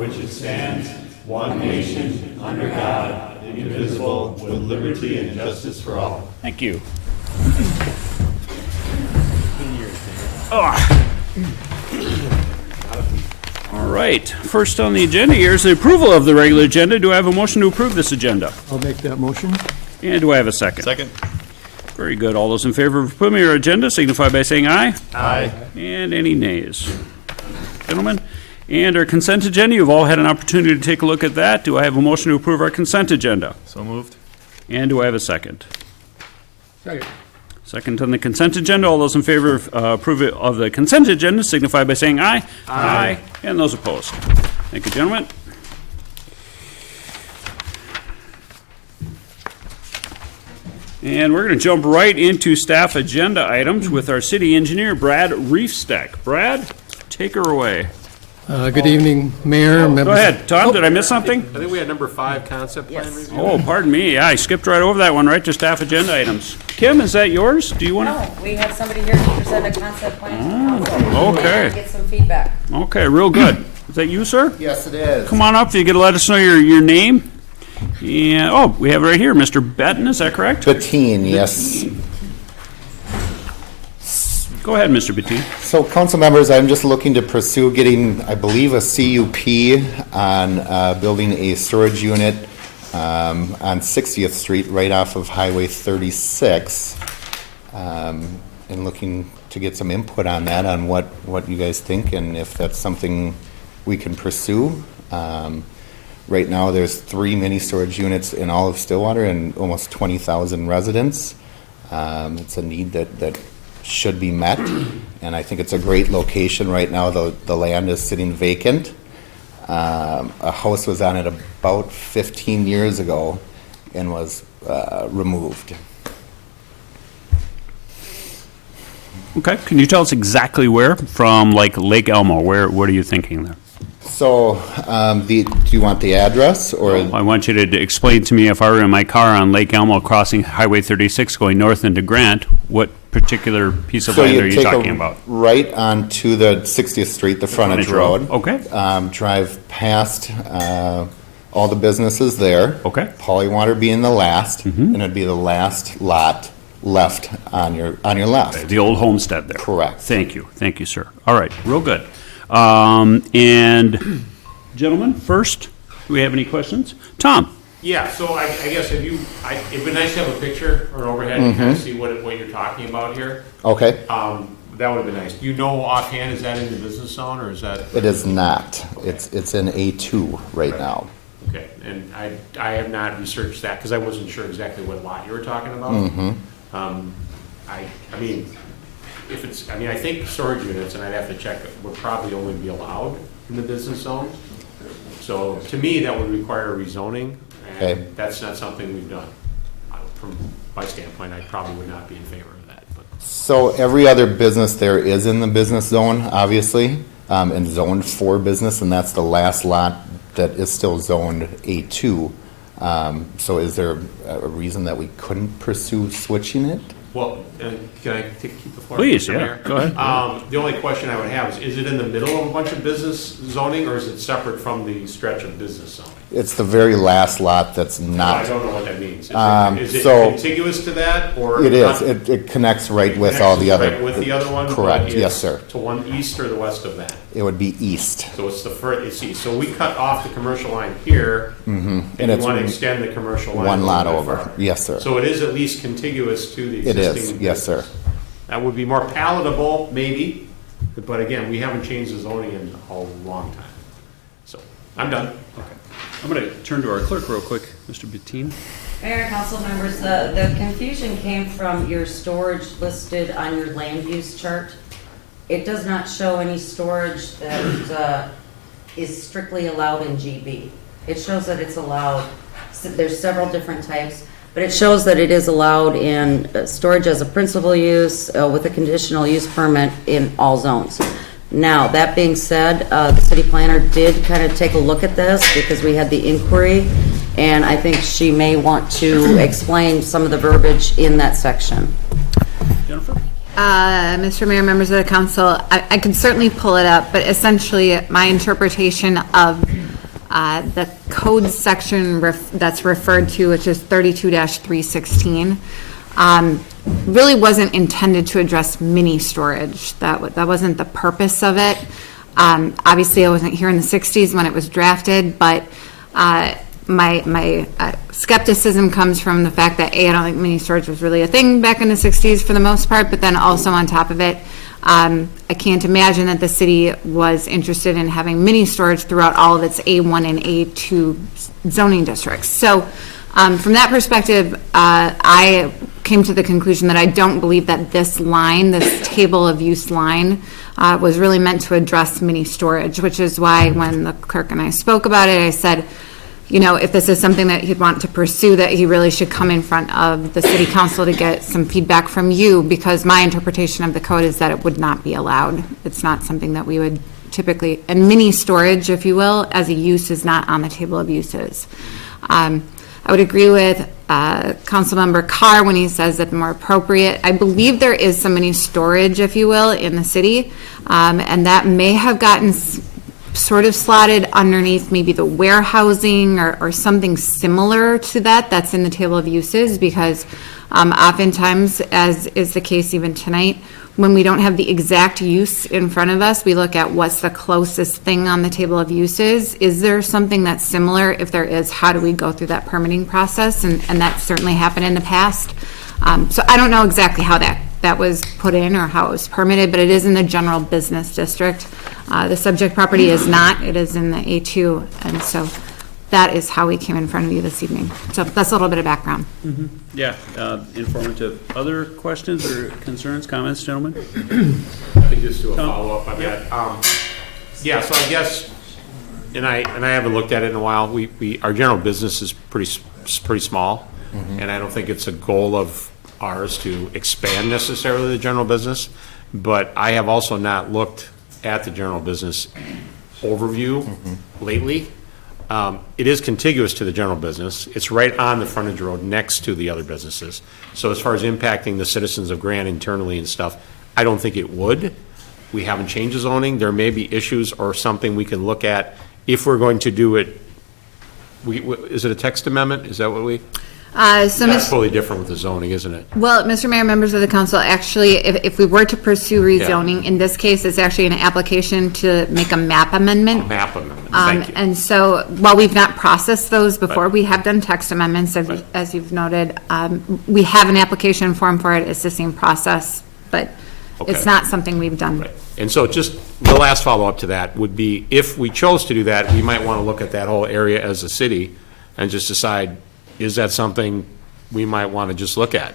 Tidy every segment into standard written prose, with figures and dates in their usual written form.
which it stands, one nation, under God, indivisible, with liberty and justice for all. Thank you. All right, first on the agenda here is the approval of the regular agenda. Do I have a motion to approve this agenda? I'll make that motion. And do I have a second? Second. Very good. All those in favor of approving your agenda signify by saying aye. Aye. And any nays? Gentlemen? And our consent agenda, you've all had an opportunity to take a look at that. Do I have a motion to approve our consent agenda? So moved. And do I have a second? Second. Second on the consent agenda. All those in favor of approval of the consent agenda signify by saying aye. Aye. And those opposed. Thank you, gentlemen. And we're going to jump right into staff agenda items with our city engineer, Brad Reefstack. Brad, take her away. Good evening, Mayor. Go members. ahead. Tom, did I miss something? I think we had number 5, concept plan review. Oh, pardon me. Yeah, I skipped right over that one, right to staff agenda items. Kim, is that yours? Do you want to? No, we have somebody here to present a concept plan to council. Okay. Get some feedback. Okay, real good. Is that you, sir? Yes, it is. Come on up if you could let us know your name. Yeah. Oh, we have it right here, Mr. Benton. Is that correct? Bettine, yes. Go ahead, Mr. Bettine. So, council members, I'm just looking to pursue getting, I believe, a CUP on building a storage unit on 60th Street, right off of Highway 36, and looking to get some input on that, on what you guys think, and if that's something we can pursue. Right now, there's 3 mini storage units in all of Stillwater and almost 20,000 residents. It's a need that should be met, and I think it's a great location right now. The land is sitting vacant. A house was on it about 15 years ago and was removed. Okay. Can you tell us exactly where from, like, Lake Elmo? What are you thinking there? So, do you want the address or? I want you to explain to me, if I were in my car on Lake Elmo crossing Highway 36 going north into Grant, what particular piece of land are you talking about? Right onto the 60th Street, the frontage road. Okay. Drive past all the businesses there. Okay. Polywater being the last, and it'd be the last lot left on your left. The old homestead there. Correct. Thank you, sir. All right, real good. And gentlemen, first, do we have any questions? Tom? Yeah, so I guess it'd be nice to have a picture or an overhead to kind of see what you're talking about here. Okay. That would have been nice. Do you know offhand, is that in the business zone or is that? It is not. It's in A2 right now. Okay, and I have not researched that because I wasn't sure exactly what lot you were talking about. I mean, if it's, I think storage units, and I'd have to check, would probably only be allowed in the business zone. So to me, that would require a rezoning, Okay. and that's not something we've done. From my standpoint, I probably would not be in favor of that. But So every other business there is in the business zone, obviously, and zoned for business, and that's the last lot that is still zoned A2. So is there a reason that we couldn't pursue switching it? Well, can I keep the floor? Please, Mr. yeah, Mayor? go ahead. The only question I would have is it in the middle of a bunch of business zoning, or is it separate from the stretch of business zoning? It's the very last lot that's I not. don't know what that means. Is it so- contiguous to that, or? It is. not- It connects right with all the other. Right with the other one? Correct. but Yes, it's sir. To one east or the west of that? It would be east. So it's the first, it's east. So we cut off the commercial line here, and you it's want to extend the commercial line. one a lot little bit over. farther. Yes, sir. So it is at least contiguous to the It existing. is. Yes, sir. business. That would be more palatable, maybe, but again, we haven't changed the zoning in a long time. So, I'm done. Okay. I'm going to turn to our clerk real quick, Mr. Bettine. Mayor and council members, the confusion came from your storage listed on your land use chart. It does not show any storage that is strictly allowed in GB. It shows that it's allowed, there's several different types, but it shows that it is allowed in storage as a principal use with a conditional use permit in all zones. Now, that being said, the city planner did kind of take a look at this because we had the inquiry, and I think she may want to explain some of the verbiage in that section. Jennifer? Mr. Mayor, members of the council, I can certainly pull it up, but essentially my interpretation of the code section that's referred to, which is 32-316, really wasn't intended to address mini storage. That wasn't the purpose of it. Obviously, I wasn't here in the 60s when it was drafted, but my skepticism comes from the fact that, I don't think mini storage was really a thing back in the 60s for the most part, but then also on top of it, I can't imagine that the city was interested in having mini storage throughout all of its A1 and A2 zoning districts. So from that perspective, I came to the conclusion that I don't believe that this line, this table of use line, was really meant to address mini storage, which is why when the clerk and I spoke about it, I said, if this is something that he'd want to pursue, that he really should come in front of the city council to get some feedback from you, because my interpretation of the code is that it would not be allowed. It's not something that we would typically, and mini storage, if you will, as a use is not on the table of uses. I would agree with Councilmember Carr when he says that more appropriate. I believe there is some mini storage, if you will, in the city, and that may have gotten sort of slotted underneath maybe the warehousing or something similar to that that's in the table of uses, because oftentimes, as is the case even tonight, when we don't have the exact use in front of us, we look at what's the closest thing on the table of uses. Is there something that's similar? If there is, how do we go through that permitting process? And that certainly happened in the past. So I don't know exactly how that was put in or how it was permitted, but it is in the general business district. The subject property is not. It is in the A2, and so that is how we came in front of you this evening. So that's a little bit of background. Yeah, informative. Other questions or concerns, comments, gentlemen? I think just do a follow-up on that. Yeah, so I guess, and I haven't looked at it in a while, our general business is pretty small, and I don't think it's a goal of ours to expand necessarily the general business, but I have also not looked at the general business overview lately. It is contiguous to the general business. It's right on the frontage road next to the other businesses. So as far as impacting the citizens of Grant internally and stuff, I don't think it would. We haven't changed the zoning. There may be issues or something we can look at if we're going to do it. Is it a text amendment? Is that what we? That's totally different with the zoning, isn't it? Well, Mr. Mayor, members of the council, actually, if we were to pursue rezoning, in this case, it's actually an application to make a map amendment. A map amendment, thank you. And so, while we've not processed those before, we have done text amendments, as you've noted. We have an application form for it. It's the same process, but it's not something we've done. Right. And so just the last follow-up to that would be, if we chose to do that, we might want to look at that whole area as a city and just decide, is that something we might want to just look at?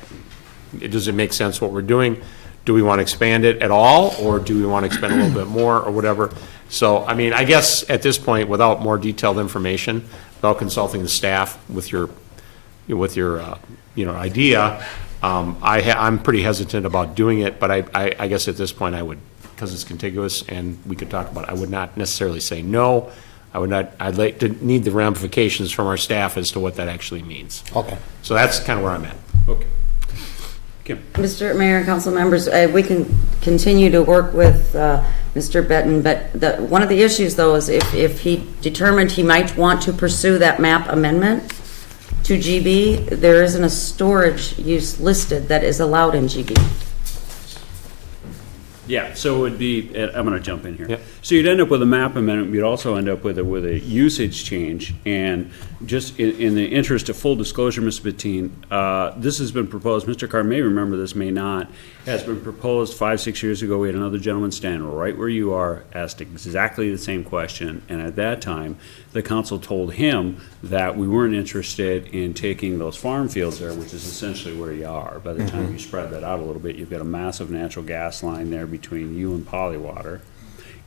Does it make sense what we're doing? Do we want to expand it at all, or do we want to expand a little bit more, or whatever? So, I mean, I guess at this point, without more detailed information, without consulting the staff with your idea, I'm pretty hesitant about doing it. But I guess at this point, I would, because it's contiguous and we could talk about it, I would not necessarily say no. I'd like to need the ramifications from our staff as to what that actually means. Okay. So that's kind of where I'm at. Okay. Kim. Mr. Mayor and council members, we can continue to work with Mr. Benton, but one of the issues, though, is if he determined he might want to pursue that map amendment to GB, there isn't a storage use listed that is allowed in GB. Yeah, so it would be, I'm going to jump in here. Yep. So you'd end up with a map amendment, you'd also end up with a usage change, and just in the interest of full disclosure, Mr. Bettine, this has been proposed, Mr. Carr may remember this, may not, has been proposed 5-6 years ago. We had another gentleman stand right where you are, asked exactly the same question, and at that time, the council told him that we weren't interested in taking those farm fields there, which is essentially where you are. By the time you spread that out a little bit, you've got a massive natural gas line there between you and Polywater,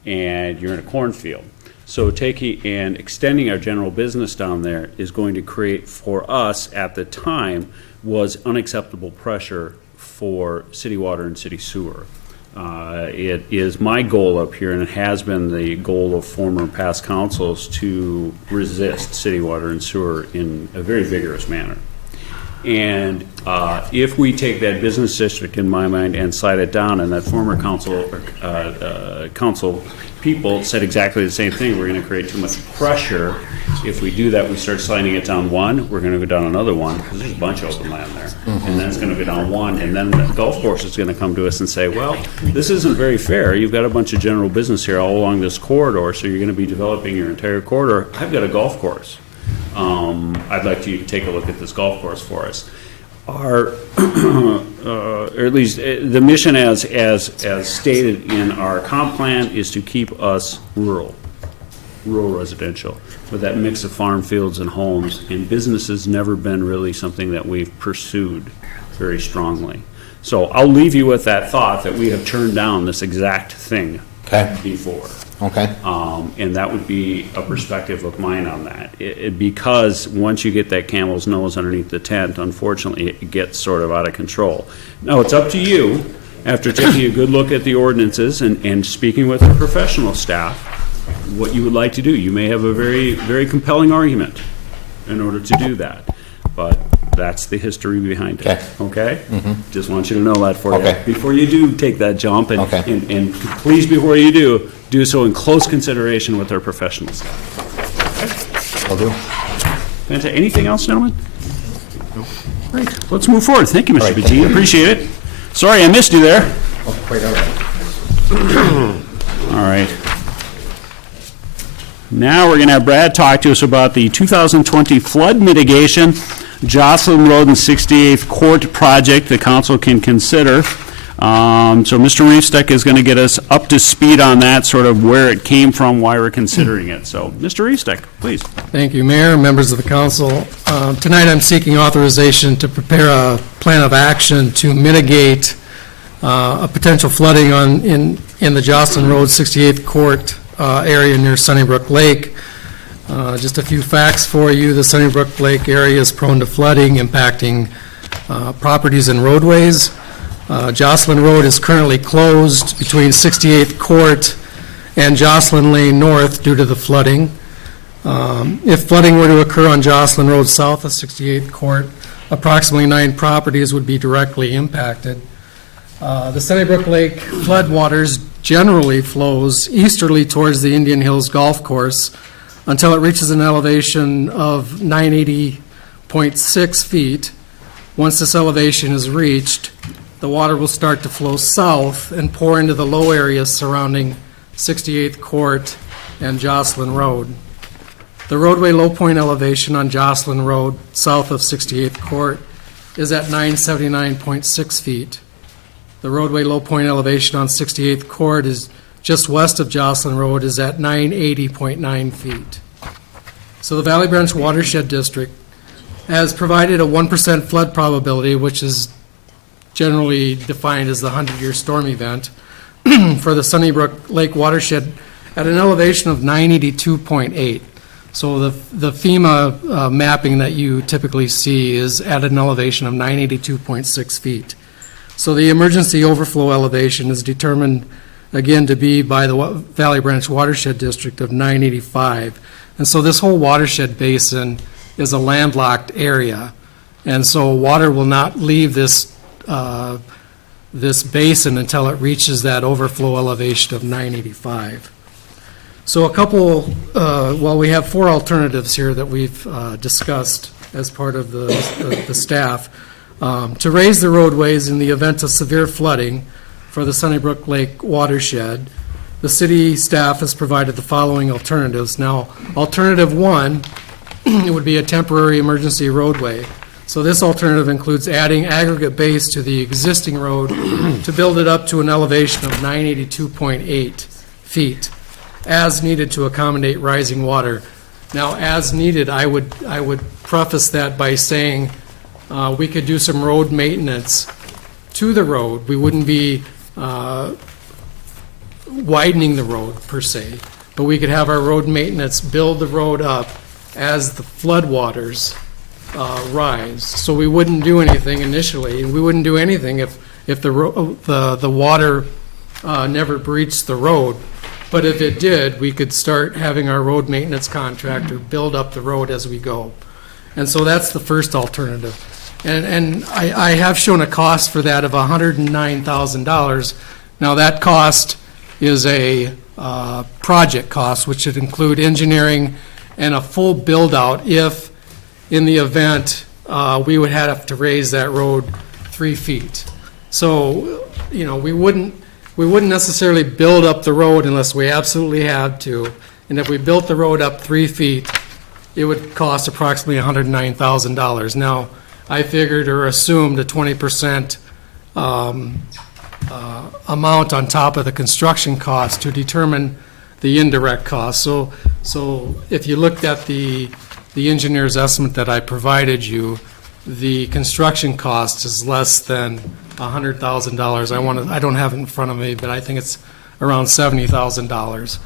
and you're in a cornfield. So taking and extending our general business down there is going to create, for us at the time, was unacceptable pressure for city water and city sewer. It is my goal up here, and it has been the goal of former and past councils, to resist city water and sewer in a very vigorous manner. And if we take that business district, in my mind, and slide it down, and that former council people said exactly the same thing. We're going to create too much pressure. If we do that, we start sliding it down one, we're going to go down another one, because there's a bunch of open land there. And then it's going to go down one, and then the golf course is going to come to us and say, well, this isn't very fair. You've got a bunch of general business here all along this corridor, so you're going to be developing your entire corridor. I've got a golf course. I'd like you to take a look at this golf course for us. Our, or at least the mission as stated in our comp plan is to keep us rural residential, with that mix of farm fields and homes, and business has never been really something that we've pursued very strongly. So I'll leave you with that thought that we have turned down this exact thing Okay. before. Okay. And that would be a perspective of mine on that. Because once you get that camel's nose underneath the tent, unfortunately, it gets sort of out of control. Now, it's up to you, after taking a good look at the ordinances and speaking with the professional staff, what you would like to do. You may have a very, very compelling argument in order to do that. But that's the history behind it. Okay? Just want you to know that for you. Okay. Before you do take that jump, and, Okay. and please, before you do so in close consideration with our professional staff. Will do. Fantastic. Anything else, gentlemen? Great. Let's move forward. Thank you, Mr. right, thank Bettine. Appreciate it. Sorry I missed you there. Oh, quite all right. All right. Now we're going to have Brad talk to us about the 2020 flood mitigation Jocelyn Road and 68th Court project the council can consider. So Mr. Reefsteck is going to get us up to speed on that, sort of where it came from, why we're considering it. So, Mr. Reefsteck, please. Thank you, Mayor, members of the council. Tonight I'm seeking authorization to prepare a plan of action to mitigate a potential flooding in the Jocelyn Road 68th Court area near Sunnybrook Lake. Just a few facts for you. The Sunnybrook Lake area is prone to flooding, impacting properties and roadways. Jocelyn Road is currently closed between 68th Court and Jocelyn Lane North due to the flooding. If flooding were to occur on Jocelyn Road south of 68th Court, approximately 9 properties would be directly impacted. The Sunnybrook Lake floodwaters generally flows easterly towards the Indian Hills Golf Course until it reaches an elevation of 980.6 feet. Once this elevation is reached, the water will start to flow south and pour into the low areas surrounding 68th Court and Jocelyn Road. The roadway low point elevation on Jocelyn Road, south of 68th Court, is at 979.6 feet. The roadway low point elevation on 68th Court is just west of Jocelyn Road is at 980.9 feet. So the Valley Branch Watershed District has provided a 1% flood probability, which is generally defined as the 100-year storm event, for the Sunnybrook Lake watershed at an elevation of 982.8. So the FEMA mapping that you typically see is at an elevation of 982.6 feet. So the emergency overflow elevation is determined, again, to be by the Valley Branch Watershed District of 985. And so this whole watershed basin is a landlocked area. And so water will not leave this basin until it reaches that overflow elevation of 985. So we have 4 alternatives here that we've discussed as part of the staff. To raise the roadways in the event of severe flooding for the Sunnybrook Lake watershed, the city staff has provided the following alternatives. Now, alternative 1, it would be a temporary emergency roadway. So this alternative includes adding aggregate base to the existing road to build it up to an elevation of 982.8 feet, as needed to accommodate rising water. Now, as needed, I would preface that by saying we could do some road maintenance to the road. We wouldn't be widening the road per se, but we could have our road maintenance build the road up as the floodwaters rise. So we wouldn't do anything initially, and we wouldn't do anything if the water never breached the road. But if it did, we could start having our road maintenance contractor build up the road as we go. And so that's the first alternative. And I have shown a cost for that of $109,000. Now, that cost is a project costs, which would include engineering and a full build-out if, in the event, we would have to raise that road 3 feet. So, you know, we wouldn't necessarily build up the road unless we absolutely had to. And if we built the road up 3 feet, it would cost approximately $109,000. Now, I figured or assumed a 20% amount on top of the construction cost to determine the indirect cost. So if you looked at the engineer's estimate that I provided you, the construction cost is less than $100,000. I don't have it in front of me, but I think it's around $70,000.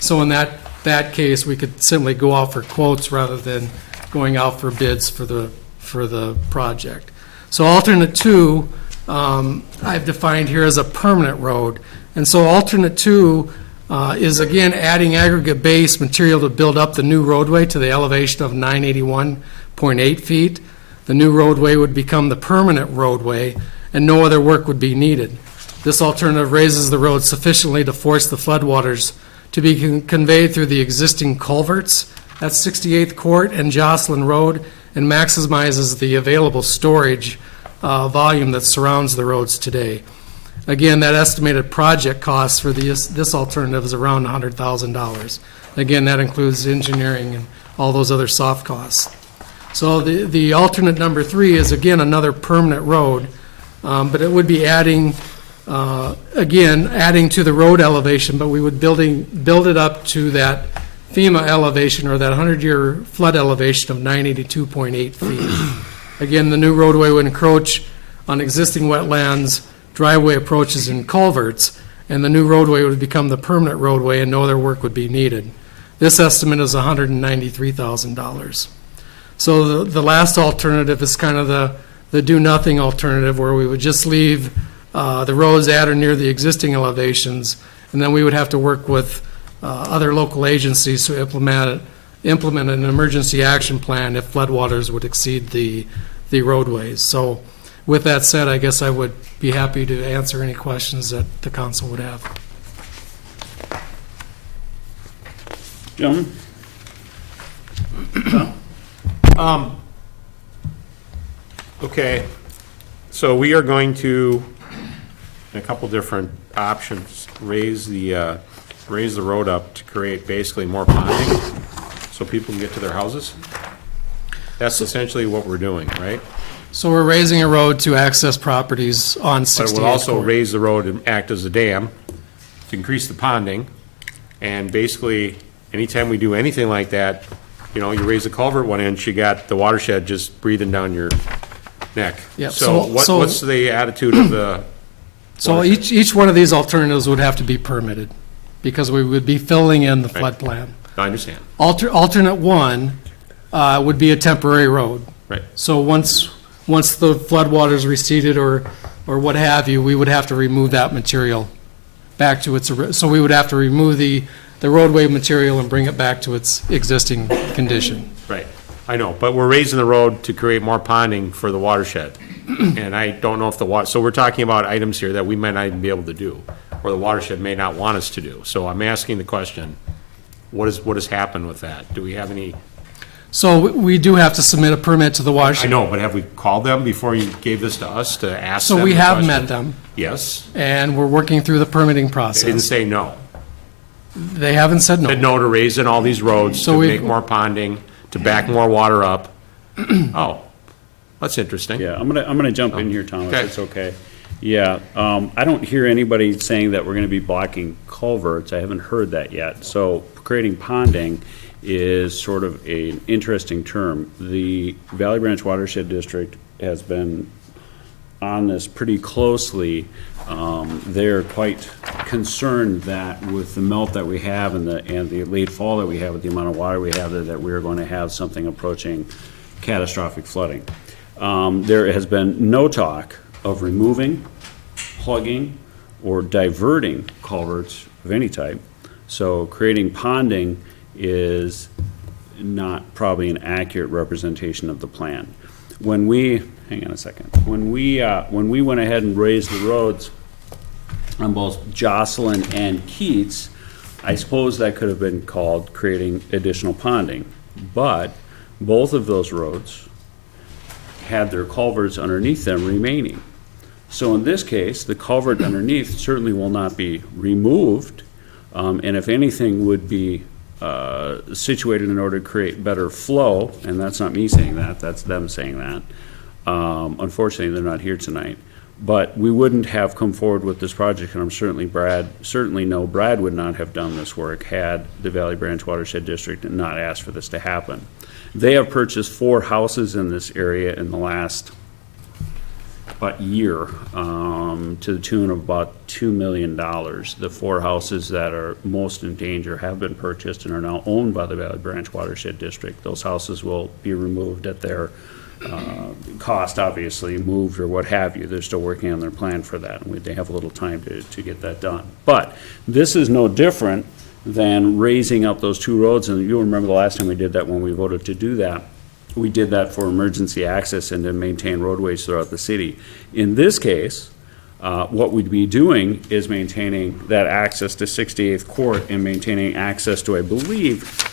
So in that case, we could simply go out for quotes rather than going out for bids for the project. So alternate 2, I've defined here as a permanent road. And so alternate 2 is again adding aggregate base material to build up the new roadway to the elevation of 981.8 feet. The new roadway would become the permanent roadway and no other work would be needed. This alternative raises the road sufficiently to force the floodwaters to be conveyed through the existing culverts at 68th Court and Jocelyn Road and maximizes the available storage volume that surrounds the roads today. Again, that estimated project cost for this alternative is around $100,000. Again, that includes engineering and all those other soft costs. So the alternate number 3 is again another permanent road, but it would be adding to the road elevation, but we would build it up to that FEMA elevation or that 100-year flood elevation of 982.8 feet. Again, the new roadway would encroach on existing wetlands, driveway approaches, and culverts, and the new roadway would become the permanent roadway and no other work would be needed. This estimate is $193,000. So the last alternative is kind of the do-nothing alternative where we would just leave the roads at or near the existing elevations, and then we would have to work with other local agencies to implement an emergency action plan if floodwaters would exceed the roadways. So with that said, I guess I would be happy to answer any questions that the council would have. Gentlemen? Okay, so we are going to, in a couple different options, raise the road up to create basically more ponding so people can get to their houses. That's essentially what we're doing, right? So we're raising a road to access properties on But 68th it will also Court. raise the road and act as a dam to increase the ponding. And basically, anytime we do anything like that, you know, you raise the culvert 1 inch, you got the watershed just breathing down your neck. Yep, So what's the attitude of the? So each one of these alternatives would have to be permitted because we would be filling in the flood plan. I understand. Alternate 1 would be a temporary road. Right. So once the floodwaters receded or what have you, we would have to remove that material back to so we would have to remove the roadway material and bring it back to its existing condition. Right. I know, but we're raising the road to create more ponding for the watershed. And I don't know if so we're talking about items here that we might not even be able to do, or the watershed may not want us to do. So I'm asking the question, what has happened with that? Do we have any? So we do have to submit a permit to the I watershed. know, but have we called them before you gave this to us to ask them? So we the have question? met them, Yes. and we're working through the permitting They didn't process. say no. They haven't said Said no. no to raising all these roads, So to we've- make more ponding, to back more water up. Oh, that's interesting. Yeah, I'm gonna jump in here, Tom, if Okay. it's okay. Yeah, I don't hear anybody saying that we're gonna be blocking culverts. I haven't heard that yet. So creating ponding is sort of an interesting term. The Valley Branch Watershed District has been on this pretty closely. They're quite concerned that with the melt that we have and the late fall that we have with the amount of water we have there, that we're going to have something approaching catastrophic flooding. There has been no talk of removing, plugging, or diverting culverts of any type. So creating ponding is not probably an accurate representation of the plan. When we, hang on a second, when we went ahead and raised the roads on both Jocelyn and Keats, I suppose that could have been called creating additional ponding. But both of those roads had their culverts underneath them remaining. So in this case, the culvert underneath certainly will not be removed, and if anything, would be situated in order to create better flow, and that's not me saying that, that's them saying that. Unfortunately, they're not here tonight. But we wouldn't have come forward with this project, and I'm certainly know Brad would not have done this work had the Valley Branch Watershed District not asked for this to happen. They have purchased 4 houses in this area in the last year, to the tune of about $2 million. The 4 houses that are most in danger have been purchased and are now owned by the Valley Branch Watershed District. Those houses will be removed at their cost, obviously, moved or what have you. They're still working on their plan for that, and they have a little time to get that done. But this is no different than raising up those 2 roads, and you'll remember the last time we did that when we voted to do that. We did that for emergency access and to maintain roadways throughout the city. In this case, what we'd be doing is maintaining that access to 68th Court and maintaining access to, I believe,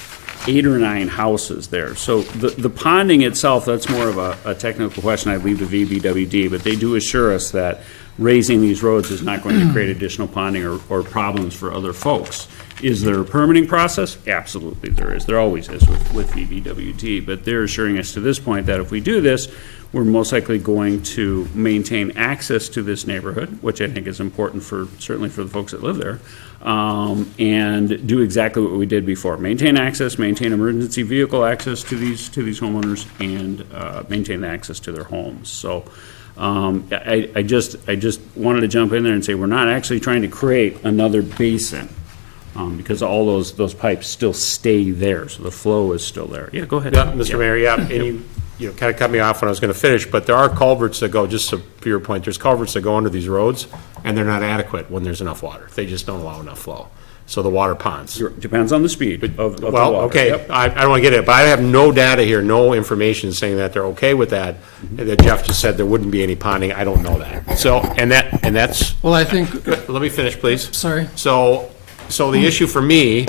8 or 9 houses there. So the ponding itself, that's more of a technical question I leave to VBWD, but they do assure us that raising these roads is not going to create additional ponding or problems for other folks. Is there a permitting process? Absolutely there is. There always is with VBWD, but they're assuring us to this point that if we do this, we're most likely going to maintain access to this neighborhood, which I think is important certainly for the folks that live there, and do exactly what we did before. Maintain access, maintain emergency vehicle access to these homeowners, and maintain access to their homes. So I just wanted to jump in there and say we're not actually trying to create another basin. Because all those pipes still stay there, so the flow is still there. Yeah, go ahead. Yeah, Mr. Mayor, yeah, and you kind of cut me off when I was going to finish, but there are culverts that go, just to your point, there's culverts that go under these roads, and they're not adequate when there's enough water. They just don't allow enough flow. So the water ponds. Depends on the speed of the water. Well, okay, Yep. I don't want to get it, but I have no data here, no information saying that they're okay with that. That Jeff just said there wouldn't be any ponding. I don't know that. So, and that's. Well, I think, Let me finish, please. sorry. So the issue for me,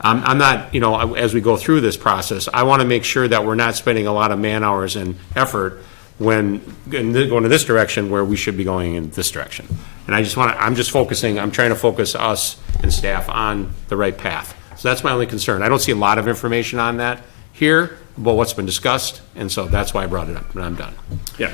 I'm not, as we go through this process, I want to make sure that we're not spending a lot of man hours and effort when going in this direction where we should be going in this direction. And I'm trying to focus us and staff on the right path. So that's my only concern. I don't see a lot of information on that here about what's been discussed, and so that's why I brought it up, and I'm done. Yeah.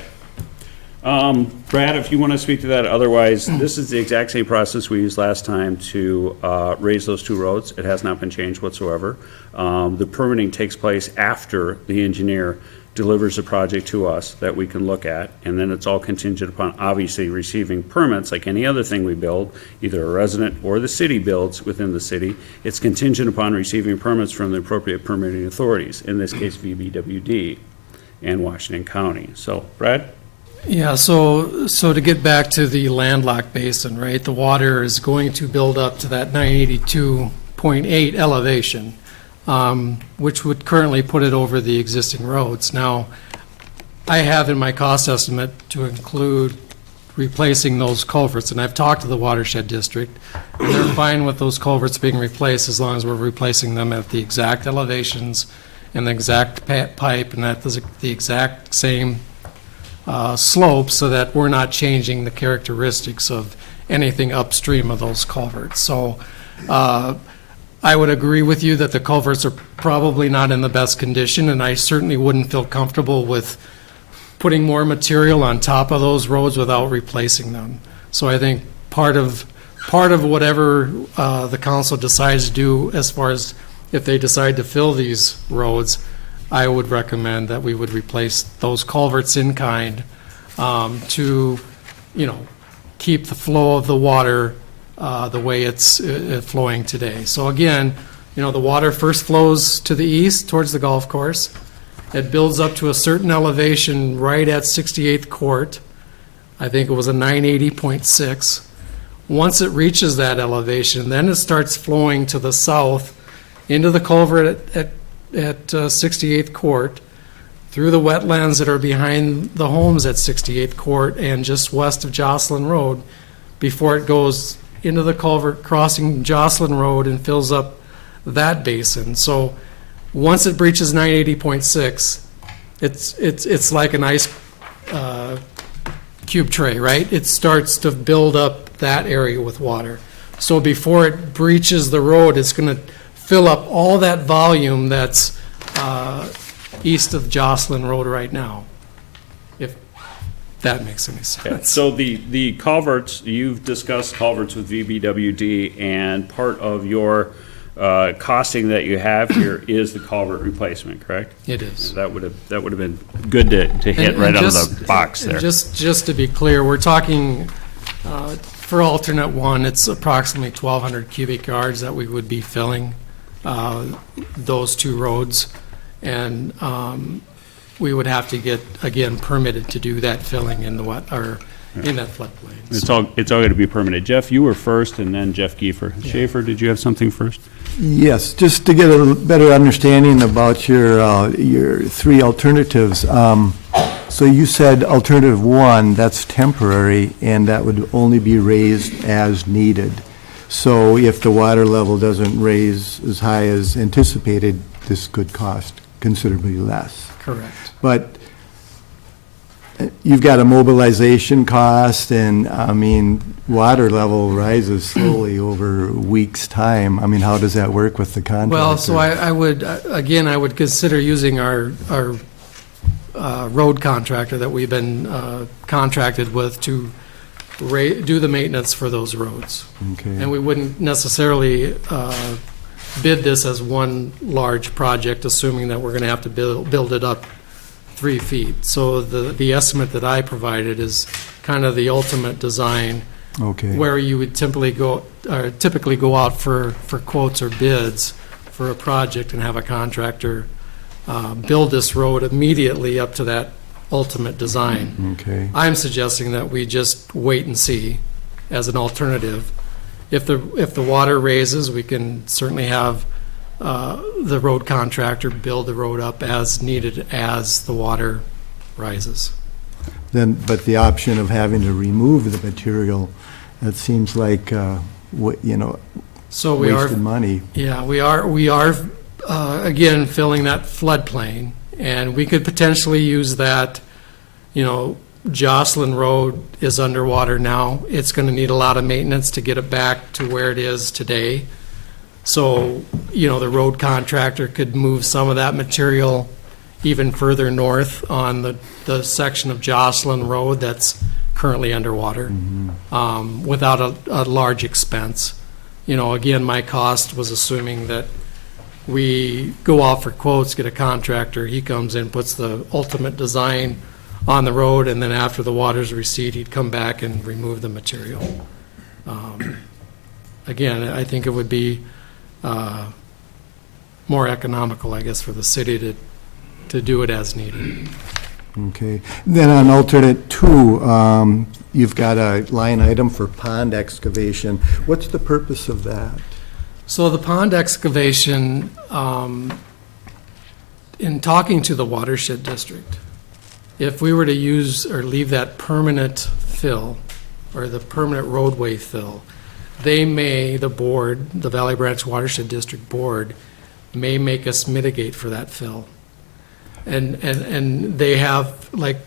Brad, if you want to speak to that, otherwise, this is the exact same process we used last time to raise those 2 roads. It has not been changed whatsoever. The permitting takes place after the engineer delivers a project to us that we can look at, and then it's all contingent upon obviously receiving permits like any other thing we build, either a resident or the city builds within the city. It's contingent upon receiving permits from the appropriate permitting authorities, in this case VBWD and Washington County. So, Brad? Yeah, so to get back to the landlocked basin, right, the water is going to build up to that 982.8 elevation, which would currently put it over the existing roads. Now, I have in my cost estimate to include replacing those culverts, and I've talked to the watershed district, and they're fine with those culverts being replaced as long as we're replacing them at the exact elevations and the exact pipe and at the exact same slope, so that we're not changing the characteristics of anything upstream of those culverts. So I would agree with you that the culverts are probably not in the best condition, and I certainly wouldn't feel comfortable with putting more material on top of those roads without replacing them. So I think part of whatever the council decides to do, as far as if they decide to fill these roads, I would recommend that we would replace those culverts in kind to, keep the flow of the water the way it's flowing today. So again, the water first flows to the east towards the golf course. It builds up to a certain elevation right at 68th Court. I think it was a 980.6. Once it reaches that elevation, then it starts flowing to the south into the culvert at 68th Court, through the wetlands that are behind the homes at 68th Court and just west of Jocelyn Road, before it goes into the culvert crossing Jocelyn Road and fills up that basin. So once it breaches 980.6, it's like an ice cube tray, right? It starts to build up that area with water. So before it breaches the road, it's going to fill up all that volume that's east of Jocelyn Road right now, if that makes any sense. So the culverts, you've discussed culverts with VBWD, and part of your costing that you have here is the culvert replacement, correct? It is. That would have been good to hit right out of the box there. Just to be clear, we're talking, for alternate one, it's approximately 1,200 cubic yards that we would be filling those two roads. And we would have to get, again, permitted to do that filling in the in that floodplain. It's all going to be permitted. Jeff, you were first, and then Jeff Giefer. Schaefer, did you have something first? Yes, just to get a better understanding about your three alternatives. So you said alternative one, that's temporary, and that would only be raised as needed. So if the water level doesn't raise as high as anticipated, this could cost considerably less. Correct. But you've got a mobilization cost, and, I mean, water level rises slowly over weeks' time. I mean, how does that work with the contractor? Well, so I would, again, I would consider using our road contractor that we've been contracted with to do the maintenance for those roads. Okay. And we wouldn't necessarily bid this as one large project, assuming that we're going to have to build it up 3 feet. So the estimate that I provided is kind of the ultimate design, Okay. where you would typically go out for quotes or bids for a project and have a contractor build this road immediately up to that ultimate design. Okay. I'm suggesting that we just wait and see as an alternative. If the water raises, we can certainly have the road contractor build the road up as needed as the water rises. Then, but the option of having to remove the material, that seems like, So we are, wasted money. yeah, we are again filling that floodplain, and we could potentially use that. Jocelyn Road is underwater now. It's going to need a lot of maintenance to get it back to where it is today. So, the road contractor could move some of that material even further north on the section of Jocelyn Road that's currently underwater, without a large expense. Again, my cost was assuming that we go out for quotes, get a contractor, he comes in, puts the ultimate design on the road, and then after the waters recede, he'd come back and remove the material. Again, I think it would be more economical, I guess, for the city to do it as needed. Okay. Then on alternate two, you've got a line item for pond excavation. What's the purpose of that? So the pond excavation, in talking to the watershed district, if we were to use or leave that permanent fill, or the permanent roadway fill, the board, the Valley Branch Watershed District Board, may make us mitigate for that fill. And they have, like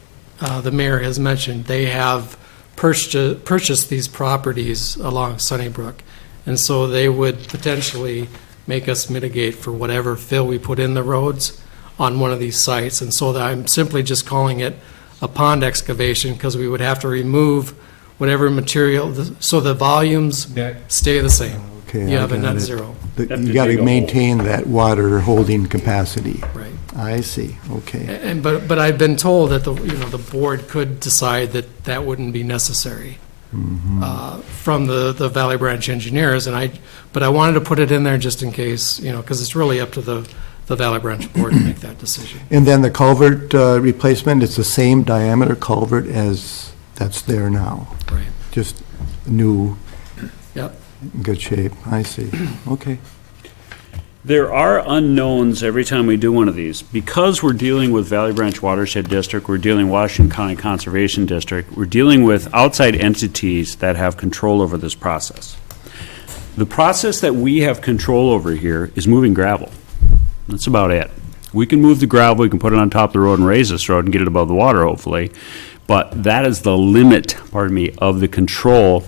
the mayor has mentioned, they have purchased these properties along Sunnybrook. And so they would potentially make us mitigate for whatever fill we put in the roads on one of these sites. And so I'm simply just calling it a pond excavation, because we would have to remove whatever material, so the volumes stay the same. Okay, You I have a got net it. zero. You got to maintain that water holding capacity. Right. I see, okay. But I've been told that the board could decide that wouldn't be necessary from the Valley Branch engineers, but I wanted to put it in there just in case, because it's really up to the Valley Branch board to make that decision. And then the culvert replacement, it's the same diameter culvert as that's there now, Right. just new, Yep. good shape, I see, okay. There are unknowns every time we do one of these. Because we're dealing with Valley Branch Watershed District, we're dealing Washington County Conservation District, we're dealing with outside entities that have control over this process. The process that we have control over here is moving gravel. That's about it. We can move the gravel, we can put it on top of the road and raise this road and get it above the water, hopefully. But that is the limit, of the control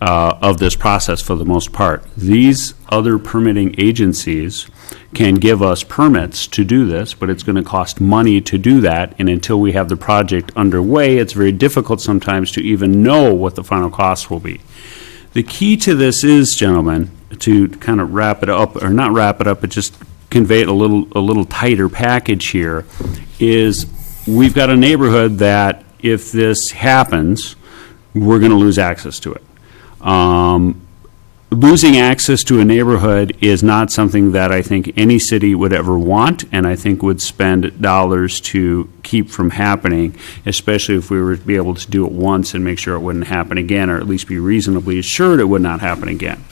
of this process for the most part. These other permitting agencies can give us permits to do this, but it's going to cost money to do that, and until we have the project underway, it's very difficult sometimes to even know what the final cost will be. The key to this is, gentlemen, to kind of wrap it up, or not wrap it up, but just convey it a little tighter package here, is we've got a neighborhood that if this happens, we're going to lose access to it. Losing access to a neighborhood is not something that I think any city would ever want, and I think would spend dollars to keep from happening, especially if we were to be able to do it once and make sure it wouldn't happen again, or at least be reasonably assured it would not happen again.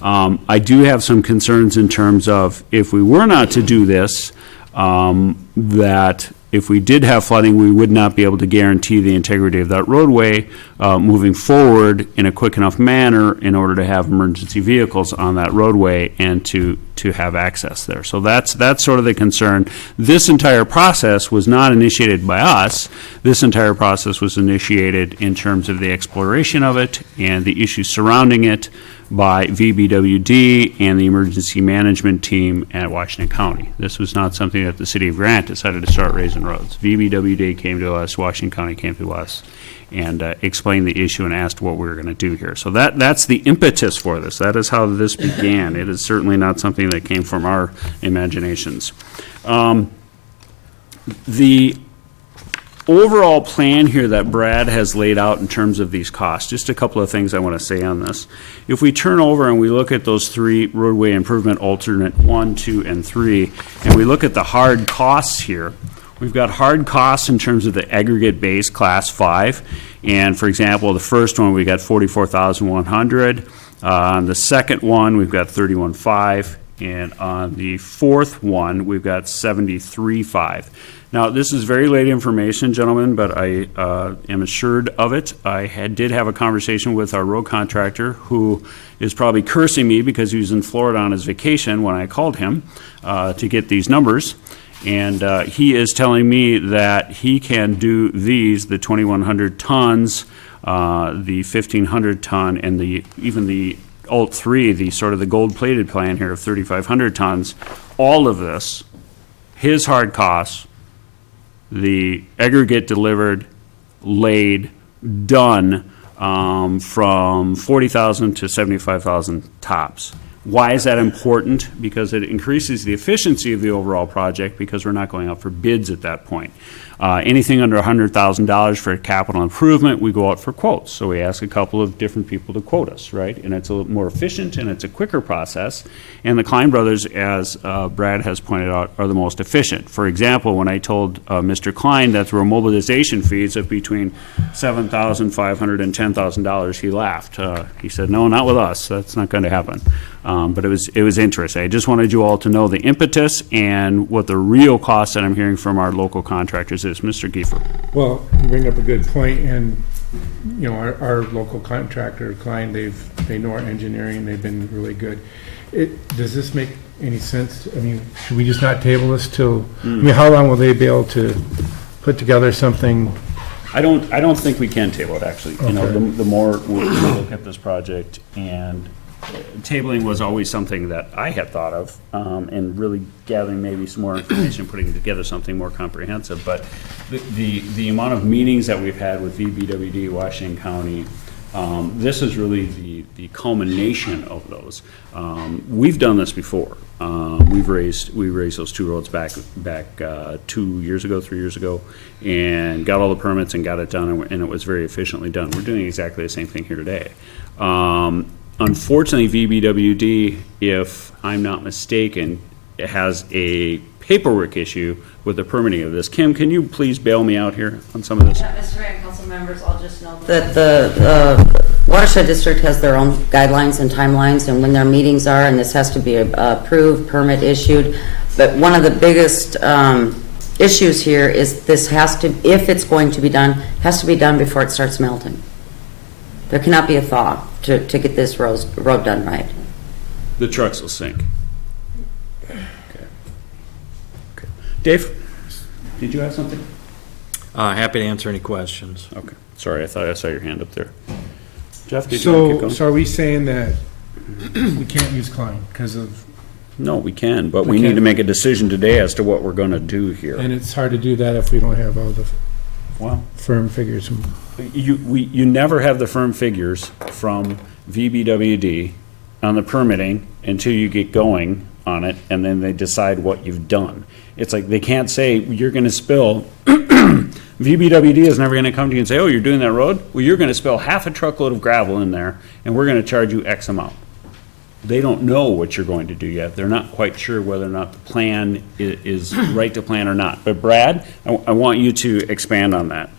I do have some concerns in terms of if we were not to do this, that if we did have flooding, we would not be able to guarantee the integrity of that roadway moving forward in a quick enough manner in order to have emergency vehicles on that roadway and to have access there. So that's sort of the concern. This entire process was not initiated by us. This entire process was initiated in terms of the exploration of it and the issues surrounding it by VBWD and the emergency management team at Washington County. This was not something that the city of Grant decided to start raising roads. VBWD came to us, Washington County came to us, and explained the issue and asked what we were going to do here. So that's the impetus for this. That is how this began. It is certainly not something that came from our imaginations. The overall plan here that Brad has laid out in terms of these costs, just a couple of things I want to say on this. If we turn over and we look at those three roadway improvement alternate 1, 2, and 3, and we look at the hard costs here, we've got hard costs in terms of the aggregate base class 5. And for example, the first one we got $44,100. On the second one we've got $31,500. And on the fourth one we've got $73,500. Now, this is very late information, gentlemen, but I am assured of it. I did have a conversation with our road contractor, who is probably cursing me because he was in Florida on his vacation when I called him to get these numbers. And he is telling me that he can do these, the 2,100 tons, the 1,500 ton, and even the Alt 3, the sort of the gold-plated plan here of 3,500 tons. All of this, his hard costs, the aggregate delivered, laid, done, from $40,000 to $75,000 tops. Why is that important? Because it increases the efficiency of the overall project, because we're not going out for bids at that point. Anything under $100,000 for a capital improvement, we go out for quotes. So we ask a couple of different people to quote us, right? And it's a little more efficient and it's a quicker process. And the Klein brothers, as Brad has pointed out, are the most efficient. For example, when I told Mr. Klein that there were mobilization fees of between $7,500 and $10,000, he laughed. He said, "No, not with us. That's not going to happen." But it was interesting. I just wanted you all to know the impetus and what the real cost that I'm hearing from our local contractors is. Mr. Giefer. Well, you bring up a good point, and you know, our local contractor, Klein, they know our engineering. They've been really good. Does this make any sense? I mean, should we just not table this till? I mean, how long will they be able to put together something? I don't think we can table it, actually. Okay. You know, the more we look at this project, and tabling was always something that I had thought of, and really gathering maybe some more information, putting together something more comprehensive. But the amount of meetings that we've had with VBWD, Washington County, this is really the culmination of those. We've done this before. We raised those two roads back 2 years ago, 3 years ago, and got all the permits and got it done, and it was very efficiently done. We're doing exactly the same thing here today. Unfortunately, VBWD, if I'm not mistaken, has a paperwork issue with the permitting of this. Kim, can you please bail me out here on some of this? Yeah, Mr. Mayor and council members, I'll just note that the watershed district has their own guidelines and timelines and when their meetings are, and this has to be approved, permit issued. But one of the biggest issues here is this has to, if it's going to be done, has to be done before it starts melting. There cannot be a thaw to get this road done right. The trucks will sink. Okay. Dave, did you have something? Happy to answer any questions. Okay, sorry, I thought I saw your hand up there. Jeff, did you want to keep going? So are we saying that we can't use Klein because of, No, we can, but We we need can. to make a decision today as to what we're going to do here. and it's hard to do that if we don't have all the Well, firm figures. you never have the firm figures from VBWD on the permitting until you get going on it, and then they decide what you've done. It's like, they can't say, you're gonna spill, VBWD is never gonna come to you and say, oh, you're doing that road? Well, you're gonna spill half a truckload of gravel in there, and we're gonna charge you X amount. They don't know what you're going to do yet. They're not quite sure whether or not the plan is right to plan or not. But Brad, I want you to expand on that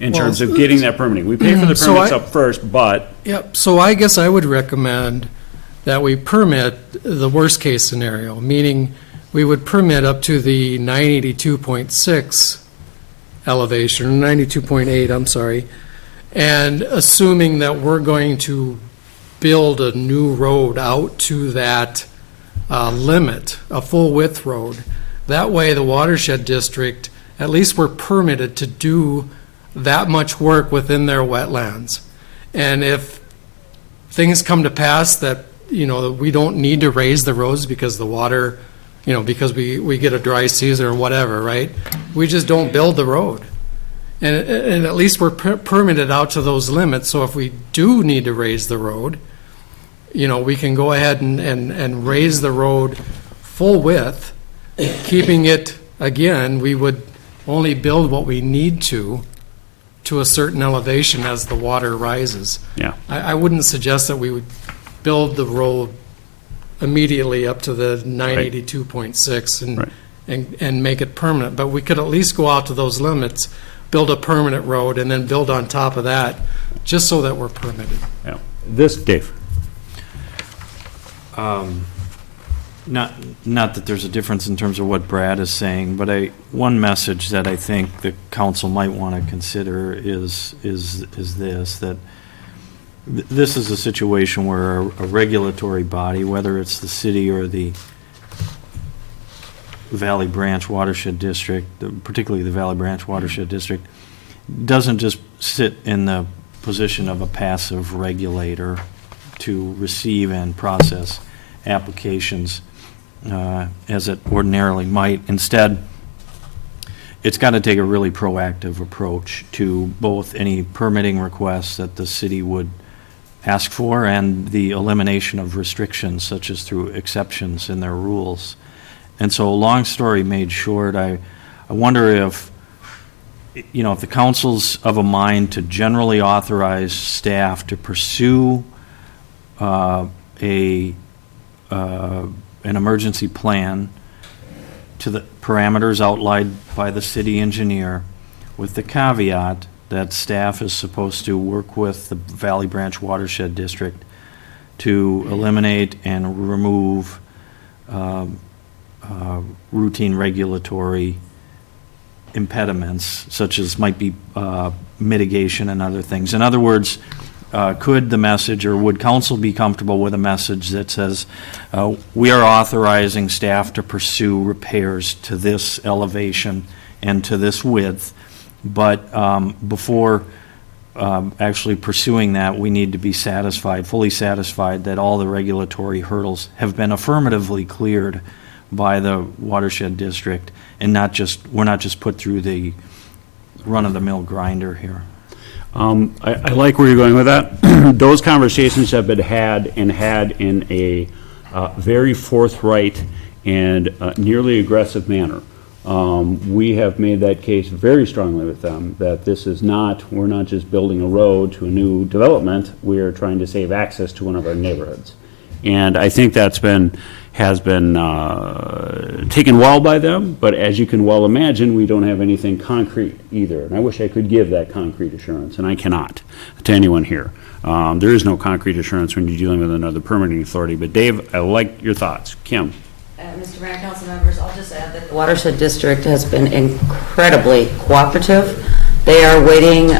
in terms of getting that permitting. We pay for the So permits I- up first, but Yep, so I guess I would recommend that we permit the worst-case scenario, meaning we would permit up to the 982.6 elevation, 92.8, I'm sorry, and assuming that we're going to build a new road out to that limit, a full-width road. That way, the watershed district, at least we're permitted to do that much work within their wetlands. And if things come to pass that, that we don't need to raise the roads because the water, because we get a dry season or whatever, right? We just don't build the road. And at least we're permitted out to those limits, so if we do need to raise the road, we can go ahead and raise the road full width, keeping it, again, we would only build what we need to a certain elevation as the water rises. yeah. I wouldn't suggest that we would build the road immediately up to the 982.6 Right. and make it permanent, but we could at least go out to those limits, build a permanent road, and then build on top of that, just so that we're permitted. Yeah. This, Dave. Not that there's a difference in terms of what Brad is saying, but one message that I think the council might want to consider is this, that this is a situation where a regulatory body, whether it's the city or the Valley Branch Watershed District, particularly the Valley Branch Watershed District, doesn't just sit in the position of a passive regulator to receive and process applications as it ordinarily might. Instead, it's got to take a really proactive approach to both any permitting requests that the city would ask for and the elimination of restrictions, such as through exceptions in their rules. And so, long story made short, I wonder if the council's of a mind to generally authorize staff to pursue an emergency plan to the parameters outlined by the city engineer, with the caveat that staff is supposed to work with the Valley Branch Watershed District to eliminate and remove routine regulatory impediments, such as might be mitigation and other things. In other words, could the message, or would council be comfortable with a message that says, we are authorizing staff to pursue repairs to this elevation and to this width, but before actually pursuing that, we need to be satisfied, fully satisfied, that all the regulatory hurdles have been affirmatively cleared by the watershed district, and we're not just put through the run-of-the-mill grinder here. I like where you're going with that. Those conversations have been had in a very forthright and nearly aggressive manner. We have made that case very strongly with them, that we're not just building a road to a new development, we are trying to save access to one of our neighborhoods. And I think that's been has been taken well by them, but as you can well imagine, we don't have anything concrete either. And I wish I could give that concrete assurance, and I cannot to anyone here. There is no concrete assurance when you're dealing with another permitting authority. But Dave, I like your thoughts. Kim? Mr. Mayor, council members, I'll just add that the Watershed District has been incredibly cooperative. They are waiting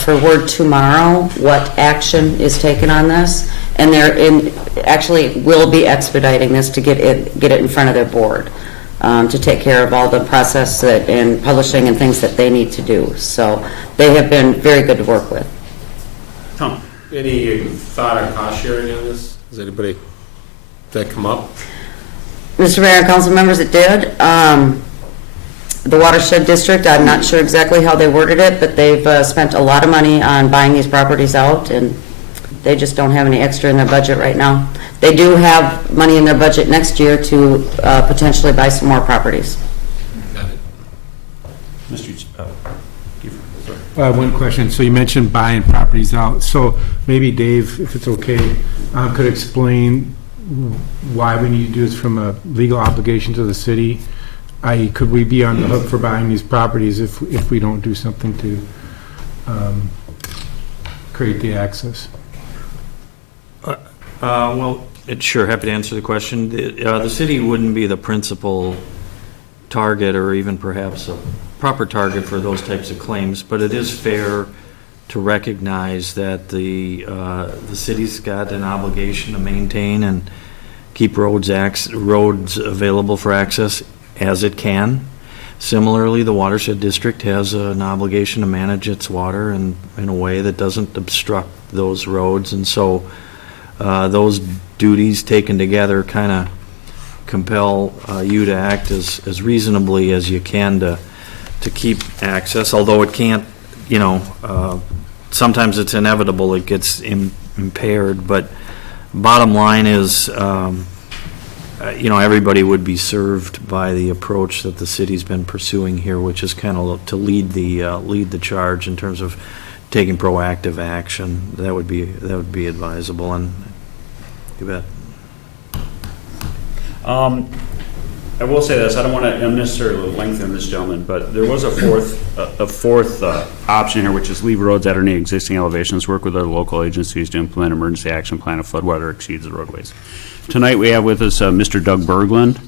for word tomorrow what action is taken on this, and actually will be expediting this to get it in front of their board to take care of all the process and publishing and things that they need to do. So they have been very good to work with. Tom? Any thought on cost sharing on this? Has anybody, that come up? Mr. Mayor and council members, it did. The Watershed District, I'm not sure exactly how they worded it, but they've spent a lot of money on buying these properties out, and they just don't have any extra in their budget right now. They do have money in their budget next year to potentially buy some more properties. Mr. One question. So you mentioned buying properties out. So maybe Dave, if it's okay, could explain why we need to do this from a legal obligation to the city? I.e., could we be on the hook for buying these properties if we don't do something to create the access? Well, sure, happy to answer the question. The city wouldn't be the principal target or even perhaps a proper target for those types of claims, but it is fair to recognize that the city's got an obligation to maintain and keep roads available for access as it can. Similarly, the Watershed District has an obligation to manage its water in a way that doesn't obstruct those roads, and so those duties taken together kind of compel you to act as reasonably as you can to keep access, although it can't, sometimes it's inevitable it gets impaired, but bottom line is, everybody would be served by the approach that the city's been pursuing here, which is kind of to lead the charge in terms of taking proactive action. That would be advisable, and you bet. I will say this, I don't want to unnecessarily lengthen this, gentleman, but there was a fourth option here, which is leave roads at or near existing elevations, work with other local agencies to implement emergency action plan if floodwater exceeds the roadways. Tonight we have with us Mr. Doug Berglund.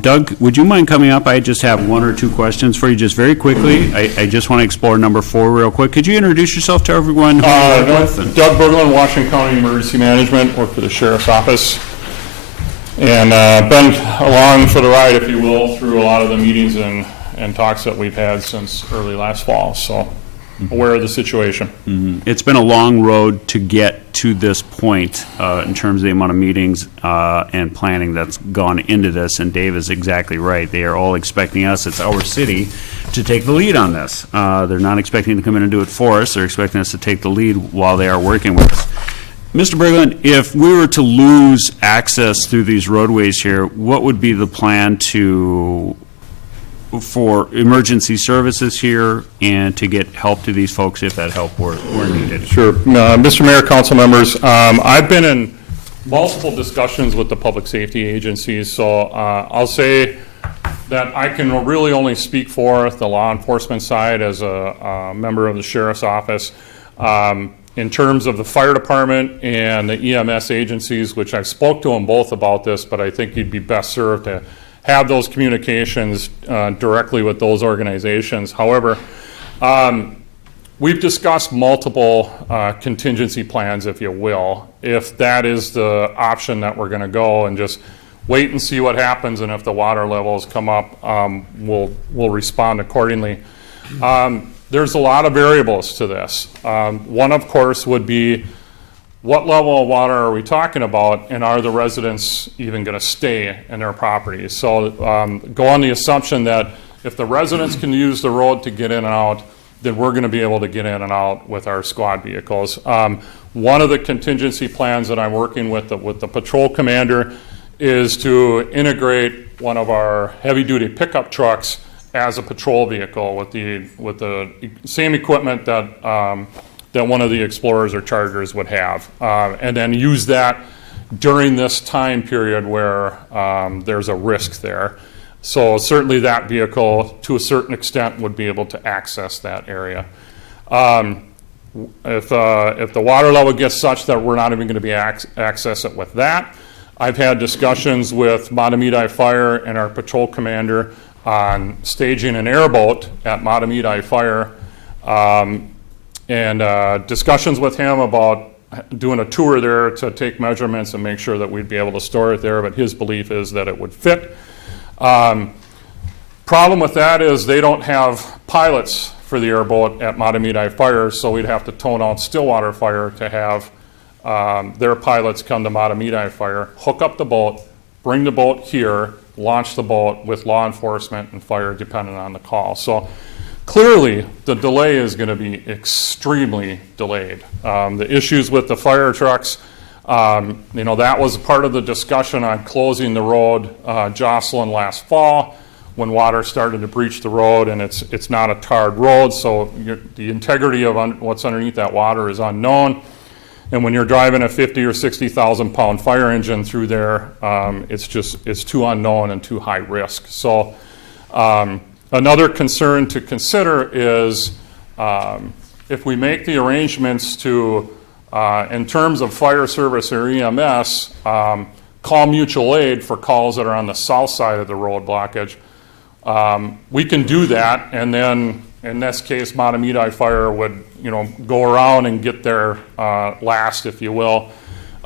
Doug, would you mind coming up? I just have one or two questions for you, just very quickly. I just want to explore number 4 real quick. Could you introduce yourself to everyone? Doug Berglund, Washington County Emergency Management, work for the Sheriff's Office. And been along for the ride, if you will, through a lot of the meetings and talks that we've had since early last fall. So aware of the situation. Mm-hmm. It's been a long road to get to this point in terms of the amount of meetings and planning that's gone into this. And Dave is exactly right. They are all expecting us, it's our city, to take the lead on this. They're not expecting to come in and do it for us. They're expecting us to take the lead while they are working with us. Mr. Berglund, if we were to lose access through these roadways here, what would be the plan for emergency services here and to get help to these folks if that help were needed? Sure. Mr. Mayor, council members, I've been in multiple discussions with the public safety agencies, so I'll say that I can really only speak for the law enforcement side as a member of the Sheriff's Office. In terms of the fire department and the EMS agencies, which I spoke to them both about this, but I think you'd be best served to have those communications directly with those organizations. However, we've discussed multiple contingency plans, if you will, if that is the option that we're going to go and just wait and see what happens, and if the water levels come up, we'll respond accordingly. There's a lot of variables to this. One, of course, would be what level of water are we talking about, and are the residents even going to stay in their properties? So go on the assumption that if the residents can use the road to get in and out, then we're going to be able to get in and out with our squad vehicles. One of the contingency plans that I'm working with the patrol commander is to integrate one of our heavy-duty pickup trucks as a patrol vehicle with the same equipment that one of the Explorers or Chargers would have, and then use that during this time period where there's a risk there. So certainly that vehicle, to a certain extent, would be able to access that area. If the water level gets such that we're not even going to be access it with that, I've had discussions with Matamidi Fire and our patrol commander on staging an airboat at Matamidi Fire, and discussions with him about doing a tour there to take measurements and make sure that we'd be able to store it there, but his belief is that it would fit. Problem with that is they don't have pilots for the airboat at Matamidi Fire, so we'd have to tone out Stillwater Fire to have their pilots come to Matamidi Fire, hook up the boat, bring the boat here, launch the boat with law enforcement and fire depending on the call. So clearly the delay is going to be extremely delayed. The issues with the fire trucks, that was part of the discussion on closing the road Jocelyn last fall when water started to breach the road, and it's not a tarred road, so the integrity of what's underneath that water is unknown. And when you're driving a 50 or 60,000 pound fire engine through there, it's too unknown and too high risk. So another concern to consider is if we make the arrangements to, in terms of fire service or EMS, call mutual aid for calls that are on the south side of the road blockage. We can do that, and then in this case, Matamidi Fire would, go around and get there last, if you will.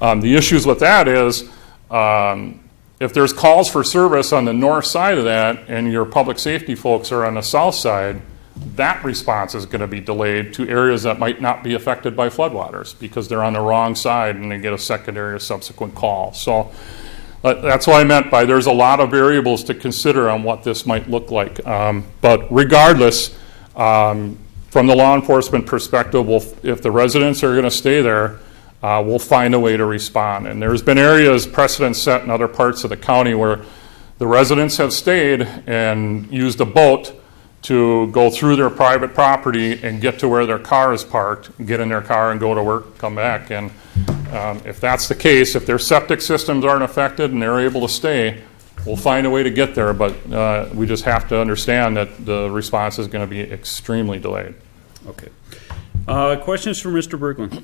The issues with that is if there's calls for service on the north side of that, and your public safety folks are on the south side, that response is going to be delayed to areas that might not be affected by floodwaters because they're on the wrong side and they get a secondary or subsequent call. So. That's what I meant by there's a lot of variables to consider on what this might look like. But regardless, from the law enforcement perspective, if the residents are going to stay there, we'll find a way to respond. And there's been areas, precedent set in other parts of the county where the residents have stayed and used a boat to go through their private property and get to where their car is parked, get in their car and go to work, come back. And if that's the case, if their septic systems aren't affected and they're able to stay, we'll find a way to get there. But we just have to understand that the response is going to be extremely delayed. Okay. Questions for Mr. Berglund?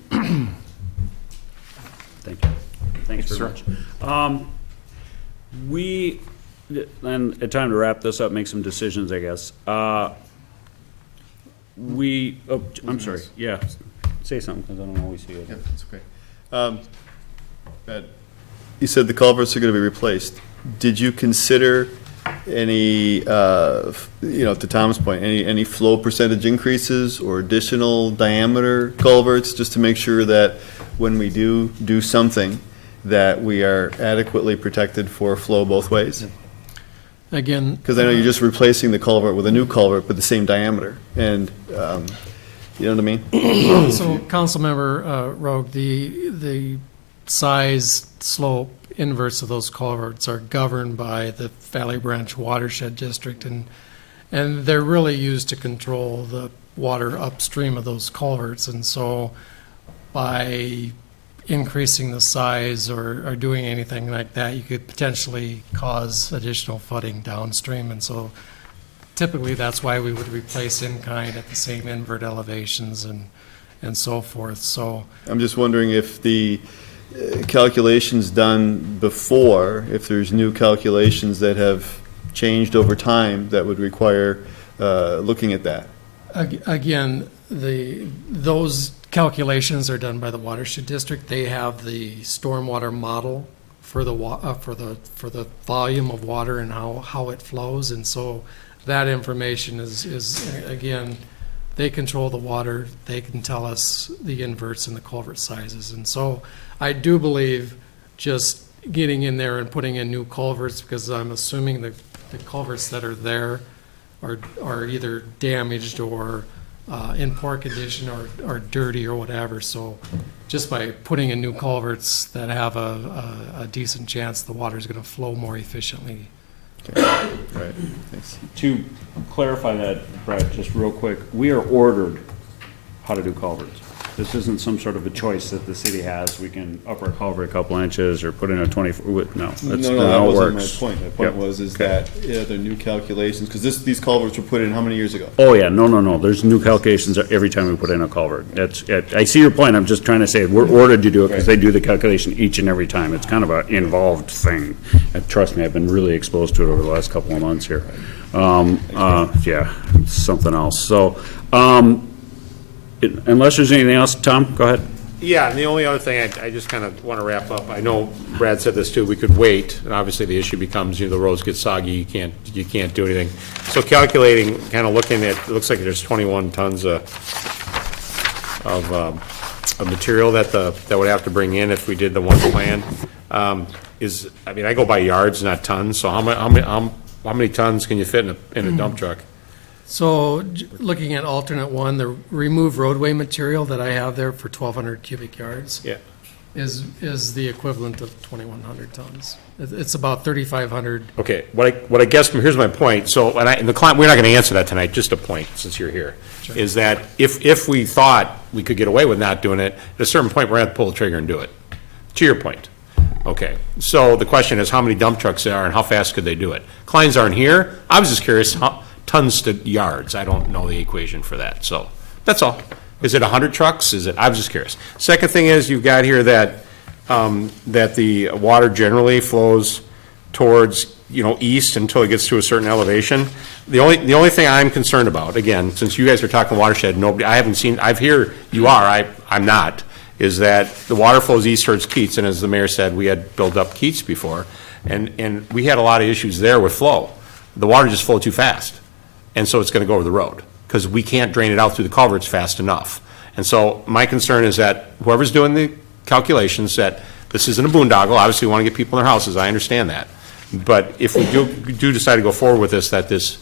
Thank you. Thanks very much. And a time to wrap this up, make some decisions, I guess. I'm sorry, yeah, say something, because I don't always see it. Yeah, that's okay. You said the culverts are going to be replaced. Did you consider any, to Tom's point, any flow percentage increases or additional diameter culverts, just to make sure that when we do something, that we are adequately protected for flow both ways? Again, Because I know you're just replacing the culvert with a new culvert, but the same diameter, and, you know what I mean? so Councilmember Rogue, the size, slope, inverse of those culverts are governed by the Valley Branch Watershed District, and they're really used to control the water upstream of those culverts. And so by increasing the size or doing anything like that, you could potentially cause additional flooding downstream. And so typically that's why we would replace in kind at the same invert elevations and so forth. So I'm just wondering if the calculations done before, if there's new calculations that have changed over time that would require looking at that. again, those calculations are done by the watershed district. They have the stormwater model for the volume of water and how it flows, and so that information is again, they control the water. They can tell us the inverts and the culvert sizes, and so I do believe just getting in there and putting in new culverts, because I'm assuming the culverts that are there are either damaged or in poor condition or dirty or whatever. So just by putting in new culverts that have a decent chance the water is going to flow more efficiently. Okay. Right. Thanks. To clarify that, Brett, just real quick, we are ordered how to do culverts. This isn't some sort of a choice that the city has. We can up our culvert a couple inches or put in a 24, no, that's not No, that how it wasn't works. my point. My point Yep. was, is that, the new calculations, because these culverts were put in how many years ago? Oh, yeah, no, there's new calculations every time we put in a culvert. I see your point, I'm just trying to say, we're ordered to do it because they do the calculation each and every time. It's kind of an involved thing. And trust me, I've been really exposed to it over the last couple of months here. Yeah, it's something else. So, unless there's anything else, Tom, go ahead. Yeah, and the only other thing, I just kind of want to wrap up, I know Brad said this too, we could wait, and obviously the issue becomes, the roads get soggy, you can't do anything. So calculating, kind of looking at, it looks like there's 21 tons of material that would have to bring in if we did the one plan. I go by yards, not tons, so how many tons can you fit in a dump truck? So, looking at alternate one, the removed roadway material that I have there for 1,200 cubic yards Yeah. is the equivalent of 2,100 tons. It's about 3,500. Okay, what I guess, here's my point, so, and the client, we're not gonna answer that tonight, just a point, since you're here, is that if we thought we could get away with not doing it, at a certain point, we're gonna have to pull the trigger and do it. To your point. Okay, so the question is how many dump trucks there are and how fast could they do it? Clients aren't here, I was just curious, how, tons to yards, I don't know the equation for that, so, that's all. Is it 100 trucks, I was just curious. Second thing is, you've got here that the water generally flows towards, east until it gets to a certain elevation. The only thing I'm concerned about, again, since you guys are talking watershed, I'm not, is that the water flows east towards Keats, and as the mayor said, we had built up Keats before, and we had a lot of issues there with flow. The water just flowed too fast, and so it's gonna go over the road, because we can't drain it out through the culverts fast enough. And so my concern is that whoever's doing the calculations, that this isn't a boondoggle, obviously we want to get people in their houses, I understand that. But if we do decide to go forward with this, that's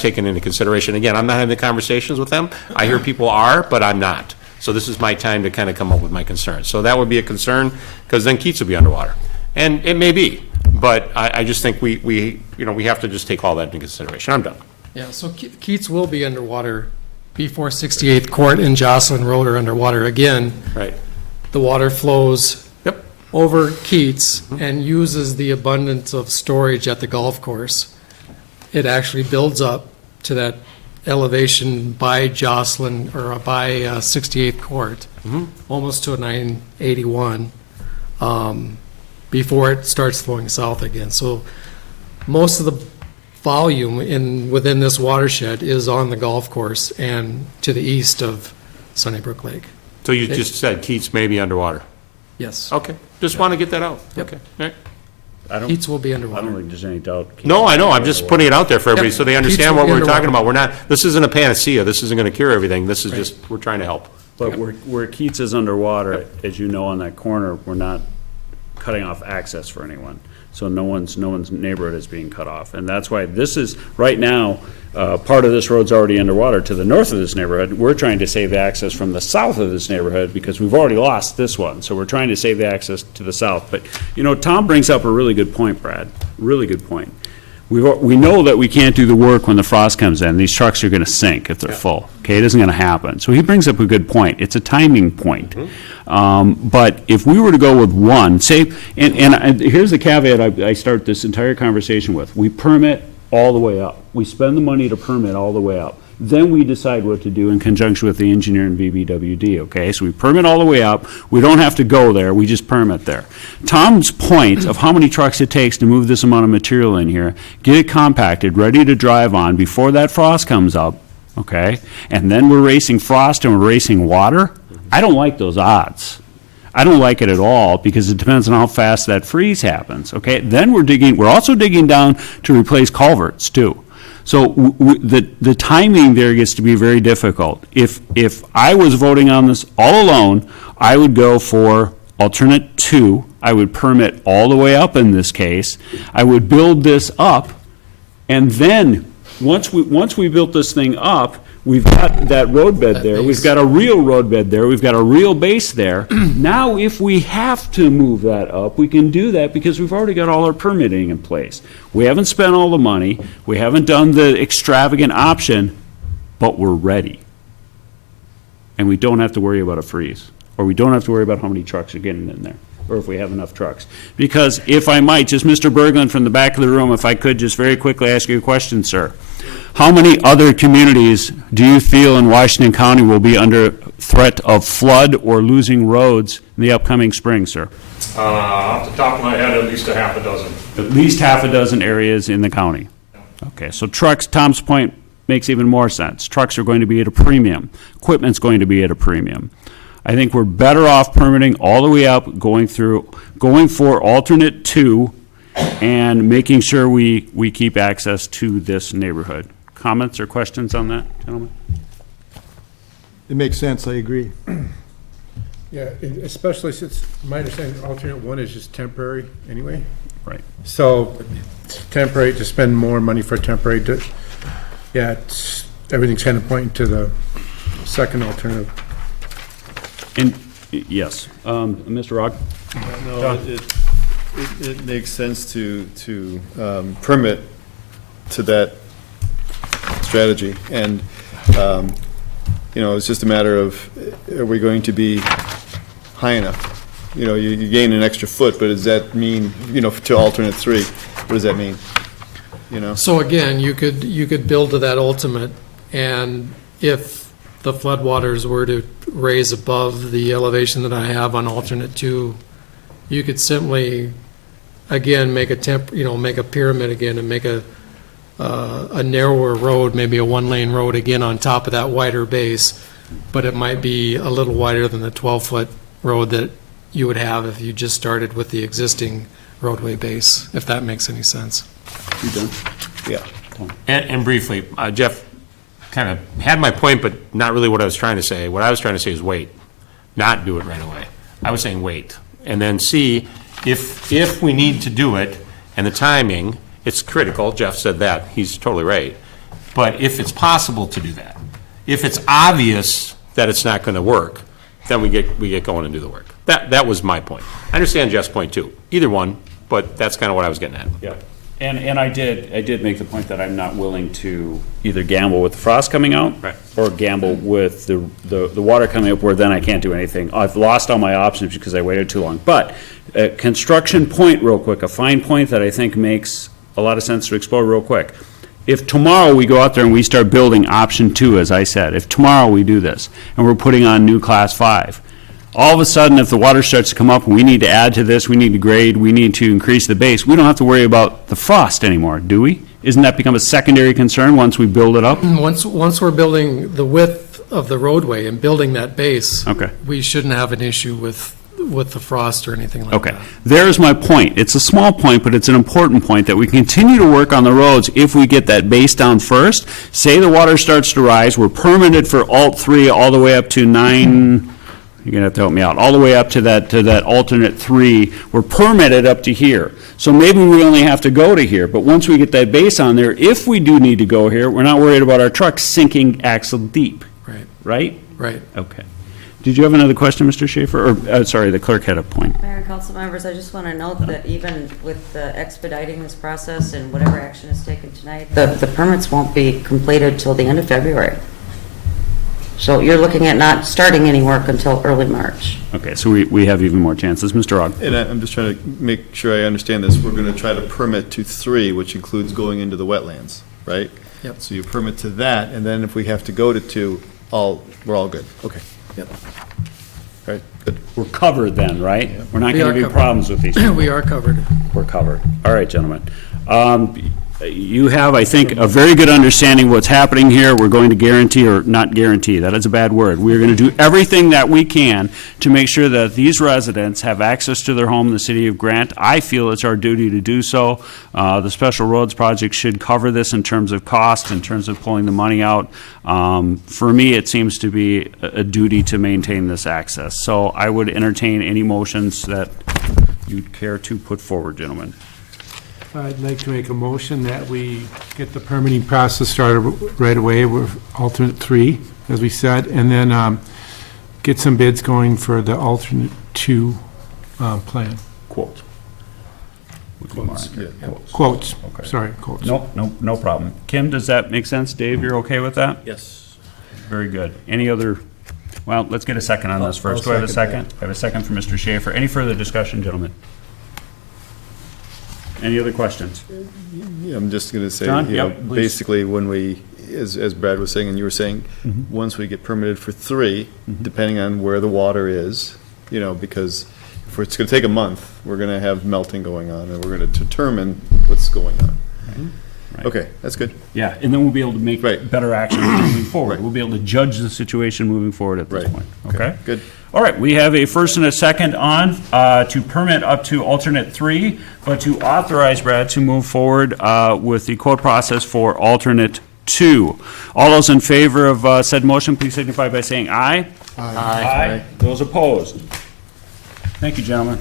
taken into consideration. Again, I'm not having the conversations with them, I hear people are, but I'm not. So this is my time to kind of come up with my concerns. So that would be a concern, because then Keats will be underwater. And it may be, but I just think we have to just take all that into consideration. I'm done. Yeah, so Keats will be underwater before 68th Court and Jocelyn Road are underwater again. Right. The water flows Yep. over Keats and uses the abundance of storage at the golf course. It actually builds up to that elevation by Jocelyn, or by 68th Court, almost to a 981, before it starts flowing south again. So most of the volume within this watershed is on the golf course and to the east of Sunnybrook Lake. So you just said Keats may be underwater. Yes. Okay, just want to get that out. Yep. Okay, all right. Keats will be I don't underwater. think there's any doubt. No, I know, I'm just putting it out there for everybody, so they understand Keats what will be we're talking underwater. about. This isn't a panacea, this isn't going to cure everything, this is just, we're trying to help. But where Keats is underwater, as you know, on that corner, we're not cutting off access for anyone. So no one's neighborhood is being cut off. And that's why this is, right now, part of this road's already underwater to the north of this neighborhood. We're trying to save the access from the south of this neighborhood because we've already lost this one. So we're trying to save the access to the south. But, Tom brings up a really good point, Brad, really good point. We know that we can't do the work when the frost comes in. These trucks are going to sink if they're full. Okay, it isn't going to happen. So he brings up a good point. It's a timing point. But if we were to go with one, say, and here's the caveat I start this entire conversation with. We permit all the way up. We spend the money to permit all the way up. Then we decide what to do in conjunction with the engineer and VBWD, okay? So we permit all the way up. We don't have to go there. We just permit there. Tom's point of how many trucks it takes to move this amount of material in here, get it compacted, ready to drive on before that frost comes up, okay? And then we're racing frost and we're racing water. I don't like those odds. I don't like it at all because it depends on how fast that freeze happens, okay? Then we're also digging down to replace culverts too. So the timing there gets to be very difficult. If I was voting on this all alone, I would go for alternate 2. I would permit all the way up in this case. I would build this up, and then once we built this thing up, we've got that roadbed there. We've got a real roadbed there. We've got a real base there. Now, if we have to move that up, we can do that because we've already got all our permitting in place. We haven't spent all the money. We haven't done the extravagant option, but we're ready. and we don't have to worry about a freeze, or we don't have to worry about how many trucks are getting in there, or if we have enough trucks. Because if I might, just Mr. Berglund from the back of the room, if I could just very quickly ask you a question, sir. How many other communities do you feel in Washington County will be under threat of flood or losing roads in the upcoming spring, sir? Off the top of my head, at least a half a dozen. At least half a dozen areas in the county. Okay, so trucks, Tom's point makes even more sense. Trucks are going to be at a premium. Equipment's going to be at a premium. I think we're better off permitting all the way up, going for alternate 2, and making sure we keep access to this neighborhood. Comments or questions on that, gentlemen? It makes sense, I agree. Yeah, especially since my understanding, alternate 1 is just temporary anyway. Right. So temporary, to spend more money for temporary, everything's kind of pointing to the second alternative. And, yes, Mr. Rogg? No, it makes sense to permit to that strategy. And, it's just a matter of, are we going to be high enough? You gain an extra foot, but does that mean, to alternate 3, what does that mean? So again, you could build to that ultimate, and if the floodwaters were to raise above the elevation that I have on alternate 2, you could simply, again, make a pyramid again and make a narrower road, maybe a 1-lane road again on top of that wider base, but it might be a little wider than the 12-foot road that you would have if you just started with the existing roadway base, if that makes any sense. You done? Yeah. And briefly, Jeff kind of had my point, but not really what I was trying to say. What I was trying to say is wait, not do it right away. I was saying wait, and then see if we need to do it, and the timing, it's critical. Jeff said that. He's totally right. But if it's possible to do that, if it's obvious that it's not going to work, then we get going and do the work. That was my point. I understand Jeff's point too. Either one, but that's kind of what I was getting at. Yeah. And I did make the point that I'm not willing to either gamble with the frost coming out, Right. or gamble with the water coming up where then I can't do anything. I've lost all my options because I waited too long. But construction point real quick, a fine point that I think makes a lot of sense to explore real quick. If tomorrow we go out there and we start building option 2, as I said, if tomorrow we do this and we're putting on new class 5, all of a sudden, if the water starts to come up and we need to add to this, we need to grade, we need to increase the base, we don't have to worry about the frost anymore, do we? Isn't that become a secondary concern once we build it up? Once we're building the width of the roadway and building that base, Okay. we shouldn't have an issue with the frost or anything like that. Okay, there's my point. It's a small point, but it's an important point that we continue to work on the roads if we get that base down first. Say the water starts to rise, we're permitted for alt 3 all the way up to 9, you're gonna have to help me out, all the way up to that alternate 3, we're permitted up to here. So maybe we only have to go to here, but once we get that base on there, if we do need to go here, we're not worried about our truck sinking axle deep, Right, right? right. Okay. Did you have another question, Mr. Schaefer? Or, sorry, the clerk had a point. Mayor and council members, I just want to note that even with expediting this process and whatever action is taken tonight, the permits won't be completed till the end of February. So you're looking at not starting any work until early March. Okay, so we have even more chances. Mr. Ogg? And I'm just trying to make sure I understand this. We're going to try to permit to 3, which includes going into the wetlands, right? Yep. So you permit to that, and then if we have to go to 2, we're all good. Okay. Yep. All right, good. We're covered then, right? We're not We going are to be covered. problems with these. We are covered. We're covered. All right, gentlemen. You have, I think, a very good understanding of what's happening here. We're going to guarantee, or not guarantee, that is a bad word. We're going to do everything that we can to make sure that these residents have access to their home in the city of Grant. I feel it's our duty to do so. The Special Roads Project should cover this in terms of cost, in terms of pulling the money out. For me, it seems to be a duty to maintain this access. So I would entertain any motions that you'd care to put forward, gentlemen. I'd like to make a motion that we get the permitting process started right away with alternate 3, as we said, and then get some bids going for the alternate 2 plan. Quote. Quotes, Okay. sorry, quotes. No problem. Kim, does that make sense? Dave, you're okay with that? Yes. Very good. Any other Well, let's get a second on this first. Do I have a second? I have a second for Mr. Schaefer. Any further discussion, gentlemen? Any other questions? Yeah, I'm just gonna say, John? you know, Yep, please. basically, when we, as Brad was saying, and you were saying, once we get permitted for 3, depending on where the water is, you know, because if it's gonna take a month, we're gonna have melting going on, and we're gonna determine what's going on. Right. Okay, that's good. Yeah, and then we'll be able to make Right. better actions moving forward. Right. We'll be able to judge the situation moving forward at this Right. point, okay? Good. All right, we have a first and a second on to permit up to alternate 3, but to authorize Brad to move forward with the quote process for alternate 2. All those in favor of said motion, please signify by saying aye. Aye. Those opposed? Thank you, gentlemen.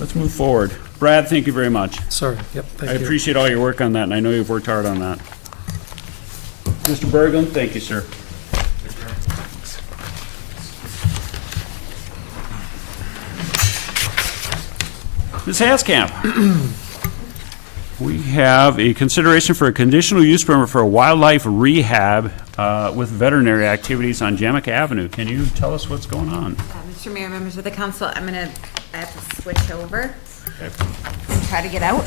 Let's move forward. Brad, thank you very much. Sorry, yep, I thank you. appreciate all your work on that, and I know you've worked hard on that. Mr. Berglund, thank you, sir. Ms. Haskamp, we have a consideration for a conditional use permit for a wildlife rehab with veterinary activities on Jamaica Avenue. Can you tell us what's going on? Mr. Mayor, members of the council, I have to switch over and try to get out.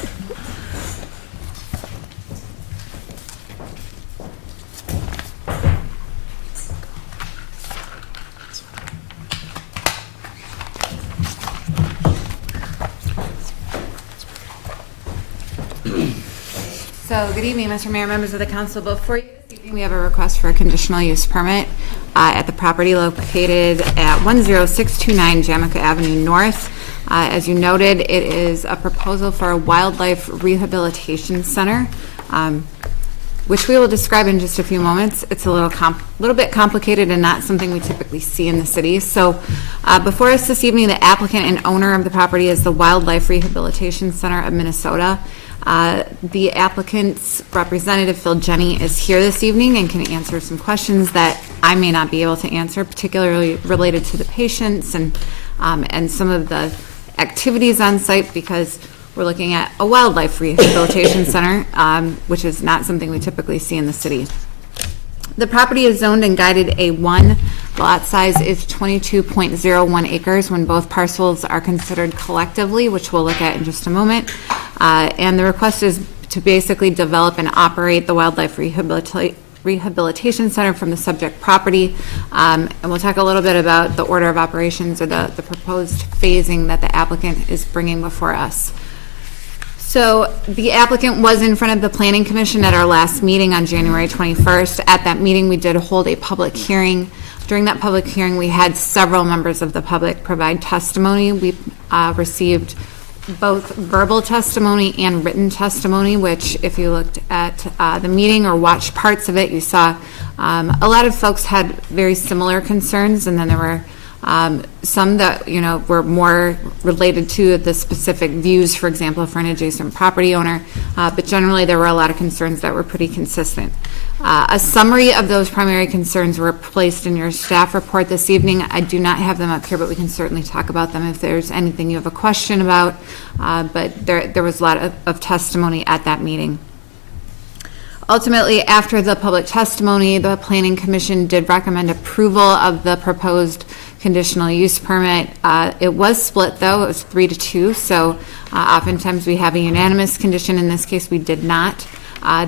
So, good evening, Mr. Mayor, members of the council. Before you this evening, we have a request for a conditional use permit at the property located at 10629 Jamaica Avenue North. As you noted, it is a proposal for a wildlife rehabilitation center, which we will describe in just a few moments. It's a little bit complicated and not something we typically see in the city. So before us this evening, the applicant and owner of the property is the Wildlife Rehabilitation Center of Minnesota. The applicant's representative, Phil Jenny, is here this evening and can answer some questions that I may not be able to answer, particularly related to the patients and some of the activities on site, because we're looking at a wildlife rehabilitation center, which is not something we typically see in the city. The property is zoned and guided A1. Lot size is 22.01 acres when both parcels are considered collectively, which we'll look at in just a moment. And the request is to basically develop and operate the wildlife rehabilitation center from the subject property. And we'll talk a little bit about the order of operations or the proposed phasing that the applicant is bringing before us. So the applicant was in front of the Planning Commission at our last meeting on January 21st. At that meeting, we did hold a public hearing. During that public hearing, we had several members of the public provide testimony. We received both verbal testimony and written testimony, which if you looked at the meeting or watched parts of it, you saw a lot of folks had very similar concerns, and then there were some that, were more related to the specific views, for example, for an adjacent property owner. But generally, there were a lot of concerns that were pretty consistent. A summary of those primary concerns were placed in your staff report this evening. I do not have them up here, but we can certainly talk about them if there's anything you have a question about. But there was a lot of testimony at that meeting. Ultimately, after the public testimony, the Planning Commission did recommend approval of the proposed conditional use permit. It was split, though. It was 3-2, so oftentimes we have a unanimous condition. In this case, we did not.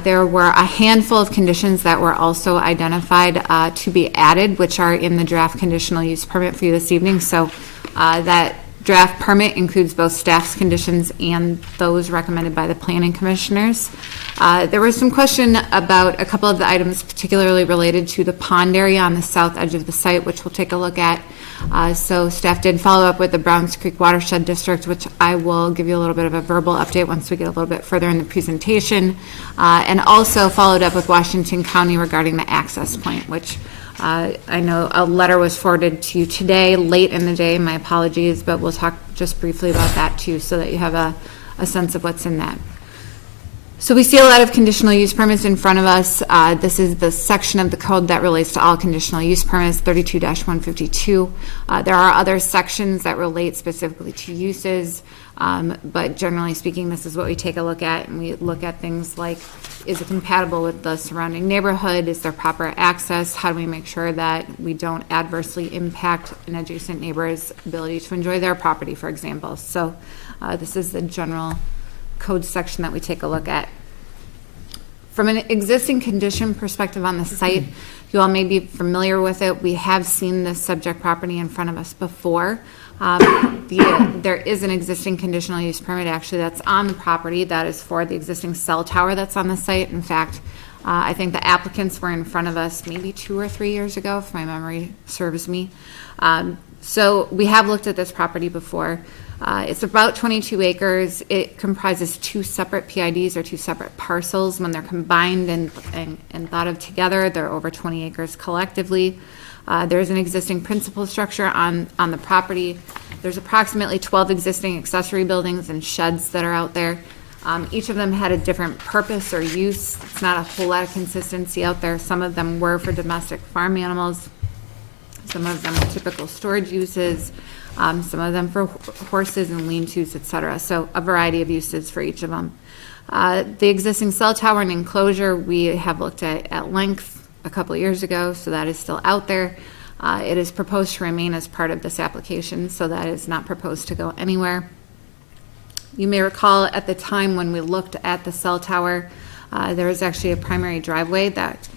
There were a handful of conditions that were also identified to be added, which are in the draft conditional use permit for you this evening. So that draft permit includes both staff's conditions and those recommended by the planning commissioners. There was some question about a couple of the items, particularly related to the pond area on the south edge of the site, which we'll take a look at. So staff did follow up with the Browns Creek Watershed District, which I will give you a little bit of a verbal update once we get a little bit further in the presentation, and also followed up with Washington County regarding the access point, which I know a letter was forwarded to you today, late in the day. My apologies, but we'll talk just briefly about that too, so that you have a sense of what's in that. So we see a lot of conditional use permits in front of us. This is the section of the code that relates to all conditional use permits, 32-152. There are other sections that relate specifically to uses, but generally speaking, this is what we take a look at, and we look at things like, is it compatible with the surrounding neighborhood? Is there proper access? How do we make sure that we don't adversely impact an adjacent neighbor's ability to enjoy their property, for example? So this is the general code section that we take a look at. From an existing condition perspective on the site, you all may be familiar with it. We have seen this subject property in front of us before. There is an existing conditional use permit actually that's on the property that is for the existing cell tower that's on the site. In fact, I think the applicants were in front of us maybe 2 or 3 years ago, if my memory serves me. So we have looked at this property before. It's about 22 acres. It comprises 2 separate PIDs or 2 separate parcels. When they're combined and thought of together, they're over 20 acres collectively. There's an existing principal structure on the property. There's approximately 12 existing accessory buildings and sheds that are out there. Each of them had a different purpose or use. It's not a whole lot of consistency out there. Some of them were for domestic farm animals. Some of them were typical storage uses. Some of them for horses and lean-tos, et cetera. So a variety of uses for each of them. The existing cell tower and enclosure we have looked at length a couple of years ago, so that is still out there. It is proposed to remain as part of this application, so that is not proposed to go anywhere. You may recall at the time when we looked at the cell tower, there was actually a primary driveway that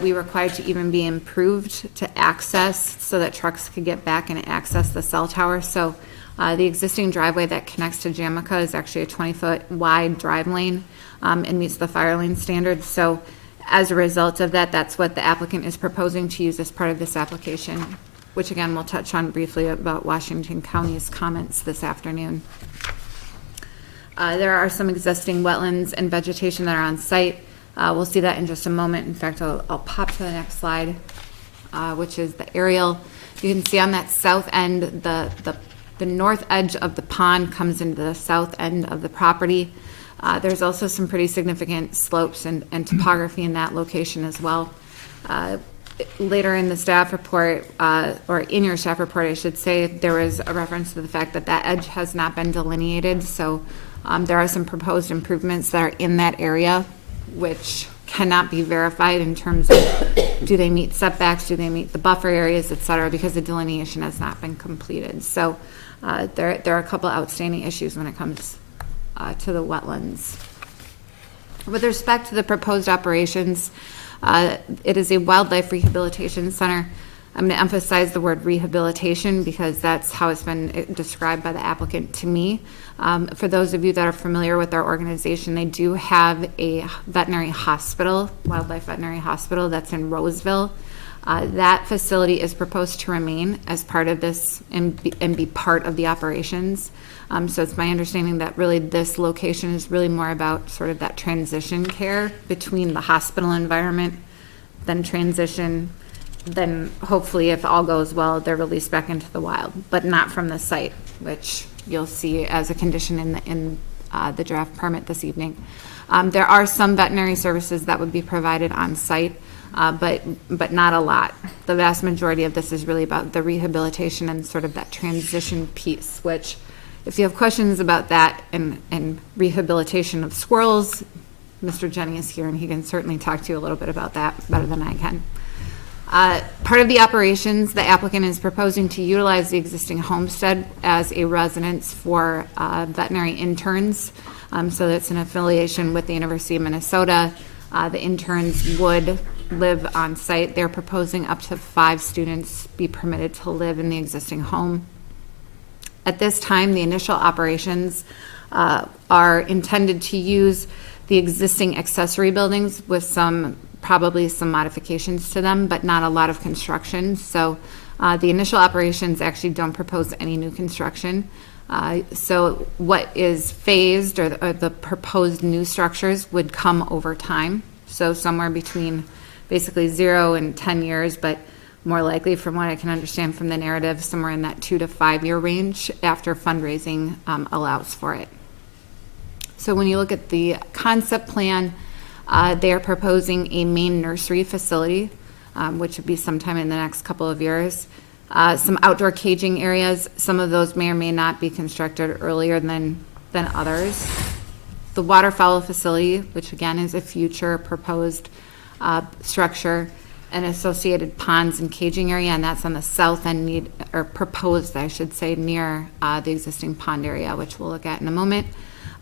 we required to even be improved to access so that trucks could get back and access the cell tower. So the existing driveway that connects to Jamica is actually a 20-foot wide drive lane and meets the fire lane standards. So as a result of that, that's what the applicant is proposing to use as part of this application, which again, we'll touch on briefly about Washington County's comments this afternoon. There are some existing wetlands and vegetation that are on site. We'll see that in just a moment. In fact, I'll pop to the next slide, which is the aerial. You can see on that south end, the north edge of the pond comes into the south end of the property. There's also some pretty significant slopes and topography in that location as well. Later in the staff report, or in your staff report, I should say, there was a reference to the fact that that edge has not been delineated. So there are some proposed improvements that are in that area, which cannot be verified in terms of do they meet setbacks, do they meet the buffer areas, et cetera, because the delineation has not been completed. So there are a couple outstanding issues when it comes to the wetlands. With respect to the proposed operations, it is a wildlife rehabilitation center. I'm going to emphasize the word rehabilitation because that's how it's been described by the applicant to me. For those of you that are familiar with our organization, they do have a veterinary hospital, wildlife veterinary hospital, that's in Roseville. That facility is proposed to remain as part of this and be part of the operations. So it's my understanding that really this location is really more about sort of that transition care between the hospital environment, then transition, then hopefully if all goes well, they're released back into the wild, but not from the site, which you'll see as a condition in the draft permit this evening. There are some veterinary services that would be provided on site, but not a lot. The vast majority of this is really about the rehabilitation and sort of that transition piece, which if you have questions about that and rehabilitation of squirrels, Mr. Jenny is here and he can certainly talk to you a little bit about that better than I can. Part of the operations, the applicant is proposing to utilize the existing homestead as a residence for veterinary interns. So that's an affiliation with the University of Minnesota. The interns would live on site. They're proposing up to 5 students be permitted to live in the existing home. At this time, the initial operations are intended to use the existing accessory buildings with probably some modifications to them, but not a lot of construction. So the initial operations actually don't propose any new construction. So what is phased or the proposed new structures would come over time. So somewhere between basically 0 and 10 years, but more likely from what I can understand from the narrative, somewhere in that 2 to 5 year range after fundraising allows for it. So when you look at the concept plan, they are proposing a main nursery facility, which would be sometime in the next couple of years. Some outdoor caging areas, some of those may or may not be constructed earlier than others. The waterfowl facility, which again is a future proposed structure, and associated ponds and caging area, and that's on the south end, or proposed, I should say, near the existing pond area, which we'll look at in a moment.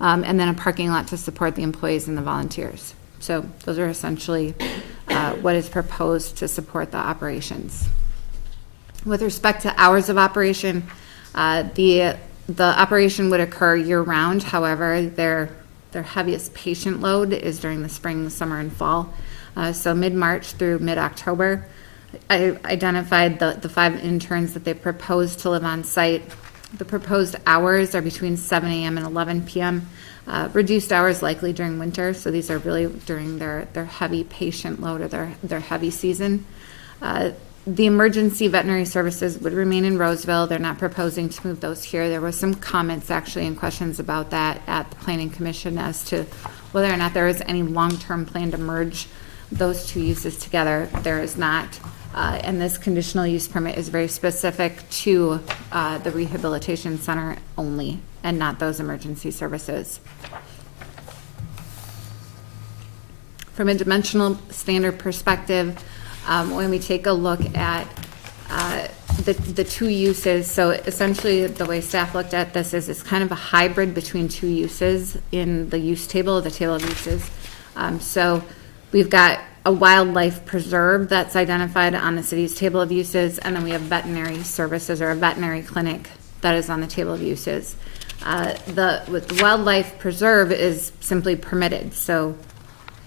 And then a parking lot to support the employees and the volunteers. So those are essentially what is proposed to support the operations. With respect to hours of operation, the operation would occur year-round. However, their heaviest patient load is during the spring, summer, and fall. So mid-March through mid-October. I identified the 5 interns that they proposed to live on site. The proposed hours are between 7 a.m. and 11 p.m. Reduced hours likely during winter, so these are really during their heavy patient load or their heavy season. The emergency veterinary services would remain in Roseville. They're not proposing to move those here. There was some comments actually and questions about that at the Planning Commission as to whether or not there is any long-term plan to merge those two uses together. There is not. And this conditional use permit is very specific to the rehabilitation center only and not those emergency services. From a dimensional standard perspective, when we take a look at the two uses, so essentially the way staff looked at this is it's kind of a hybrid between two uses in the use table, the table of uses. So we've got a wildlife preserve that's identified on the city's table of uses, and then we have veterinary services or a veterinary clinic that is on the table of uses. With the wildlife preserve is simply permitted, so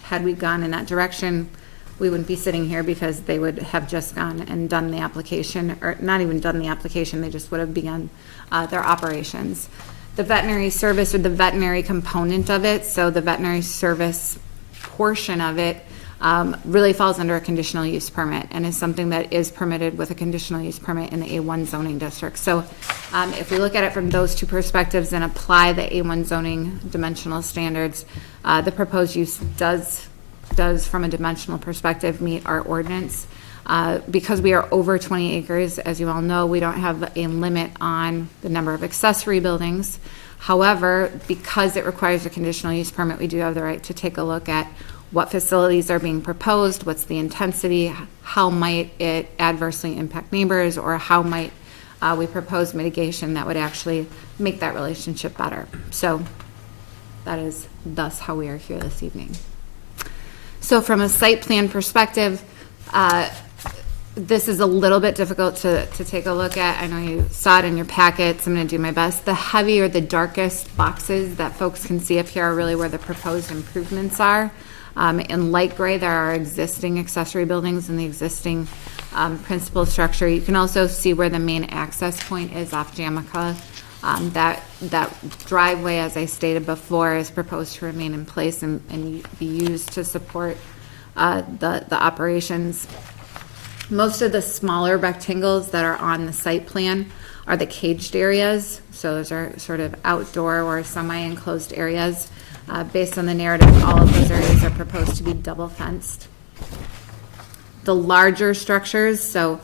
had we gone in that direction, we wouldn't be sitting here because they would have just gone and done the application, or not even done the application, they just would have begun their operations. The veterinary service or the veterinary component of it, so the veterinary service portion of it, really falls under a conditional use permit and is something that is permitted with a conditional use permit in the A1 zoning district. So if we look at it from those two perspectives and apply the A1 zoning dimensional standards, the proposed use does from a dimensional perspective meet our ordinance. Because we are over 20 acres, as you all know, we don't have a limit on the number of accessory buildings. However, because it requires a conditional use permit, we do have the right to take a look at what facilities are being proposed, what's the intensity, how might it adversely impact neighbors, or how might we propose mitigation that would actually make that relationship better. So that is thus how we are here this evening. So from a site plan perspective, this is a little bit difficult to take a look at. I know you saw it in your packets. I'm going to do my best. The heavy or the darkest boxes that folks can see up here are really where the proposed improvements are. In light gray, there are existing accessory buildings in the existing principal structure. You can also see where the main access point is off Jamica. That driveway, as I stated before, is proposed to remain in place and be used to support the operations. Most of the smaller rectangles that are on the site plan are the caged areas. So those are sort of outdoor or semi-enclosed areas. Based on the narrative, all of those areas are proposed to be double fenced. The larger structures, so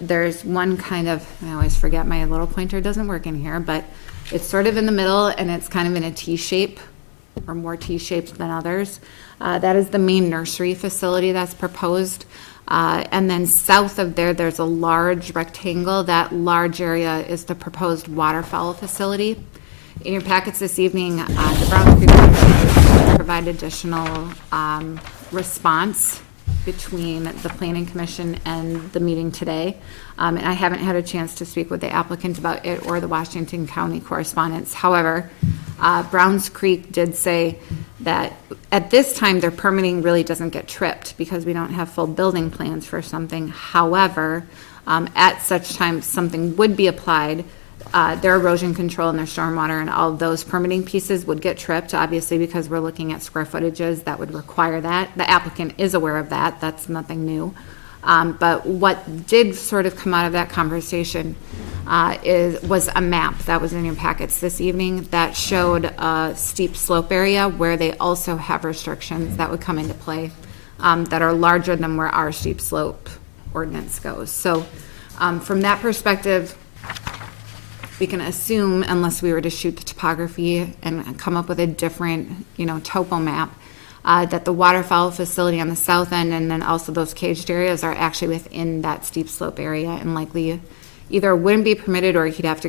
there's one kind of, I always forget my little pointer doesn't work in here, but it's sort of in the middle and it's kind of in a T shape or more T-shaped than others. That is the main nursery facility that's proposed. And then south of there, there's a large rectangle. That large area is the proposed waterfowl facility. In your packets this evening, the Browns Creek Commission provide additional response between the Planning Commission and the meeting today. And I haven't had a chance to speak with the applicant about it or the Washington County correspondence. However, Browns Creek did say that at this time their permitting really doesn't get tripped because we don't have full building plans for something. However, at such time something would be applied, their erosion control and their stormwater and all of those permitting pieces would get tripped, obviously, because we're looking at square footages that would require that. The applicant is aware of that. That's nothing new. But what did sort of come out of that conversation was a map that was in your packets this evening that showed a steep slope area where they also have restrictions that would come into play that are larger than where our steep slope ordinance goes. So from that perspective, we can assume, unless we were to shoot the topography and come up with a different, topo map, that the waterfowl facility on the south end and then also those caged areas are actually within that steep slope area and likely either wouldn't be permitted or they'd have to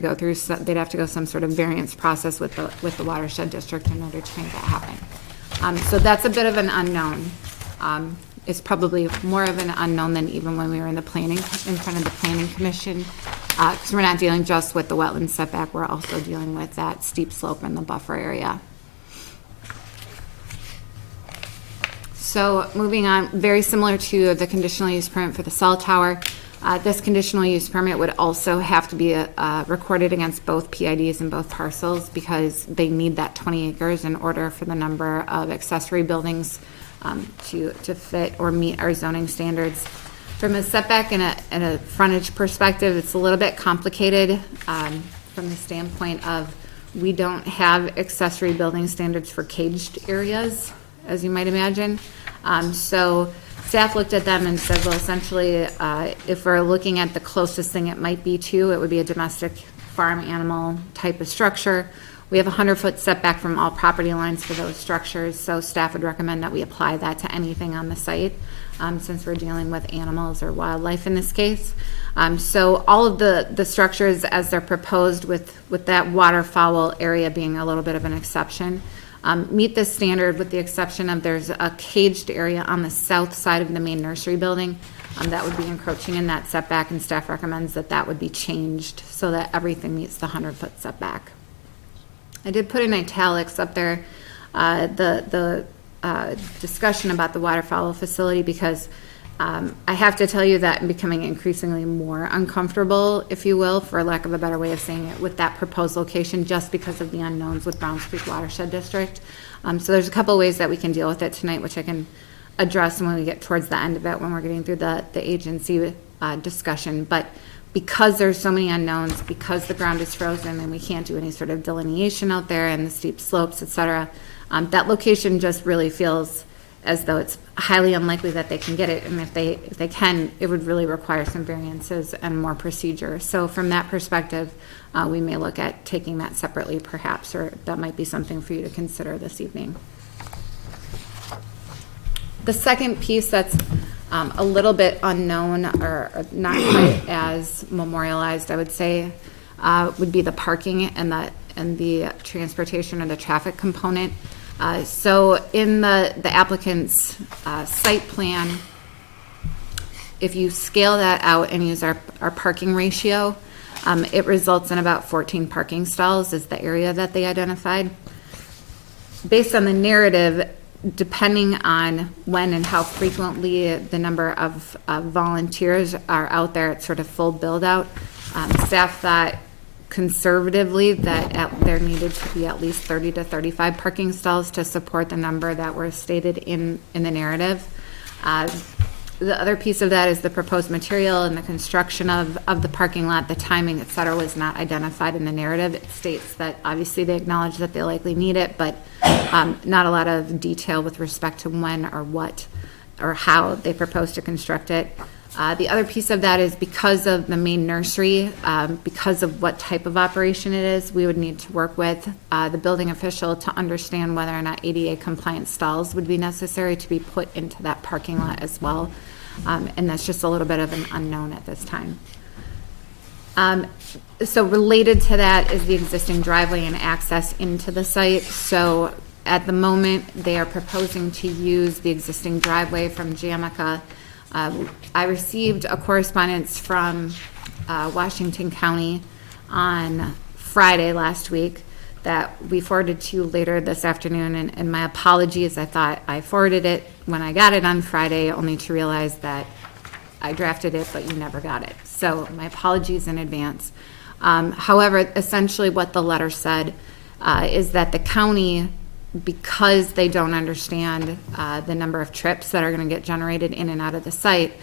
go some sort of variance process with the watershed district in order to make that happen. So that's a bit of an unknown. It's probably more of an unknown than even when we were in front of the planning commission, because we're not dealing just with the wetland setback, we're also dealing with that steep slope in the buffer area. So moving on, very similar to the conditional use permit for the cell tower, this conditional use permit would also have to be recorded against both PIDs and both parcels because they need that 20 acres in order for the number of accessory buildings to fit or meet our zoning standards. From a setback and a frontage perspective, it's a little bit complicated from the standpoint of we don't have accessory building standards for caged areas, as you might imagine. So staff looked at them and said, well, essentially, if we're looking at the closest thing it might be to, it would be a domestic farm animal type of structure. We have a 100-foot setback from all property lines for those structures, so staff would recommend that we apply that to anything on the site, since we're dealing with animals or wildlife in this case. So all of the structures as they're proposed with that waterfowl area being a little bit of an exception, meet this standard with the exception of there's a caged area on the south side of the main nursery building that would be encroaching in that setback, and staff recommends that would be changed so that everything meets the 100-foot setback. I did put in italics up there the discussion about the waterfowl facility because I have to tell you that I'm becoming increasingly more uncomfortable, if you will, for lack of a better way of saying it, with that proposed location just because of the unknowns with Browns Creek Watershed District. So there's a couple ways that we can deal with it tonight, which I can address when we get towards the end of it when we're getting through the agency discussion. But because there's so many unknowns, because the ground is frozen and we can't do any sort of delineation out there and the steep slopes, et cetera, that location just really feels as though it's highly unlikely that they can get it. And if they can, it would really require some variances and more procedure. So from that perspective, we may look at taking that separately perhaps, or that might be something for you to consider this evening. The second piece that's a little bit unknown or not quite as memorialized, I would say, would be the parking and the transportation or the traffic component. So in the applicant's site plan, if you scale that out and use our parking ratio, it results in about 14 parking stalls is the area that they identified. Based on the narrative, depending on when and how frequently the number of volunteers are out there at sort of full build out, staff thought conservatively that there needed to be at least 30 to 35 parking stalls to support the number that were stated in the narrative. The other piece of that is the proposed material and the construction of the parking lot, the timing, et cetera, was not identified in the narrative. It states that obviously they acknowledge that they likely need it, but not a lot of detail with respect to when or what or how they propose to construct it. The other piece of that is because of the main nursery, because of what type of operation it is, we would need to work with the building official to understand whether or not ADA compliant stalls would be necessary to be put into that parking lot as well. And that's just a little bit of an unknown at this time. So related to that is the existing driveway and access into the site. So at the moment, they are proposing to use the existing driveway from Jamaica. I received a correspondence from Washington County on Friday last week that we forwarded to you later this afternoon, and my apologies. I thought I forwarded it when I got it on Friday, only to realize that I drafted it, but you never got it. So my apologies in advance. However, essentially what the letter said is that the county, because they don't understand the number of trips that are going to get generated in and out of the site,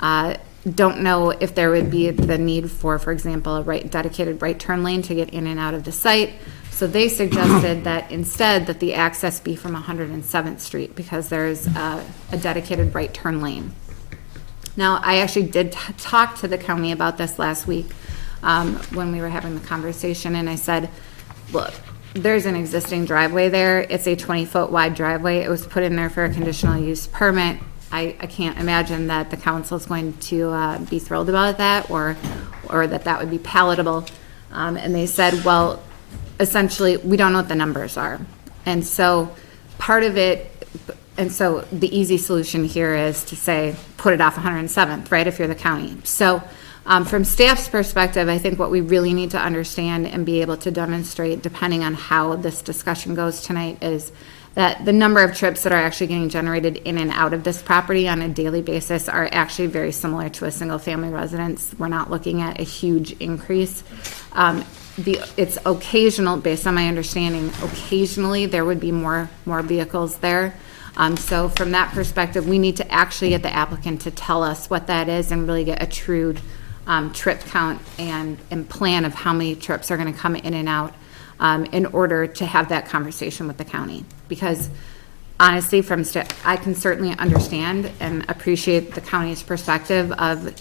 Don't know if there would be the need for example, a dedicated right turn lane to get in and out of the site. So they suggested that instead that the access be from 107th Street because there's a dedicated right turn lane. Now, I actually did talk to the county about this last week when we were having the conversation, and I said, look, there's an existing driveway there. It's a 20-foot wide driveway. It was put in there for a conditional use permit. I can't imagine that the council is going to be thrilled about that or that would be palatable. And they said, well, essentially, we don't know what the numbers are. And so part of it, and so the easy solution here is to say, put it off 107th, right, if you're the county. So from staff's perspective, I think what we really need to understand and be able to demonstrate, depending on how this discussion goes tonight, is that the number of trips that are actually getting generated in and out of this property on a daily basis are actually very similar to a single-family residence. We're not looking at a huge increase. It's occasional, based on my understanding, occasionally there would be more vehicles there. So from that perspective, we need to actually get the applicant to tell us what that is and really get a true trip count and plan of how many trips are going to come in and out in order to have that conversation with the county. Because honestly, I can certainly understand and appreciate the county's perspective of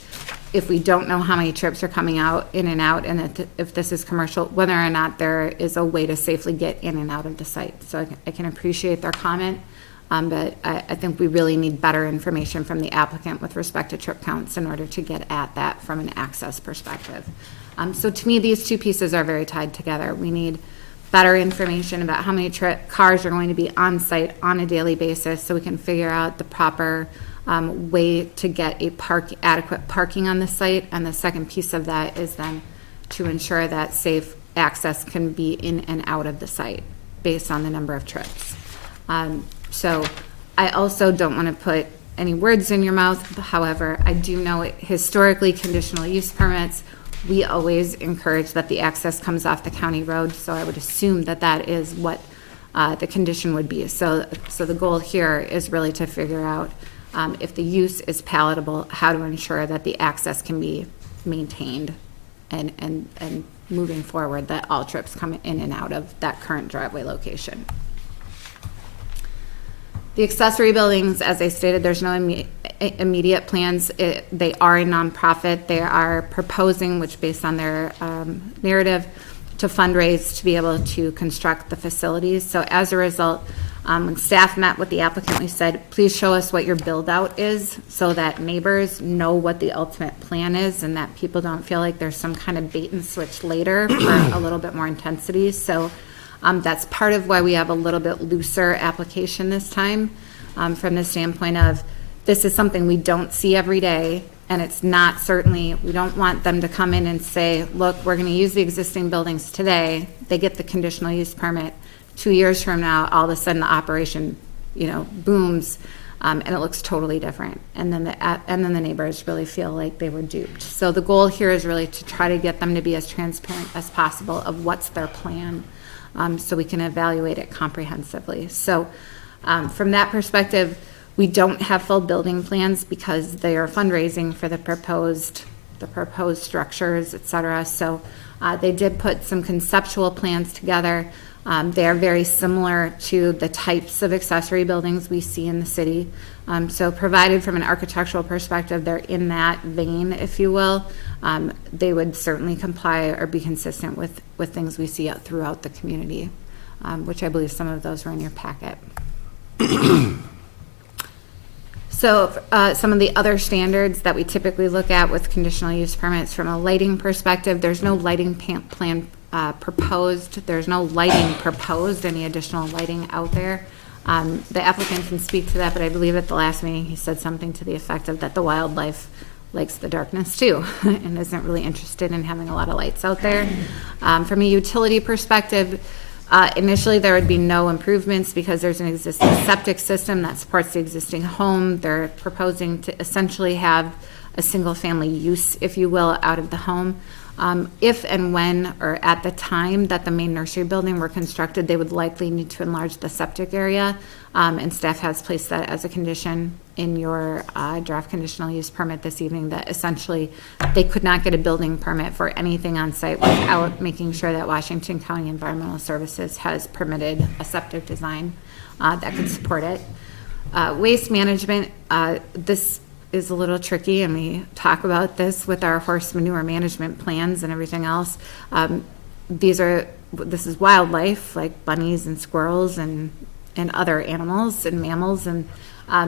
if we don't know how many trips are coming out, in and out, and if this is commercial, whether or not there is a way to safely get in and out of the site. So I can appreciate their comment, but I think we really need better information from the applicant with respect to trip counts in order to get at that from an access perspective. So to me, these two pieces are very tied together. We need better information about how many cars are going to be on site on a daily basis so we can figure out the proper way to get adequate parking on the site. And the second piece of that is then to ensure that safe access can be in and out of the site based on the number of trips. So I also don't want to put any words in your mouth. However, I do know historically conditional use permits, we always encourage that the access comes off the county road. So I would assume that that is what the condition would be. So the goal here is really to figure out if the use is palatable, how to ensure that the access can be maintained and moving forward, that all trips come in and out of that current driveway location. The accessory buildings, as I stated, there's no immediate plans. They are a nonprofit. They are proposing, which based on their narrative, to fundraise to be able to construct the facilities. So as a result, when staff met with the applicant, we said, please show us what your build out is so that neighbors know what the ultimate plan is and that people don't feel like there's some kind of bait and switch later for a little bit more intensity. So that's part of why we have a little bit looser application this time, from the standpoint of this is something we don't see every day, and it's not certainly, we don't want them to come in and say, look, we're going to use the existing buildings today. They get the conditional use permit. 2 years from now, all of a sudden the operation, booms, and it looks totally different. And then the neighbors really feel like they were duped. So the goal here is really to try to get them to be as transparent as possible of what's their plan. So we can evaluate it comprehensively. So from that perspective, we don't have full building plans because they are fundraising for the proposed structures, et cetera. So they did put some conceptual plans together. They are very similar to the types of accessory buildings we see in the city. So provided from an architectural perspective, they're in that vein, if you will. They would certainly comply or be consistent with things we see throughout the community, which I believe some of those were in your packet. So some of the other standards that we typically look at with conditional use permits from a lighting perspective, there's no lighting plan proposed. There's no lighting proposed, any additional lighting out there. The applicant can speak to that, but I believe at the last meeting he said something to the effect of that the wildlife likes the darkness too and isn't really interested in having a lot of lights out there. From a utility perspective, initially there would be no improvements because there's an existing septic system that supports the existing home. They're proposing to essentially have a single family use, if you will, out of the home. If and when, or at the time that the main nursery building were constructed, they would likely need to enlarge the septic area, and staff has placed that as a condition in your draft conditional use permit this evening, that essentially they could not get a building permit for anything on site without making sure that Washington County Environmental Services has permitted a septic design that could support it. Waste management, this is a little tricky, and we talk about this with our horse manure management plans and everything else. This is wildlife, like bunnies and squirrels and other animals and mammals. And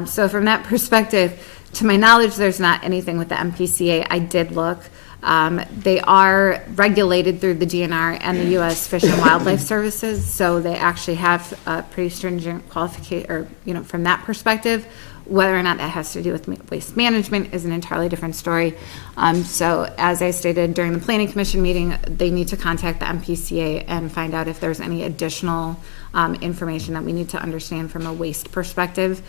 so from that perspective, to my knowledge, there's not anything with the MPCA. I did look. They are regulated through the DNR and the U.S. Fish and Wildlife Services, so they actually have a pretty stringent qualification, or, from that perspective. Whether or not that has to do with waste management is an entirely different story. So as I stated during the Planning Commission meeting, they need to contact the MPCA and find out if there's any additional information that we need to understand from a waste perspective.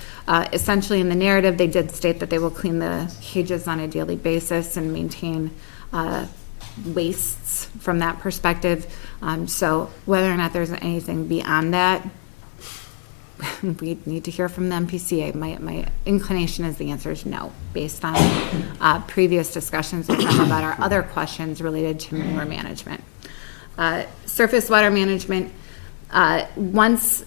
Essentially, in the narrative, they did state that they will clean the cages on a daily basis and maintain wastes from that perspective. So whether or not there's anything beyond that, we need to hear from the MPCA. My inclination is the answer is no, based on previous discussions with them about our other questions related to manure management. Surface water management, once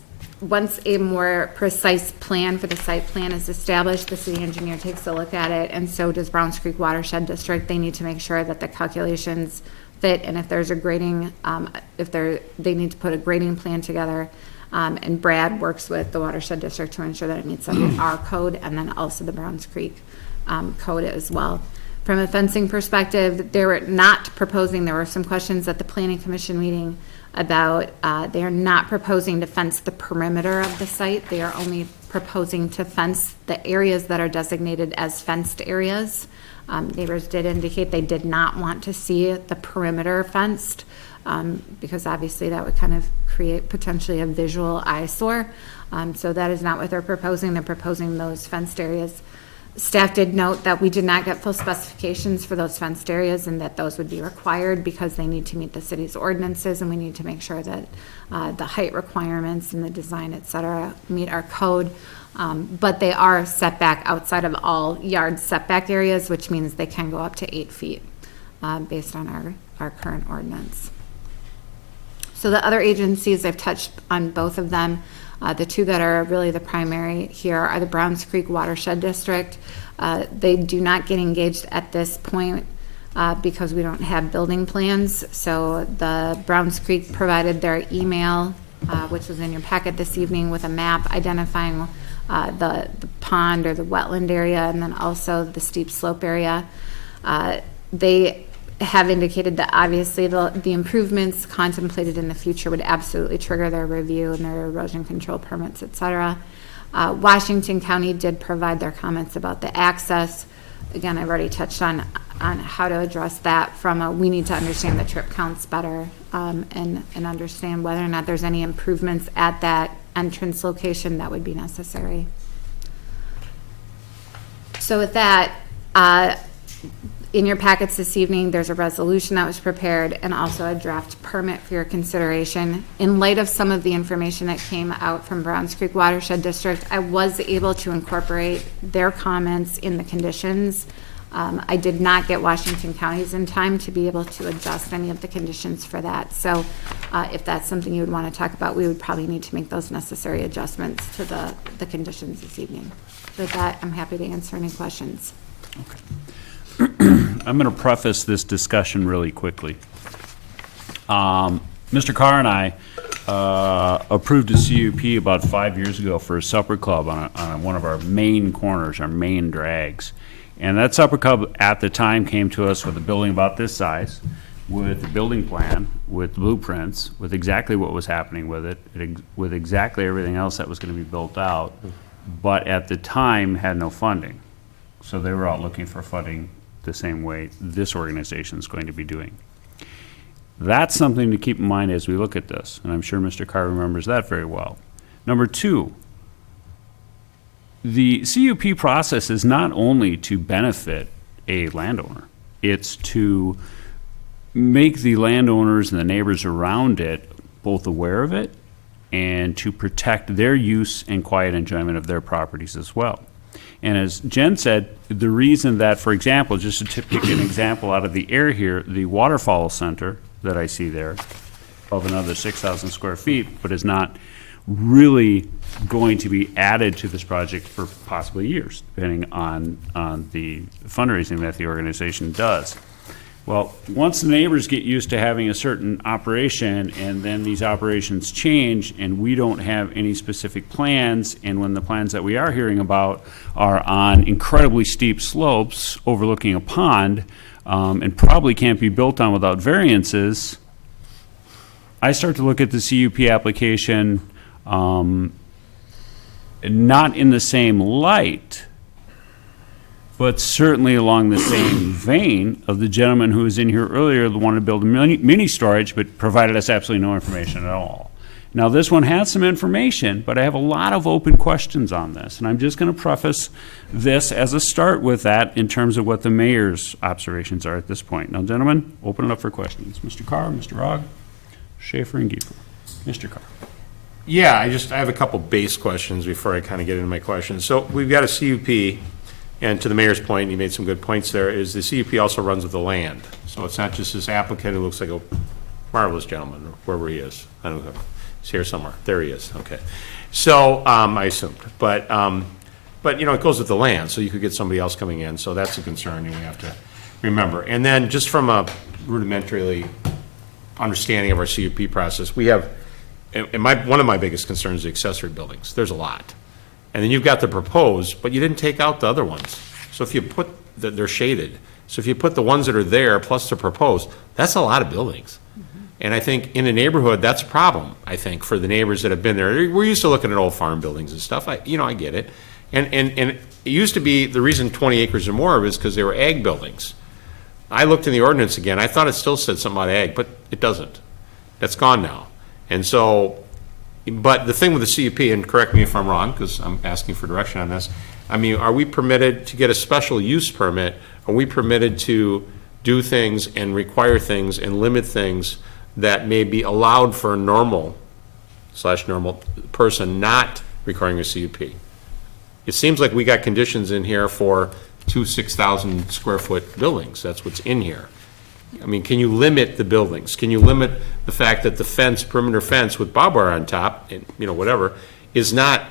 a more precise plan for the site plan is established, the city engineer takes a look at it, and so does Browns Creek Watershed District. They need to make sure that the calculations fit, and if there's a grading, they need to put a grading plan together. And Brad works with the Watershed District to ensure that it meets our code, and then also the Browns Creek code as well. From a fencing perspective, they were not proposing, there were some questions at the Planning Commission meeting about, they are not proposing to fence the perimeter of the site. They are only proposing to fence the areas that are designated as fenced areas. Neighbors did indicate they did not want to see the perimeter fenced, because obviously that would kind of create potentially a visual eyesore. So that is not what they're proposing. They're proposing those fenced areas. Staff did note that we did not get full specifications for those fenced areas, and that those would be required because they need to meet the city's ordinances, and we need to make sure that the height requirements and the design, et cetera, meet our code. But they are set back outside of all yard setback areas, which means they can go up to 8 feet based on our current ordinance. So the other agencies, I've touched on both of them. The two that are really the primary here are the Browns Creek Watershed District. They do not get engaged at this point because we don't have building plans. So the Browns Creek provided their email, which was in your packet this evening, with a map identifying the pond or the wetland area, and then also the steep slope area. They have indicated that obviously the improvements contemplated in the future would absolutely trigger their review and their erosion control permits, et cetera. Washington County did provide their comments about the access. Again, I've already touched on how to address that from we need to understand the trip counts better, and understand whether or not there's any improvements at that entrance location that would be necessary. So with that, in your packets this evening, there's a resolution that was prepared and also a draft permit for your consideration. In light of some of the information that came out from Browns Creek Watershed District, I was able to incorporate their comments in the conditions. I did not get Washington County's in time to be able to adjust any of the conditions for that. So if that's something you would want to talk about, we would probably need to make those necessary adjustments to the conditions this evening. With that, I'm happy to answer any questions. I'm going to preface this discussion really quickly. Mr. Carr and I approved a CUP about 5 years ago for a supper club on one of our main corners, our main drags. And that supper club at the time came to us with a building about this size, with a building plan, with blueprints, with exactly what was happening with it, with exactly everything else that was going to be built out, but at the time had no funding. So they were out looking for funding the same way this organization is going to be doing. That's something to keep in mind as we look at this, and I'm sure Mr. Carr remembers that very well. Number two, the CUP process is not only to benefit a landowner, it's to make the landowners and the neighbors around it both aware of it and to protect their use and quiet enjoyment of their properties as well. And as Jen said, the reason that, for example, just to pick an example out of the air here, the waterfowl center that I see there of another 6,000 square feet, but is not really going to be added to this project for possibly years, depending on the fundraising that the organization does. Well, once the neighbors get used to having a certain operation, and then these operations change, and we don't have any specific plans, and when the plans that we are hearing about are on incredibly steep slopes overlooking a pond, and probably can't be built on without variances, I start to look at the CUP application not in the same light, but certainly along the same vein of the gentleman who was in here earlier that wanted to build a mini storage, but provided us absolutely no information at all. Now, this one has some information, but I have a lot of open questions on this, and I'm just going to preface this as a start with that in terms of what the mayor's observations are at this point. Now, gentlemen, open it up for questions. Mr. Carr, Mr. Ogg, Schaefer, and Giefer. Mr. Carr. Yeah, I have a couple base questions before I kind of get into my questions. So we've got a CUP, and to the mayor's point, and he made some good points there, is the CUP also runs with the land. So it's not just this applicant who looks like a marvelous gentleman, or wherever he is. I don't know. He's here somewhere. There he is. Okay. So I assumed. But you know, it goes with the land, so you could get somebody else coming in. So that's a concern you have to remember. And then just from a rudimentary understanding of our CUP process, we have, and one of my biggest concerns is the accessory buildings. There's a lot. And then you've got the proposed, but you didn't take out the other ones. So if you put, they're shaded. So if you put the ones that are there plus the proposed, that's a lot of buildings. And I think in a neighborhood, that's a problem, I think, for the neighbors that have been there. We're used to looking at old farm buildings and stuff. I get it. And it used to be, the reason 20 acres or more is because they were ag buildings. I looked in the ordinance again. I thought it still said something about ag, but it doesn't. That's gone now. And so, but the thing with the CUP, and correct me if I'm wrong, because I'm asking for direction on this, I mean, are we permitted to get a special use permit? Are we permitted to do things and require things and limit things that may be allowed for a normal person not requiring a CUP? It seems like we got conditions in here for 2 6,000 square foot buildings. That's what's in here. I mean, can you limit the buildings? Can you limit the fact that the fence, perimeter fence with barbed wire on top, and, you know, whatever, is not,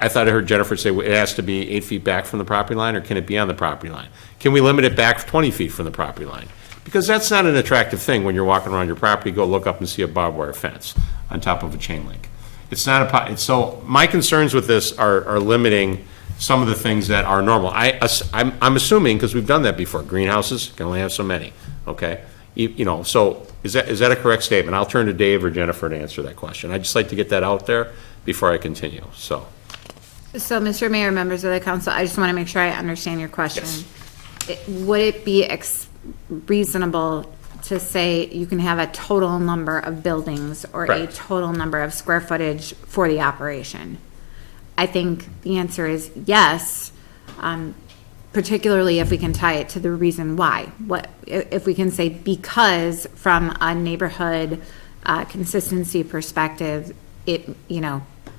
I thought I heard Jennifer say it has to be 8 feet back from the property line, or can it be on the property line? Can we limit it back 20 feet from the property line? Because that's not an attractive thing when you're walking around your property, go look up and see a barbed wire fence on top of a chain link. It's not so my concerns with this are limiting some of the things that are normal. I'm assuming, because we've done that before, greenhouses can only have so many, okay? You know, so is that a correct statement? I'll turn to Dave or Jennifer to answer that question. I'd just like to get that out there before I continue, so. So, Mr. Mayor, members of the council, I just want to make sure I understand your question. Yes. Would it be reasonable to say you can have a total number of buildings or a Correct. total number of square footage for the operation? I think the answer is yes, particularly if we can tie it to the reason why. What if we can say because from a neighborhood consistency perspective, it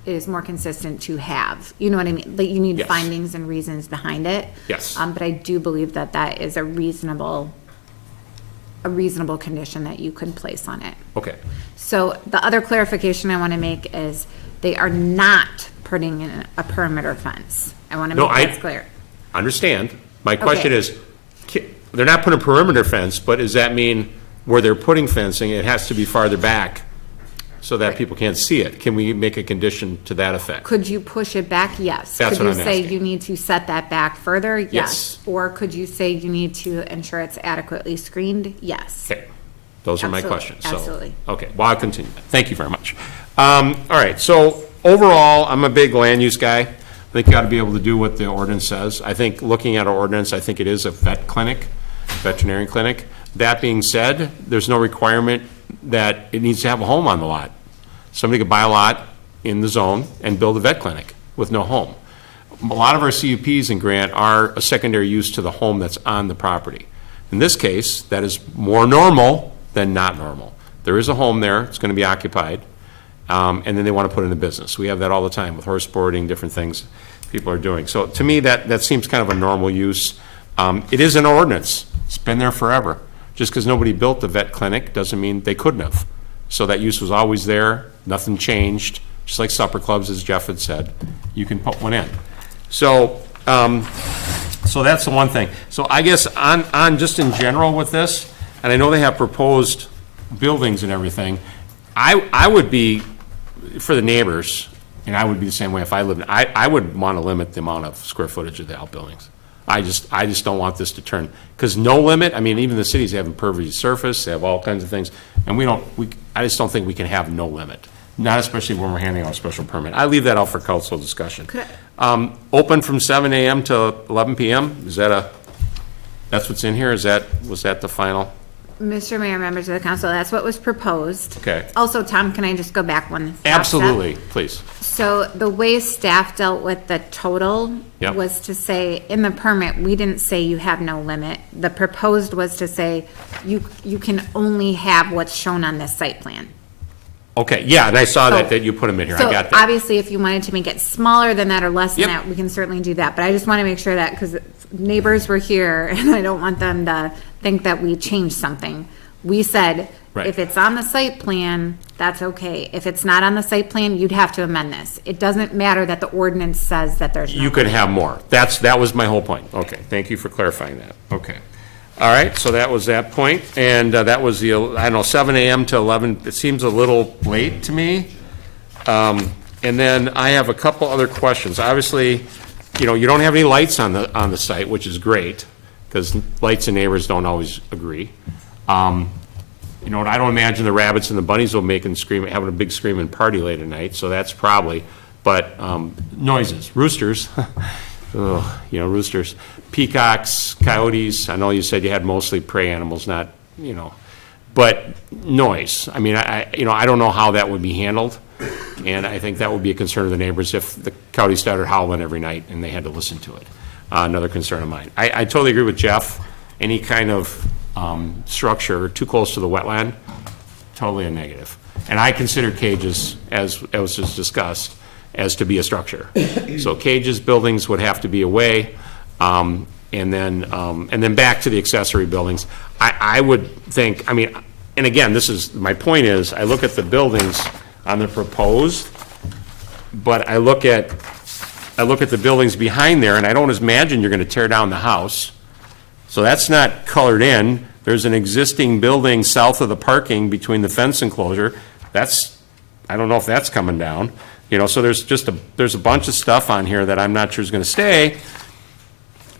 is more consistent to have. You know what I mean? Like you need Yes. findings and reasons behind it. Yes. But I do believe that is a reasonable condition that you could place on it. Okay. So the other clarification I want to make is they are not putting in a perimeter fence. I want to make that clear. Understand. My question Okay. is, they're not putting a perimeter fence, but does that mean where they're putting fencing, it has to be farther back so that people can't see it? Can we make a condition to that effect? Could you push it back? Yes. That's what I'm Could you say asking. you need to set that back further? Yes. Or could you say you need to ensure it's adequately screened? Yes. Okay. Those are my Absolutely. questions. So, Absolutely. okay, well, I'll continue. Thank you very much. All right, so overall, I'm a big land use guy. I think you got to be able to do what the ordinance says. I think looking at our ordinance, I think it is a veterinarian clinic. That being said, there's no requirement that it needs to have a home on the lot. Somebody could buy a lot in the zone and build a vet clinic with no home. A lot of our CUPs in Grant are a secondary use to the home that's on the property. In this case, that is more normal than not normal. There is a home there, it's going to be occupied, and then they want to put it in a business. We have that all the time with horse boarding, different things people are doing. So to me, that seems kind of a normal use. It is an ordinance. It's been there forever. Just because nobody built the vet clinic doesn't mean they couldn't have. So that use was always there, nothing changed, just like supper clubs, as Jeff had said, you can put one in. So, so that's the one thing. So I guess on just in general with this, and I know they have proposed buildings and everything, I would be, for the neighbors, and I would be the same way if I lived, I would want to limit the amount of square footage of the outbuildings. I just don't want this to turn, because no limit, I mean, even the cities have impervious surface, they have all kinds of things, and I just don't think we can have no limit, not especially when we're handing out a special permit. I leave that out for council discussion. Open from 7 a.m. to 11 p.m., that's what's in here, was that the final? Mr. Mayor, members of the council, that's what was proposed. Okay. Also, Tom, can I just go back one step? Absolutely, please. So the way staff dealt with the total Yep. was to say, in the permit, we didn't say you have no limit. The proposed was to say, you can only have what's shown on this site plan. Okay, yeah, and I saw So- that you put them in here, I So got that. obviously, if you wanted to make it smaller than that or less than Yep. that, we can certainly do that. But I just want to make sure that, because neighbors were here, and I don't want them to think that we changed something. We said, Right. if it's on the site plan, that's okay. If it's not on the site plan, you'd have to amend this. It doesn't matter that the ordinance says that there's no. You could have more. That was my whole point. Okay, thank you for clarifying that. Okay. All right, so that was that point, and that was the, I don't know, 7 a.m. to 11, it seems a little late to me. And then I have a couple other questions. Obviously, you don't have any lights on the site, which is great, because lights and neighbors don't always agree. And I don't imagine the rabbits and the bunnies will having a big screaming party late at night, so that's probably, but noises, roosters, roosters, peacocks, coyotes, I know you said you had mostly prey animals, not, but noise, I mean, I don't know how that would be handled, and I think that would be a concern of the neighbors if the coyote started howling every night and they had to listen to it. Another concern of mine. I totally agree with Jeff, any kind of structure too close to the wetland, totally a negative. And I consider cages, as was just discussed, as to be a structure. So cages, buildings would have to be away, and then back to the accessory buildings. I would think, and again, my point is, I look at the buildings on the proposed, but I look at the buildings behind there, and I don't imagine you're gonna tear down the house. So that's not colored in. There's an existing building south of the parking between the fence enclosure. I don't know if that's coming down. So there's a bunch of stuff on here that I'm not sure is going to stay.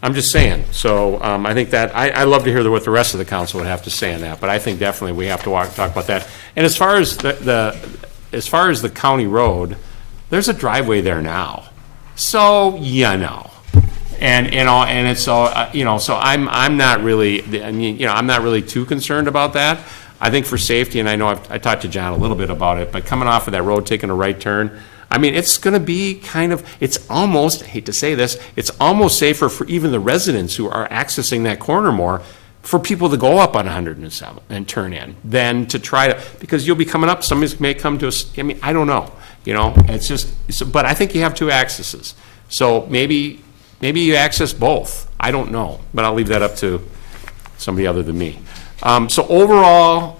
I'm just saying. So I think that, I'd love to hear what the rest of the council would have to say on that, but I think definitely we have to talk about that. And as far as the county road, there's a driveway there now. So, And it's so so I'm not really I'm not really too concerned about that. I think for safety, and I know I talked to John a little bit about it, but coming off of that road, taking a right turn, it's going to be it's almost, I hate to say this, it's almost safer for even the residents who are accessing that corner more, for people to go up on 107 and turn in than to try to, because you'll be coming up, somebody may come to us. I don't know, it's just, but I think you have two accesses, so maybe you access both. I don't know, but I'll leave that up to somebody other than me. So overall,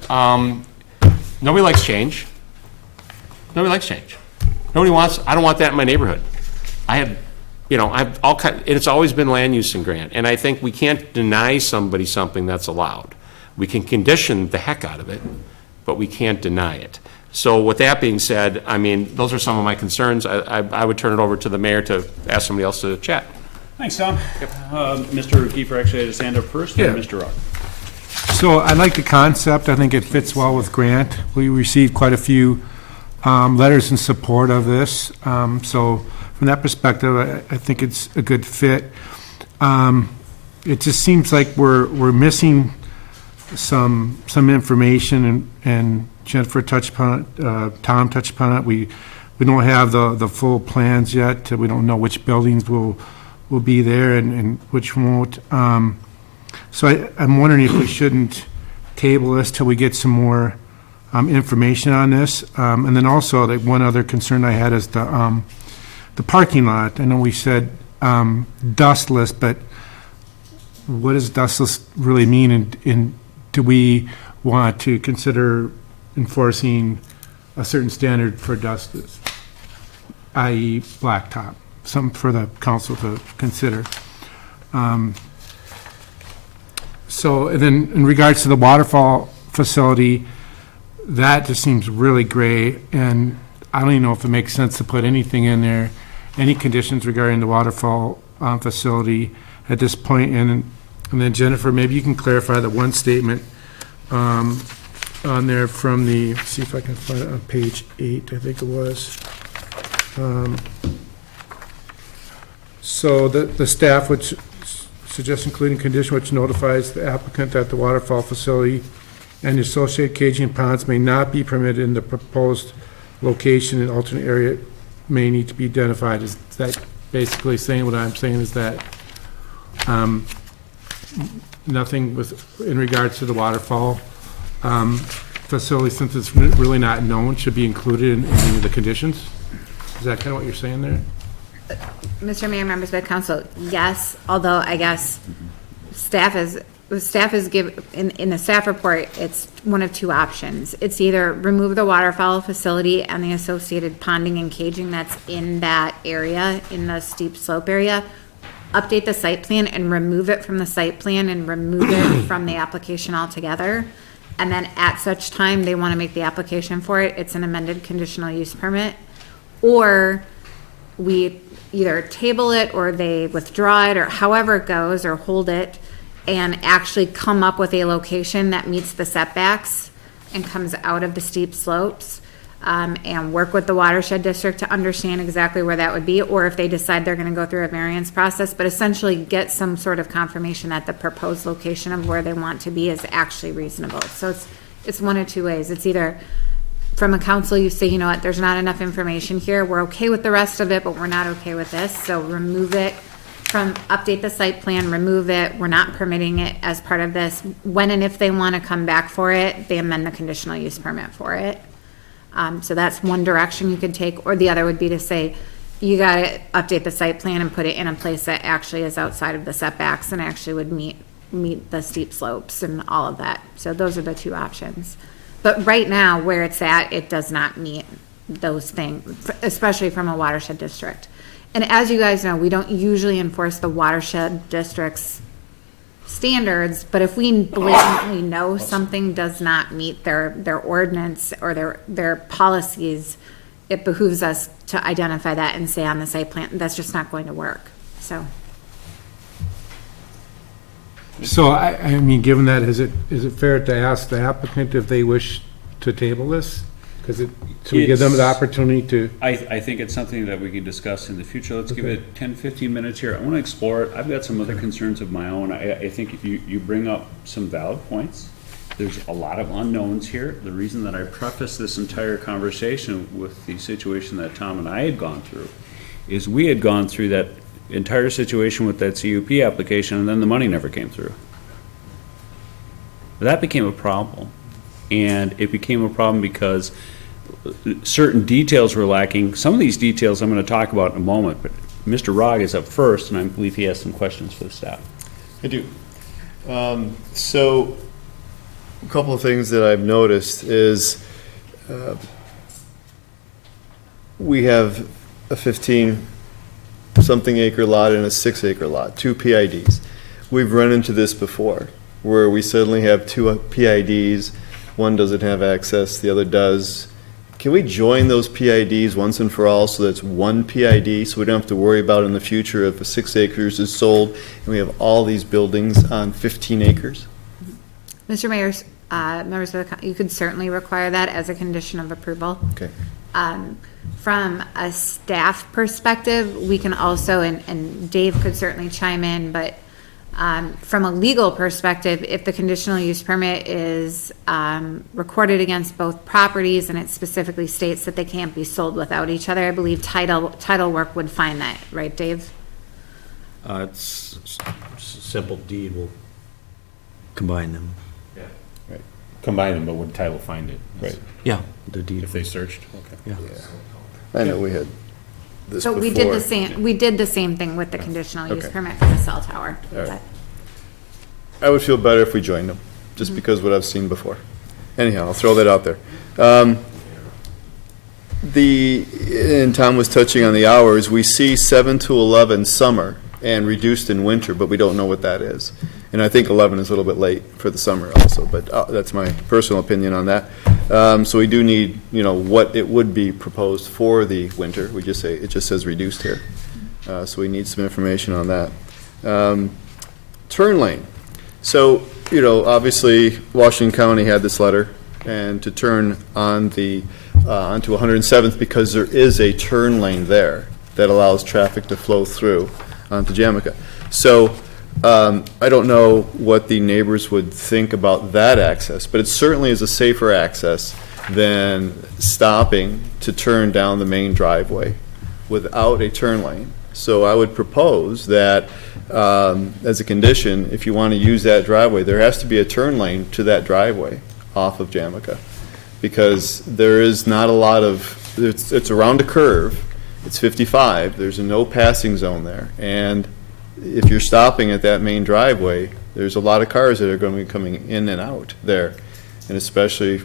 nobody likes change. Nobody likes change. I don't want that in my neighborhood. I've all kind, and it's always been land use and grant, and I think we can't deny somebody something that's allowed. We can condition the heck out of it, but we can't deny it. So with that being said, those are some of my concerns. I would turn it over to the mayor to ask somebody else to chat. Thanks, Tom. Mr. Kiefer actually had his hand up first, then Yeah. Mr. Rock. So I like the concept. I think it fits well with Grant. We received quite a few letters in support of this. So from that perspective, I think it's a good fit. It just seems like we're missing some information, and Jennifer touched upon it, Tom touched upon it. We don't have the full plans yet. We don't know which buildings will be there and which won't. So I'm wondering if we shouldn't table this till we get some more information on this. And then also, like, one other concern I had is the parking lot. I know we said dustless, but what does dustless really mean? And do we want to consider enforcing a certain standard for dustless, i.e. blacktop? Something for the council to consider. So, and then in regards to the waterfall facility, that just seems really gray, and I don't even know if it makes sense to put anything in there, any conditions regarding the waterfall facility at this point. And then Jennifer, maybe you can clarify the one statement on there from the, see if I can find it on page 8, I think it was. So the staff would suggest including condition which notifies the applicant that the waterfall facility and the associated caging and ponds may not be permitted in the proposed location, and alternate area may need to be identified. Is that basically saying what I'm saying is that nothing in regards to the waterfall facility, since it's really not known, should be included in any of the conditions? Is that kind of what you're saying there? Mr. Mayor, members of the council, yes, although I guess staff is in the staff report, it's one of two options. It's either remove the waterfowl facility and the associated ponding and caging that's in that area, in the steep slope area, update the site plan and remove it from the site plan and remove it from the application altogether. And then at such time they want to make the application for it, it's an amended conditional use permit. Or we either table it or they withdraw it or however it goes, or hold it and actually come up with a location that meets the setbacks and comes out of the steep slopes, and work with the watershed district to understand exactly where that would be, or if they decide they're going to go through a variance process, but essentially get some sort of confirmation that the proposed location of where they want to be is actually reasonable. So it's one of two ways. It's either from a council, you say, you know what, there's not enough information here, we're okay with the rest of it, but we're not okay with this, so remove it from, update the site plan, remove it, we're not permitting it as part of this. When and if they want to come back for it, they amend the conditional use permit for it. So that's one direction you could take, or the other would be to say, you gotta update the site plan and put it in a place that actually is outside of the setbacks and actually would meet the steep slopes and all of that. So those are the two options. But right now, where it's at, it does not meet those things, especially from a watershed district. And as you guys know, we don't usually enforce the watershed district's standards, but if we blatantly know something does not meet their ordinance or their policies, it behooves us to identify that and say on the site plan, that's just not going to work, so. So, I mean, given that, is it fair to ask the applicant if they wish to table this? Because so we give them the opportunity to. I think it's something that we can discuss in the future. Let's give it 10, 15 minutes here. I want to explore it. I've got some other concerns of my own. I think you bring up some valid points. There's a lot of unknowns here. The reason that I prefaced this entire conversation with the situation that Tom and I had gone through is we had gone through that entire situation with that CUP application, and then the money never came through. That became a problem. And it became a problem because certain details were lacking. Some of these details I'm going to talk about in a moment, but Mr. Rogg is up first, and I believe he has some questions for the staff. I do. So a couple of things that I've noticed is we have a 15-something acre lot and a 6-acre lot, 2 PIDs. We've run into this before, where we suddenly have 2 PIDs. One doesn't have access, the other does. Can we join those PIDs once and for all so that's one PID, so we don't have to worry about in the future if a 6 acres is sold and we have all these buildings on 15 acres? Mr. Mayor, members of the, you could certainly require that as a condition of approval. Okay. From a staff perspective, we can also, and Dave could certainly chime in, but from a legal perspective, if the conditional use permit is recorded against both properties and it specifically states that they can't be sold without each other, I believe title work would find that, right, Dave? It's simple deed will combine them. Combine them, but would title find it? Right. Yeah, the deed. If they searched? Okay. Yeah. I know we had this So before. we did the same thing with the conditional use Okay. permit for the cell tower. All right. but- I would feel better if we joined them, just because what I've seen before. Anyhow, I'll throw that out there. And Tom was touching on the hours, we see 7 to 11 summer and reduced in winter, but we don't know what that is. And I think 11 is a little bit late for the summer also, but that's my personal opinion on that. So we do need, what it would be proposed for the winter. It just says reduced here. So we need some information on that. Turn lane. So, obviously, Washington County had this letter, and to turn on onto 107th, because there is a turn lane there that allows traffic to flow through onto Jamaica. So, I don't know what the neighbors would think about that access, but it certainly is a safer access than stopping to turn down the main driveway without a turn lane. So I would propose that, as a condition, if you want to use that driveway, there has to be a turn lane to that driveway off of Jamaica, because there is not a lot of, it's around a curve, it's 55, there's a no passing zone there, and if you're stopping at that main driveway, there's a lot of cars that are going to be coming in and out there, and especially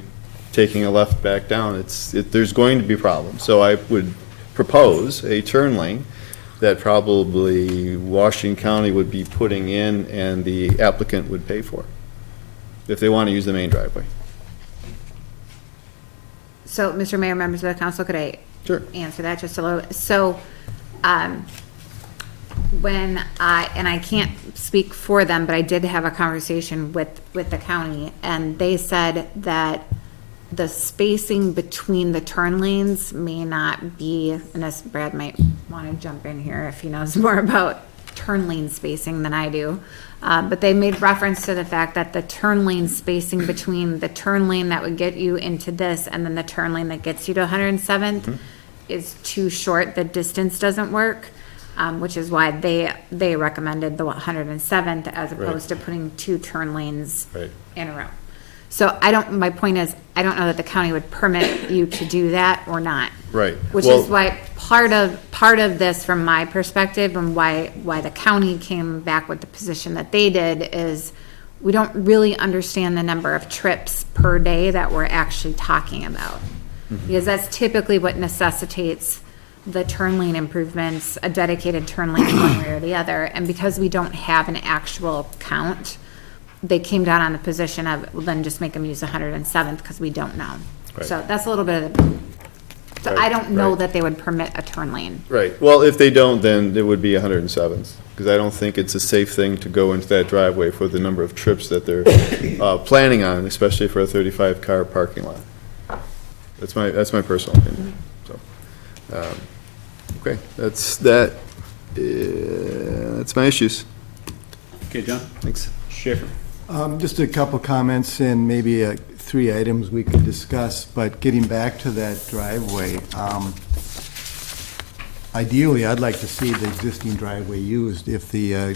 taking a left back down, there's going to be problems. So I would propose a turn lane that probably Washington County would be putting in and the applicant would pay for, if they want to use the main driveway. So, Mr. Mayor, members of the council, could I Sure. answer that just a little? So, and I can't speak for them, but I did have a conversation with the county, and they said that the spacing between the turn lanes may not be, and this Brad might want to jump in here if he knows more about turn lane spacing than I do. But they made reference to the fact that the turn lane spacing between the turn lane that would get you into this and then the turn lane that gets you to 107th is too short. The distance doesn't work, which is why they recommended the 107th as opposed to putting two turn lanes Right. in a row. So my point is, I don't know that the county would permit you to do that or not. Right. Which Well- is why part of this, from my perspective, and why the county came back with the position that they did, is we don't really understand the number of trips per day that we're actually talking about. Because that's typically what necessitates the turn lane improvements, a dedicated turn lane one way or the other. And because we don't have an actual count, they came down on the position of, well, then just make them use 107th, because we don't know. Right. So that's a little bit of the, so I Right, don't know right. that they would permit a turn lane. Right. Well, if they don't, then it would be 107th, because I don't think it's a safe thing to go into that driveway for the number of trips that they're planning on, especially for a 35-car parking lot. That's my personal opinion. So, okay, that's my issues. Okay, John? Thanks. Schaefer? Just a couple comments and maybe 3 items we could discuss, but getting back to that driveway, ideally, I'd like to see the existing driveway used if the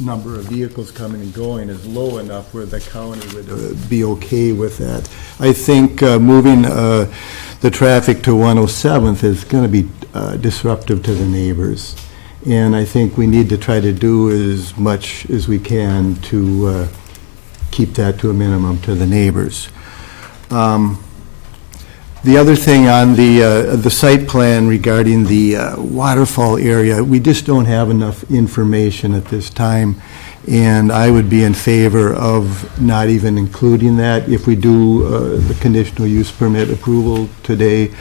number of vehicles coming and going is low enough where the county would be okay with that. I think moving the traffic to 107th is going to be disruptive to the neighbors. And I think we need to try to do as much as we can to keep that to a minimum to the neighbors. The other thing on the site plan regarding the waterfall area, we just don't have enough information at this time, and I would be in favor of not even including that if we do the conditional use permit approval today.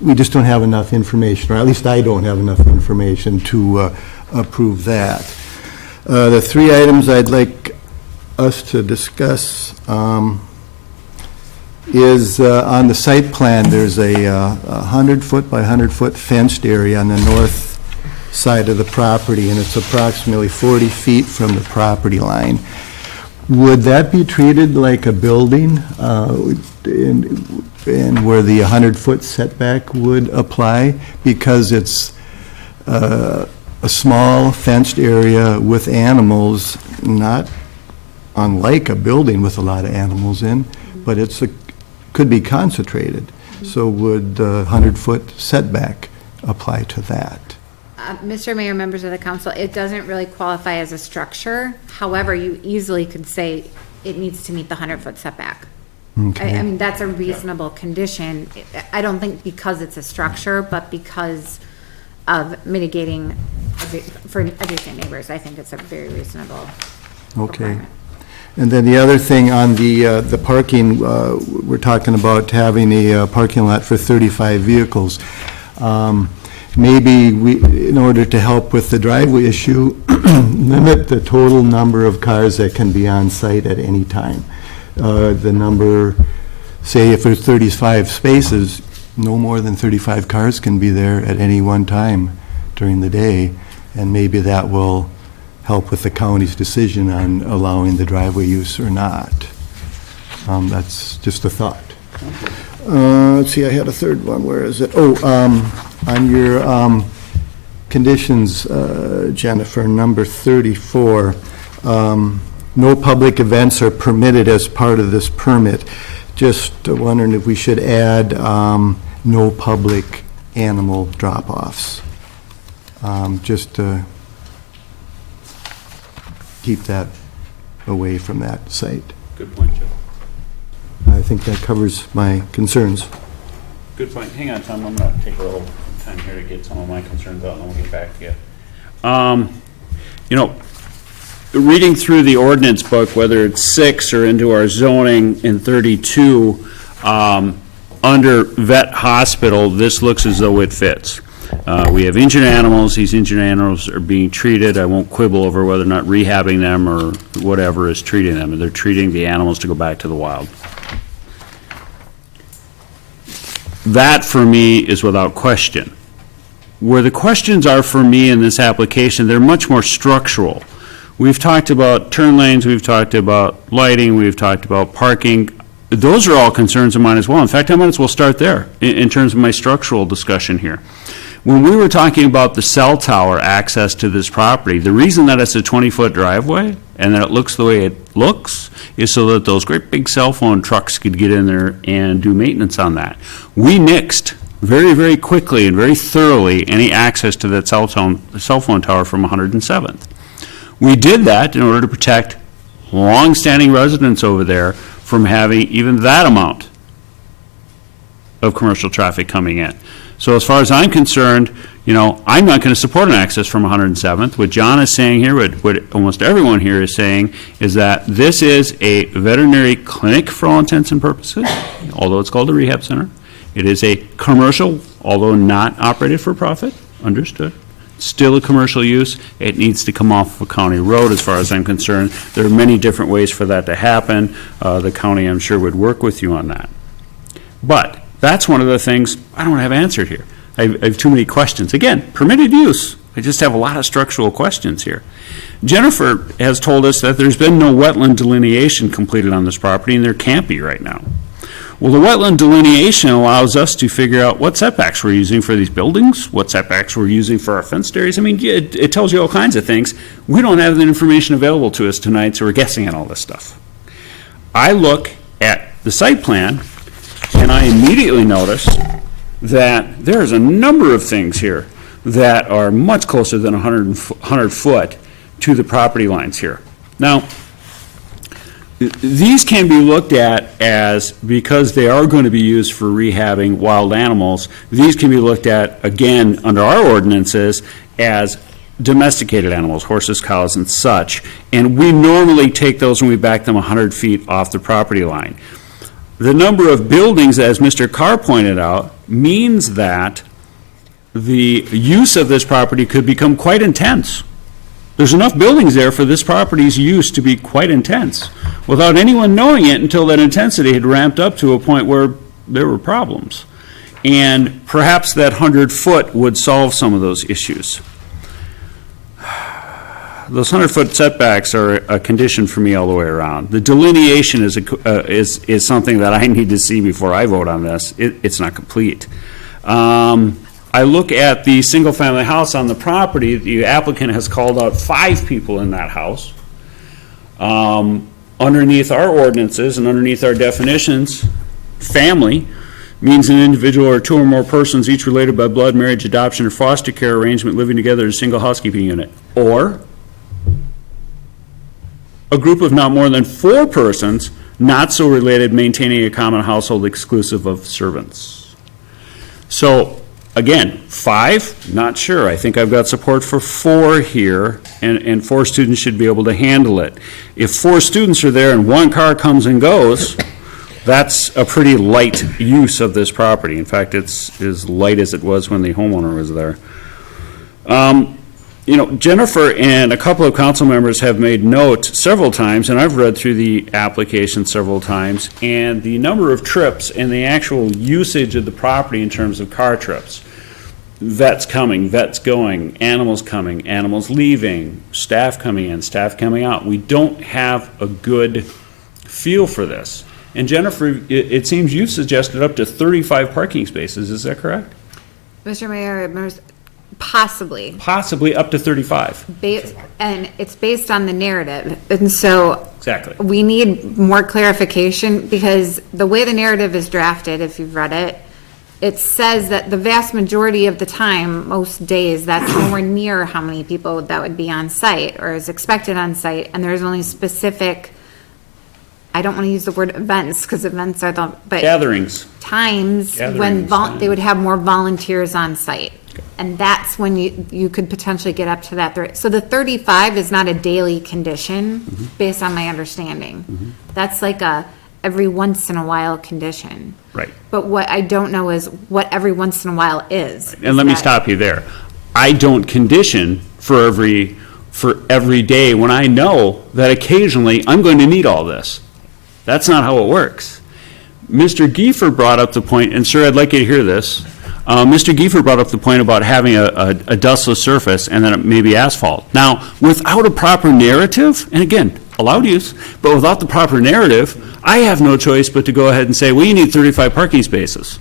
We just don't have enough information, or at least I don't have enough information to approve that. The 3 items I'd like us to discuss is on the site plan, there's a 100-foot by 100-foot fenced area on the north side of the property, and it's approximately 40 feet from the property line. Would that be treated like a building, and where the 100-foot setback would apply? Because it's a small fenced area with animals, not unlike a building with a lot of animals in, but could be concentrated. So would the 100-foot setback apply to that? Mr. Mayor, members of the council, it doesn't really qualify as a structure. However, you easily could say it needs to meet the 100-foot setback. I mean, that's a reasonable condition. I don't think because it's a structure, but because of mitigating for adjacent neighbors, I think it's a very reasonable Okay. requirement. And then the other thing on the parking, we're talking about having a parking lot for 35 vehicles. Maybe in order to help with the driveway issue, limit the total number of cars that can be on site at any time. The number, say if there's 35 spaces, no more than 35 cars can be there at any one time during the day, and maybe that will help with the county's decision on allowing the driveway use or not. That's just a thought. Let's see, I had a third one, where is it? On your conditions, Jennifer, number 34, no public events are permitted as part of this permit. Just wondering if we should add no public animal drop-offs, just to keep that away from that site. Good point, Joe. I think that covers my concerns. Good point. Hang on, Tom, I'm gonna take a little time here to get some of my concerns out, and then we'll get back to you. You know, reading through the ordinance book, whether it's 6 or into our zoning in 32, under vet hospital, this looks as though it fits. We have injured animals. These injured animals are being treated. I won't quibble over whether or not rehabbing them or whatever is treating them. They're treating the animals to go back to the wild. That, for me, is without question. Where the questions are for me in this application, they're much more structural. We've talked about turn lanes, we've talked about lighting, we've talked about parking. Those are all concerns of mine as well. In fact, I might as well start there in terms of my structural discussion here. When we were talking about the cell tower access to this property, the reason that it's a 20-foot driveway and that it looks the way it looks is so that those great big cell phone trucks could get in there and do maintenance on that. We nixed very, very quickly and very thoroughly any access to that cell phone tower from 107th. We did that in order to protect long-standing residents over there from having even that amount of commercial traffic coming in. So as far as I'm concerned, you know, I'm not going to support an access from 107th. What John is saying here, what almost everyone here is saying, is that this is a veterinary clinic for all intents and purposes, although it's called a rehab center. It is a commercial, although not operated for profit, understood. Still a commercial use. It needs to come off of a county road as far as I'm concerned. There are many different ways for that to happen. The county, I'm sure, would work with you on that. But that's one of the things I don't have answered here. I have too many questions. Again, permitted use. I just have a lot of structural questions here. Jennifer has told us that there's been no wetland delineation completed on this property, and there can't be right now. Well, the wetland delineation allows us to figure out what setbacks we're using for these buildings, what setbacks we're using for our fenced areas. I mean, it tells you all kinds of things. We don't have the information available to us tonight, so we're guessing at all this stuff. I look at the site plan, and I immediately notice that there's a number of things here that are much closer than 100 foot to the property lines here. Now, these can be looked at as, because they are going to be used for rehabbing wild animals, these can be looked at, again, under our ordinances, as domesticated animals, horses, cows, and such. And we normally take those when we back them 100 feet off the property line. The number of buildings, as Mr. Carr pointed out, means that the use of this property could become quite intense. There's enough buildings there for this property's use to be quite intense, without anyone knowing it until that intensity had ramped up to a point where there were problems. And perhaps that 100 foot would solve some of those issues. Those 100-foot setbacks are a condition for me all the way around. The delineation is something that I need to see before I vote on this. It's not complete. I look at the single-family house on the property, the applicant has called out 5 people in that house. Underneath our ordinances and underneath our definitions, family means an individual or 2 or more persons, each related by blood, marriage, adoption, or foster care arrangement, living together in a single housekeeping unit. Or a group of not more than 4 persons, not so related, maintaining a common household exclusive of servants. So, again, 5, not sure. I think I've got support for 4 here, and 4 students should be able to handle it. If 4 students are there and 1 car comes and goes, that's a pretty light use of this property. In fact, it's as light as it was when the homeowner was there. You know, Jennifer and a couple of council members have made note several times, and I've read through the application several times, and the number of trips and the actual usage of the property in terms of car trips. Vets coming, vets going, animals coming, animals leaving, staff coming in, staff coming out. We don't have a good feel for this. And Jennifer, it seems you suggested up to 35 parking spaces, is that correct? Mr. Mayor, possibly. Possibly up to 35. And it's based on the narrative. And so Exactly. we need more clarification because the way the narrative is drafted, if you've read it, it says that the vast majority of the time, most days, that's nowhere near how many people that would be on site or is expected on site. And there's only specific, I don't want to use the word events because events are but Gatherings. times when Gatherings, they would have more volunteers on site. And that's when you could potentially get up to that. So the 35 is not a daily condition, based on my understanding. That's like a every once in a while condition. Right. But what I don't know is what every once in a while is. And let me stop you there. I don't condition for every day when I know that occasionally I'm going to need all this. That's not how it works. Mr. Giefer brought up the point, and sir, I'd like you to hear this. Mr. Giefer brought up the point about having a dustless surface and then maybe asphalt. Now, without a proper narrative, and again, allowed use, but without the proper narrative, I have no choice but to go ahead and say, well, you need 35 parking spaces,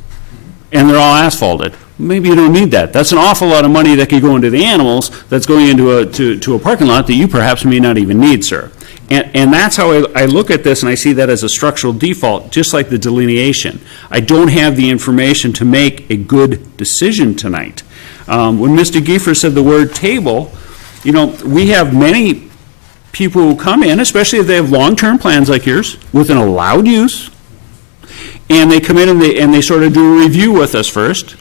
and they're all asphalted. Maybe you don't need that. That's an awful lot of money that could go into the animals that's going into to a parking lot that you perhaps may not even need, sir. And that's how I look at this, and I see that as a structural default, just like the delineation. I don't have the information to make a good decision tonight. When Mr. Giefer said the word table, you know, we have many people who come in, especially if they have long-term plans like yours, with an allowed use, and they come in and they sort of do a review with us first,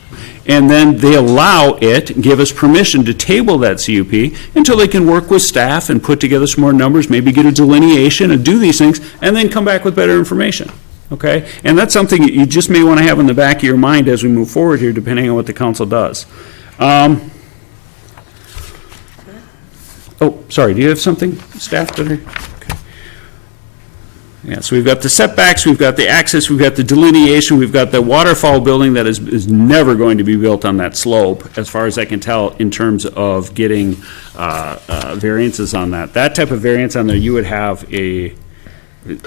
and then they allow it, give us permission to table that CUP until they can work with staff and put together some more numbers, maybe get a delineation and do these things, and then come back with better information, okay? And that's something you just may want to have in the back of your mind as we move forward here, depending on what the council does. Oh, sorry, do you have something, staff? Okay. Yeah, so we've got the setbacks, we've got the access, we've got the delineation, we've got the waterfall building that is never going to be built on that slope, as far as I can tell, in terms of getting variances on that. That type of variance on there, you would have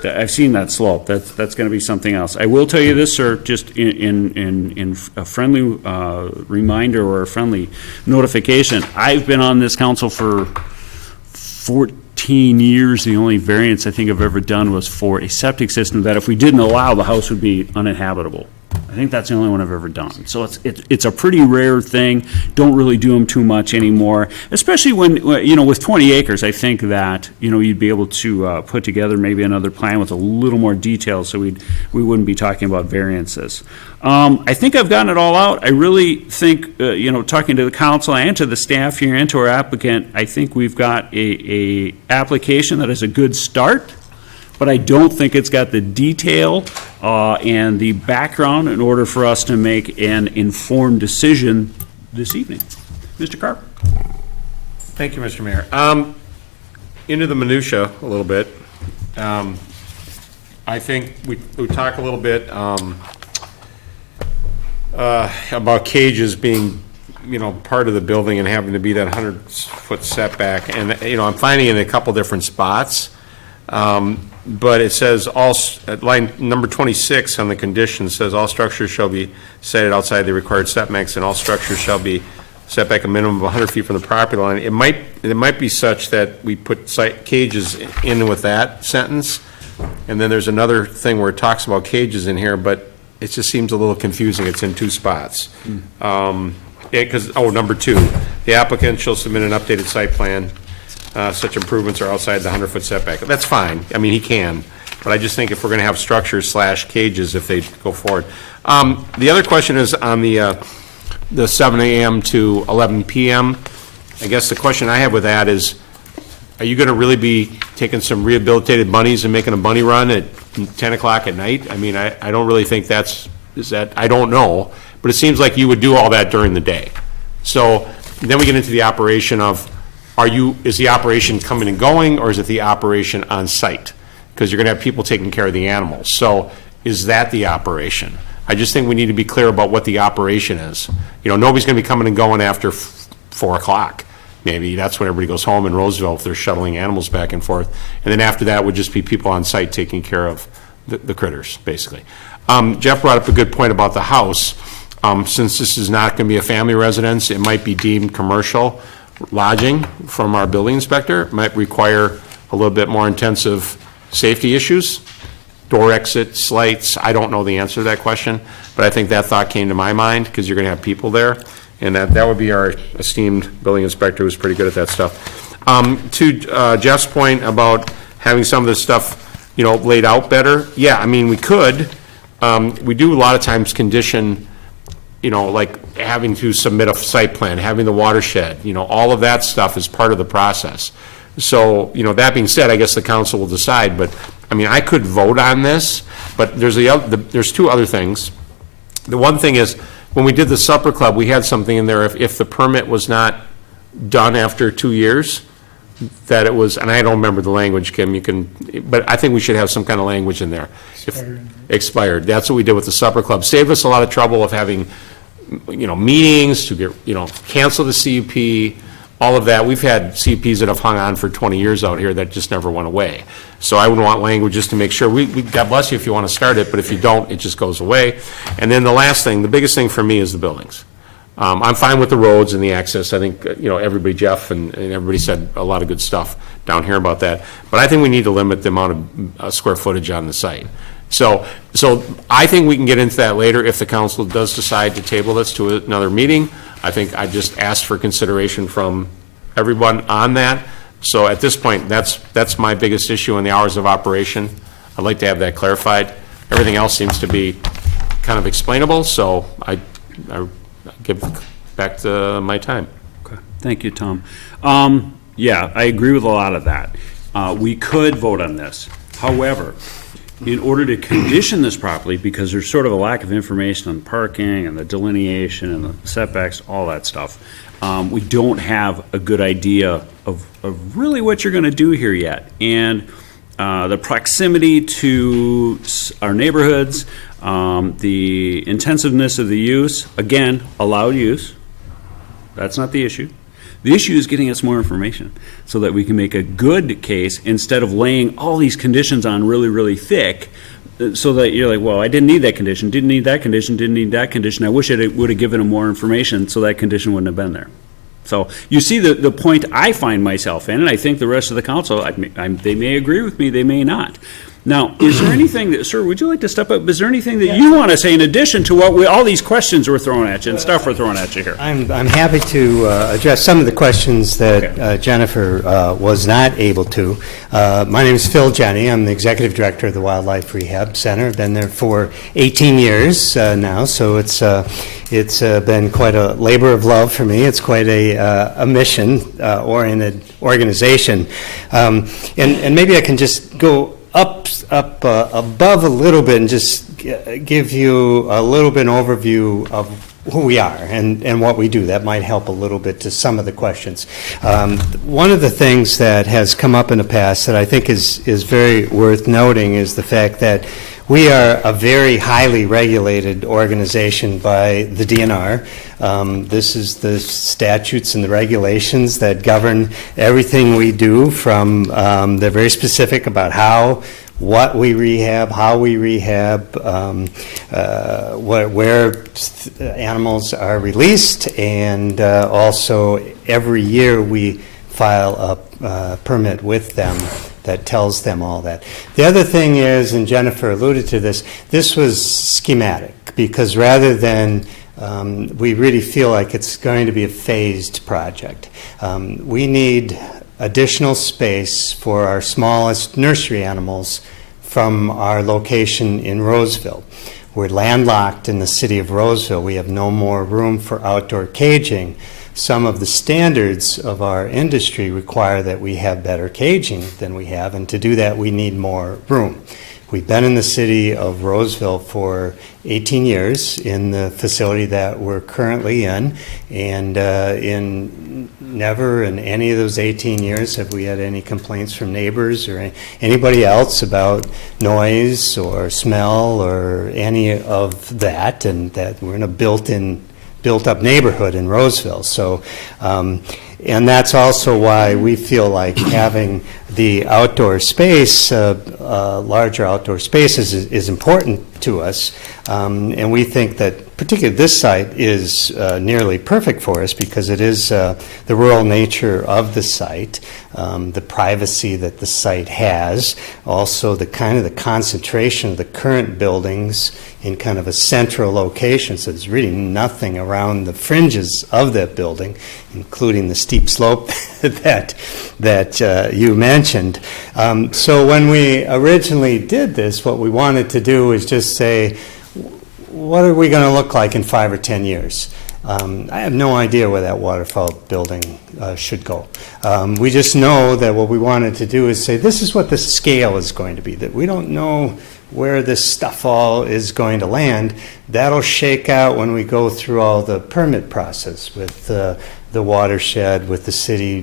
I've seen that slope. That's going to be something else. I will tell you this, sir, just in a friendly reminder or a friendly notification. I've been on this council for 14 years. The only variance I think I've ever done was for a septic system that if we didn't allow, the house would be uninhabitable. I think that's the only one I've ever done. So it's a pretty rare thing. Don't really do them too much anymore, especially when, you know, with 20 acres, I think that, you know, you'd be able to put together maybe another plan with a little more detail so we wouldn't be talking about variances. I think I've gotten it all out. I really think, you know, talking to the council and to the staff here and to our applicant, I think we've got a application that is a good start, but I don't think it's got the detail and the background in order for us to make an informed decision this evening. Mr. Carp? Thank you, Mr. Mayor. Into the minutia a little bit. I think we talk a little bit about cages being, you know, part of the building and having to be that 100-foot setback. And, you know, I'm finding it in a couple different spots But it says at line number 26 on the conditions says all structures shall be sited outside the required setbacks, and all structures shall be set back a minimum of 100 feet from the property line. It might be such that we put cages in with that sentence, and then there's another thing where it talks about cages in here, but it just seems a little confusing. It's in two spots. Number 2, the applicant shall submit an updated site plan. Such improvements are outside the 100-foot setback. That's fine. I mean, he can. But I just think if we're going to have structures / cages, if they go forward. The other question is on the 7 a.m. to 11 p.m. I guess the question I have with that is, are you going to really be taking some rehabilitated bunnies and making a bunny run at 10 o'clock at night? I mean, I don't really think I don't know, but it seems like you would do all that during the day. So then we get into the operation of, is the operation coming and going, or is it the operation on site? Because you're going to have people taking care of the animals. So is that the operation? I just think we need to be clear about what the operation is. Nobody's going to be coming and going after 4 o'clock. Maybe that's when everybody goes home in Roseville if they're shuttling animals back and forth. And then after that would just be people on site taking care of the critters, basically. Jeff brought up a good point about the house. Since this is not going to be a family residence, it might be deemed commercial lodging from our building inspector. It might require a little bit more intensive safety issues, door exits, lights. I don't know the answer to that question, but I think that thought came to my mind because you're going to have people there. And that would be our esteemed building inspector, who's pretty good at that stuff. To Jeff's point about having some of this stuff, laid out better. Yeah, I mean, we could. We do a lot of times condition, like having to submit a site plan, having the watershed, all of that stuff is part of the process. So, that being said, I guess the council will decide. But I mean, I could vote on this, but there's two other things. The one thing is, when we did the supper club, we had something in there, if the permit was not done after 2 years, that it was, and I don't remember the language, Kim, but I think we should have some kind of language in there. Expired. That's what we did with the supper club. Saved us a lot of trouble of having, meetings to get, cancel the CUP, all of that. We've had CUPs that have hung on for 20 years out here that just never went away. So I would want language just to make sure, God bless you if you want to start it, but if you don't, it just goes away. And then the last thing, the biggest thing for me is the buildings. I'm fine with the roads and the access. I think, everybody, Jeff and everybody said a lot of good stuff down here about that. But I think we need to limit the amount of square footage on the site. So I think we can get into that later if the council does decide to table this to another meeting. I think I just asked for consideration from everyone on that. So at this point, that's my biggest issue in the hours of operation. I'd like to have that clarified. Everything else seems to be kind of explainable, so I give back to my time. Okay. Thank you, Tom. Yeah, I agree with a lot of that. We could vote on this. However, in order to condition this properly, because there's sort of a lack of information on parking and the delineation and the setbacks, all that stuff, we don't have a good idea of really what you're going to do here yet. And the proximity to our neighborhoods, the intensiveness of the use, again, allowed use. That's not the issue. The issue is getting us more information so that we can make a good case instead of laying all these conditions on really, really thick so that you're like, well, I didn't need that condition, didn't need that condition, didn't need that condition. I wish it would have given them more information so that condition wouldn't have been there. So you see the point I find myself in, and I think the rest of the council, they may agree with me, they may not. Now, is there anything that, sir, would you like to step up? Is there anything that you want to say in addition to what all these questions we're throwing at you and stuff we're throwing at you here? I'm happy to address some of the questions that Jennifer was not able to. My name is Phil Jenny. I'm the Executive Director of the Wildlife Rehab Center. I've been there for 18 years now, so it's been quite a labor of love for me. It's quite a mission-oriented organization. And maybe I can just go up above a little bit and just give you a little bit overview of who we are and what we do. That might help a little bit to some of the questions. One of the things that has come up in the past that I think is very worth noting is the fact that We are a very highly regulated organization by the DNR. This is the statutes and the regulations that govern everything we do from, they're very specific about what we rehab, how we rehab, where animals are released, and also every year we file a permit with them that tells them all that. The other thing is, and Jennifer alluded to this, this was schematic, because rather than we really feel like it's going to be a phased project. We need additional space for our smallest nursery animals from our location in Roseville. We're landlocked in the city of Roseville. We have no more room for outdoor caging. Some of the standards of our industry require that we have better caging than we have, and to do that we need more room. We've been in the city of Roseville for 18 years in the facility that we're currently in, and never in any of those 18 years have we had any complaints from neighbors or anybody else about noise or smell or any of that, and that we're in a built-up neighborhood in Roseville. So, and that's also why we feel like having the outdoor space, larger outdoor spaces, is important to us. And we think that particularly this site is nearly perfect for us because it is the rural nature of the site, the privacy that the site has, also the kind of the concentration of the current buildings in kind of a central location. So there's really nothing around the fringes of that building, including the steep slope that you mentioned. So when we originally did this, what we wanted to do is just say, what are we going to look like in 5 or 10 years? I have no idea where that waterfall building should go. We just know that what we wanted to do is say, this is what the scale is going to be, that we don't know where this stuff all is going to land. That'll shake out when we go through all the permit process with the watershed, with the city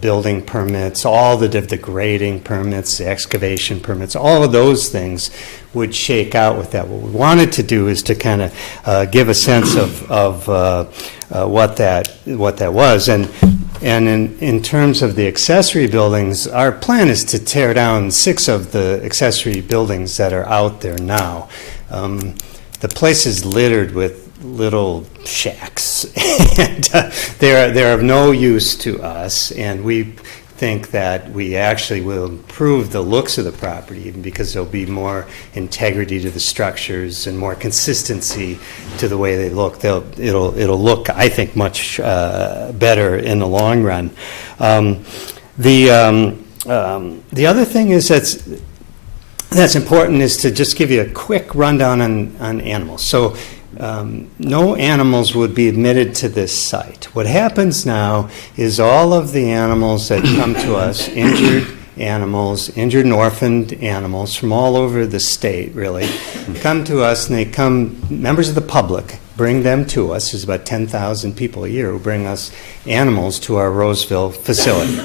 building permits, all the grading permits, the excavation permits, all of those things would shake out with that. What we wanted to do is to kind of give a sense of what that was. And in terms of the accessory buildings, our plan is to tear down 6 of the accessory buildings that are out there now. The place is littered with little shacks, and they're of no use to us, and we think that we actually will improve the looks of the property, even because there'll be more integrity to the structures and more consistency to the way they look. It'll look, I think, much better in the long run. The other thing is that's important is to just give you a quick rundown on animals. So no animals would be admitted to this site. What happens now is all of the animals that come to us, injured animals, injured and orphaned animals from all over the state, really, come to us, and members of the public bring them to us. There's about 10,000 people a year who bring us animals to our Roseville facility.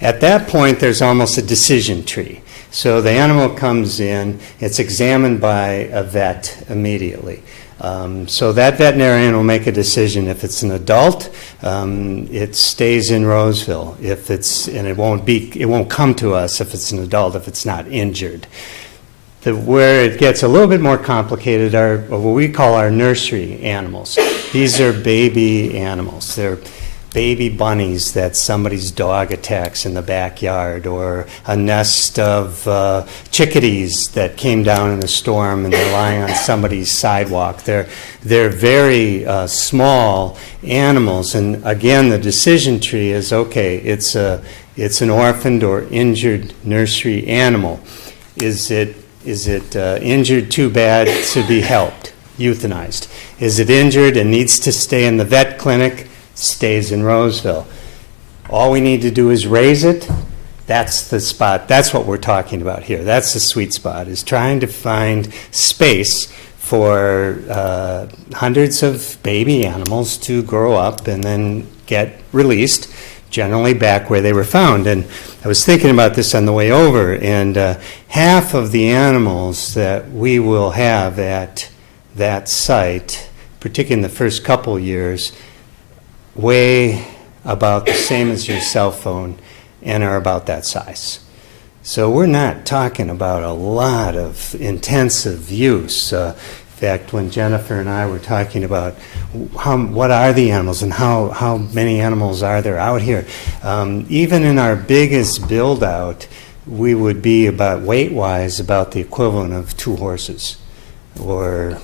At that point, there's almost a decision tree. So the animal comes in, it's examined by a vet immediately. So that veterinarian will make a decision. If it's an adult, it stays in Roseville. And it won't come to us if it's an adult, if it's not injured. Where it gets a little bit more complicated are what we call our nursery animals. These are baby animals. They're baby bunnies that somebody's dog attacks in the backyard, or a nest of chickadees that came down in a storm and they're lying on somebody's sidewalk. They're very small animals, and again, the decision tree is, okay, it's an orphaned or injured nursery animal. Is it injured too bad to be helped, euthanized? Is it injured and needs to stay in the vet clinic? Stays in Roseville. All we need to do is raise it. That's the spot. That's what we're talking about here. That's the sweet spot, is trying to find space for hundreds of baby animals to grow up and then get released generally back where they were found. And I was thinking about this on the way over, and half of the animals that we will have at that site, particularly in the first couple years, weigh about the same as your cell phone and are about that size. So we're not talking about a lot of intensive use. In fact, when Jennifer and I were talking about what are the animals and how many animals are there out here, even in our biggest build-out, we would be about weight-wise about the equivalent of 2 horses or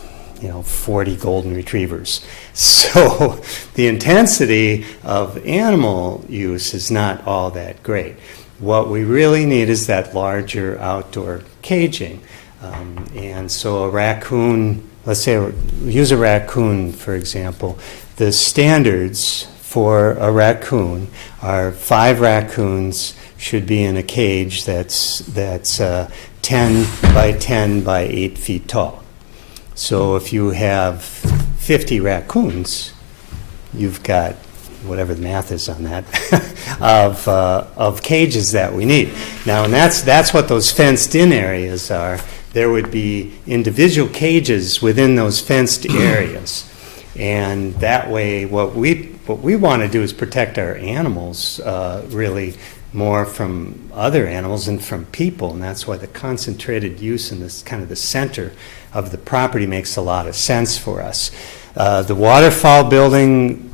40 golden retrievers. So the intensity of animal use is not all that great. What we really need is that larger outdoor caging. And so a raccoon, let's say, use a raccoon, for example. The standards for a raccoon are 5 raccoons should be in a cage that's 10 by 10 by 8 feet tall. So if you have 50 raccoons, you've got whatever the math is on that of cages that we need. Now, and that's what those fenced-in areas are. There would be individual cages within those fenced areas, and that way, what we want to do is protect our animals really more from other animals and from people, and that's why the concentrated use in this kind of the center of the property makes a lot of sense for us. The waterfowl building,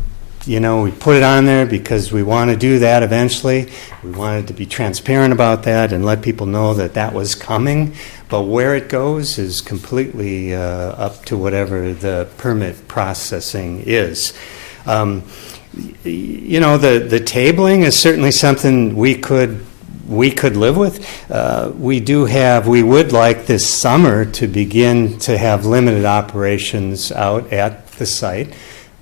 we put it on there because we want to do that eventually. We wanted to be transparent about that and let people know that that was coming, but where it goes is completely up to whatever the permit processing is. The tabling is certainly something we could live with. We would like this summer to begin to have limited operations out at the site.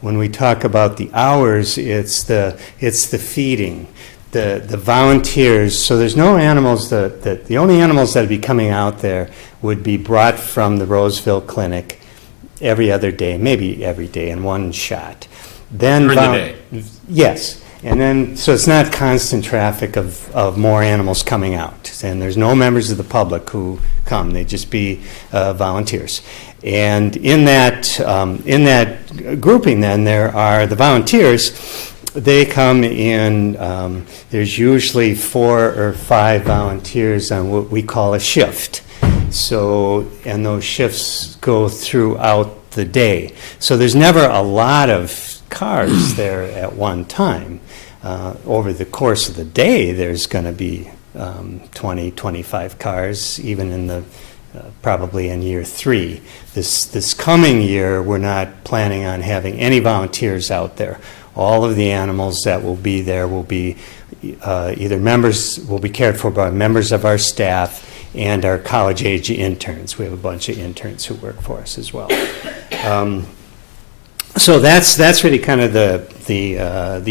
When we talk about the hours, it's the feeding, the volunteers. So there's no animals that the only animals that would be coming out there would be brought from the Roseville Clinic every other day, maybe every day in one shot. Then During the day? Yes. And then, so it's not constant traffic of more animals coming out. And there's no members of the public who come. They just be volunteers. And in that grouping, then, there are the volunteers. They come in, there's usually 4 or 5 volunteers on what we call a shift. So, and those shifts go throughout the day. So there's never a lot of cars there at one time. Over the course of the day, there's going to be 20, 25 cars, even in the probably in year 3. This coming year, we're not planning on having any volunteers out there. All of the animals that will be there will be either will be cared for by members of our staff and our college-age interns. We have a bunch of interns who work for us as well. So that's really kind of the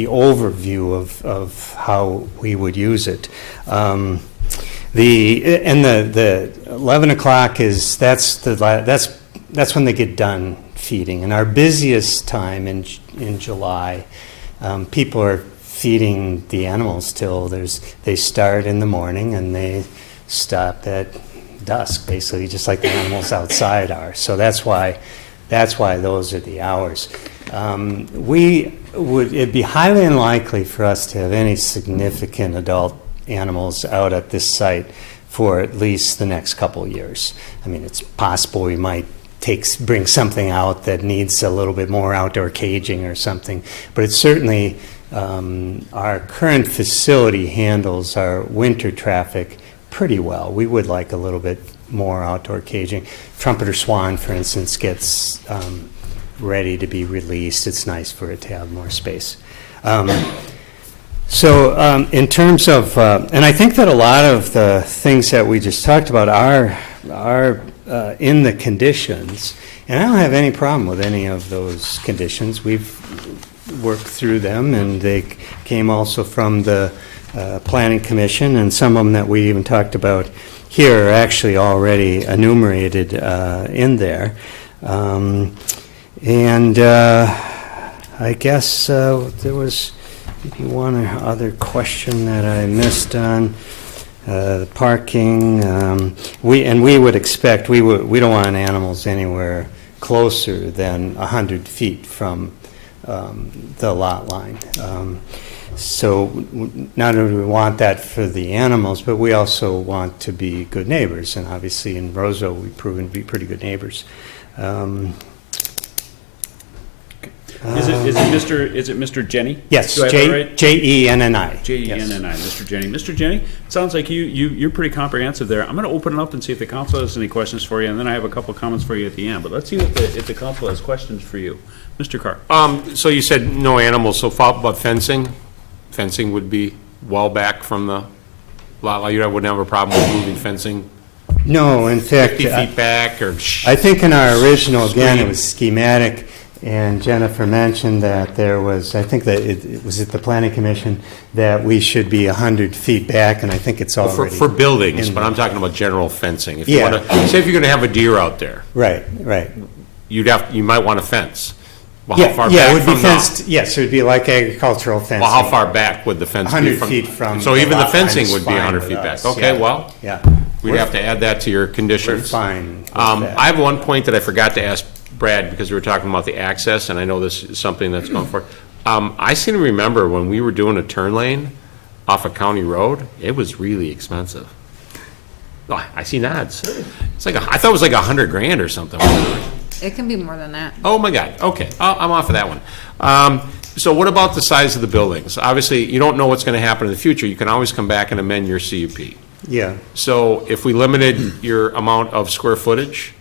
overview of how we would use it. The 11 o'clock is that's when they get done feeding, and our busiest time in July, people are feeding the animals till they start in the morning and they stop at dusk, basically, just like the animals outside are. So that's why those are the hours. It'd be highly unlikely for us to have any significant adult animals out at this site for at least the next couple of years. I mean, it's possible we might bring something out that needs a little bit more outdoor caging or something, but it's certainly our current facility handles our winter traffic pretty well. We would like a little bit more outdoor caging. Trumpeter swan, for instance, gets ready to be released. It's nice for it to have more space. So in terms of, and I think that a lot of the things that we just talked about are in the conditions, and I don't have any problem with any of those conditions. We've worked through them, and they came also from the Planning Commission, and some of them that we even talked about here are actually already enumerated in there. And I guess there was maybe one other question that I missed on the parking. We would expect, we don't want animals anywhere closer than 100 feet from the lot line. So not only do we want that for the animals, but we also want to be good neighbors. And obviously in Roseville, we've proven to be pretty good neighbors. Is it Mr. Jenny? Yes, Do I have that right? Jenni. Jenni, Mr. Jenny. Mr. Jenny, it sounds like you're pretty comprehensive there. I'm going to open it up and see if the council has any questions for you, and then I have a couple comments for you at the end. But let's see if the council has questions for you. Mr. Carr? So you said no animals, so about fencing? Fencing would be well back from the lot line? You wouldn't have a problem with moving fencing No, in fact, 50 feet back, or? I think in our original, again, it was schematic, and Jennifer mentioned that there was, I think that it was at the planning commission, that we should be 100 feet back, and I think it's already. For buildings, in but I'm there. talking about general fencing. If Yeah. you want to, say if you're going to have a deer out there, Right, right. you might want a fence. Well, how far Yeah, back it would be from the? fenced, yes, it would be like agricultural fencing. Well, how far back would the fence be? 100 feet from So the even the lot line fencing is would be fine 100 with feet us, back? Okay, yeah. well, Yeah. we'd have to add that to your We're conditions. fine with I that. have one point that I forgot to ask Brad, because we were talking about the access, and I know this is something that's going for. I seem to remember when we were doing a turn lane off a county road, it was really expensive. Oh, I see nods. It's like, I thought it was like $100,000 or something. It can be more than that. Oh, my God, okay, I'm off of that one. So what about the size of the buildings? Obviously, you don't know what's going to happen in the future. You can always come back and amend your CUP. Yeah. So if we limited your amount of square footage,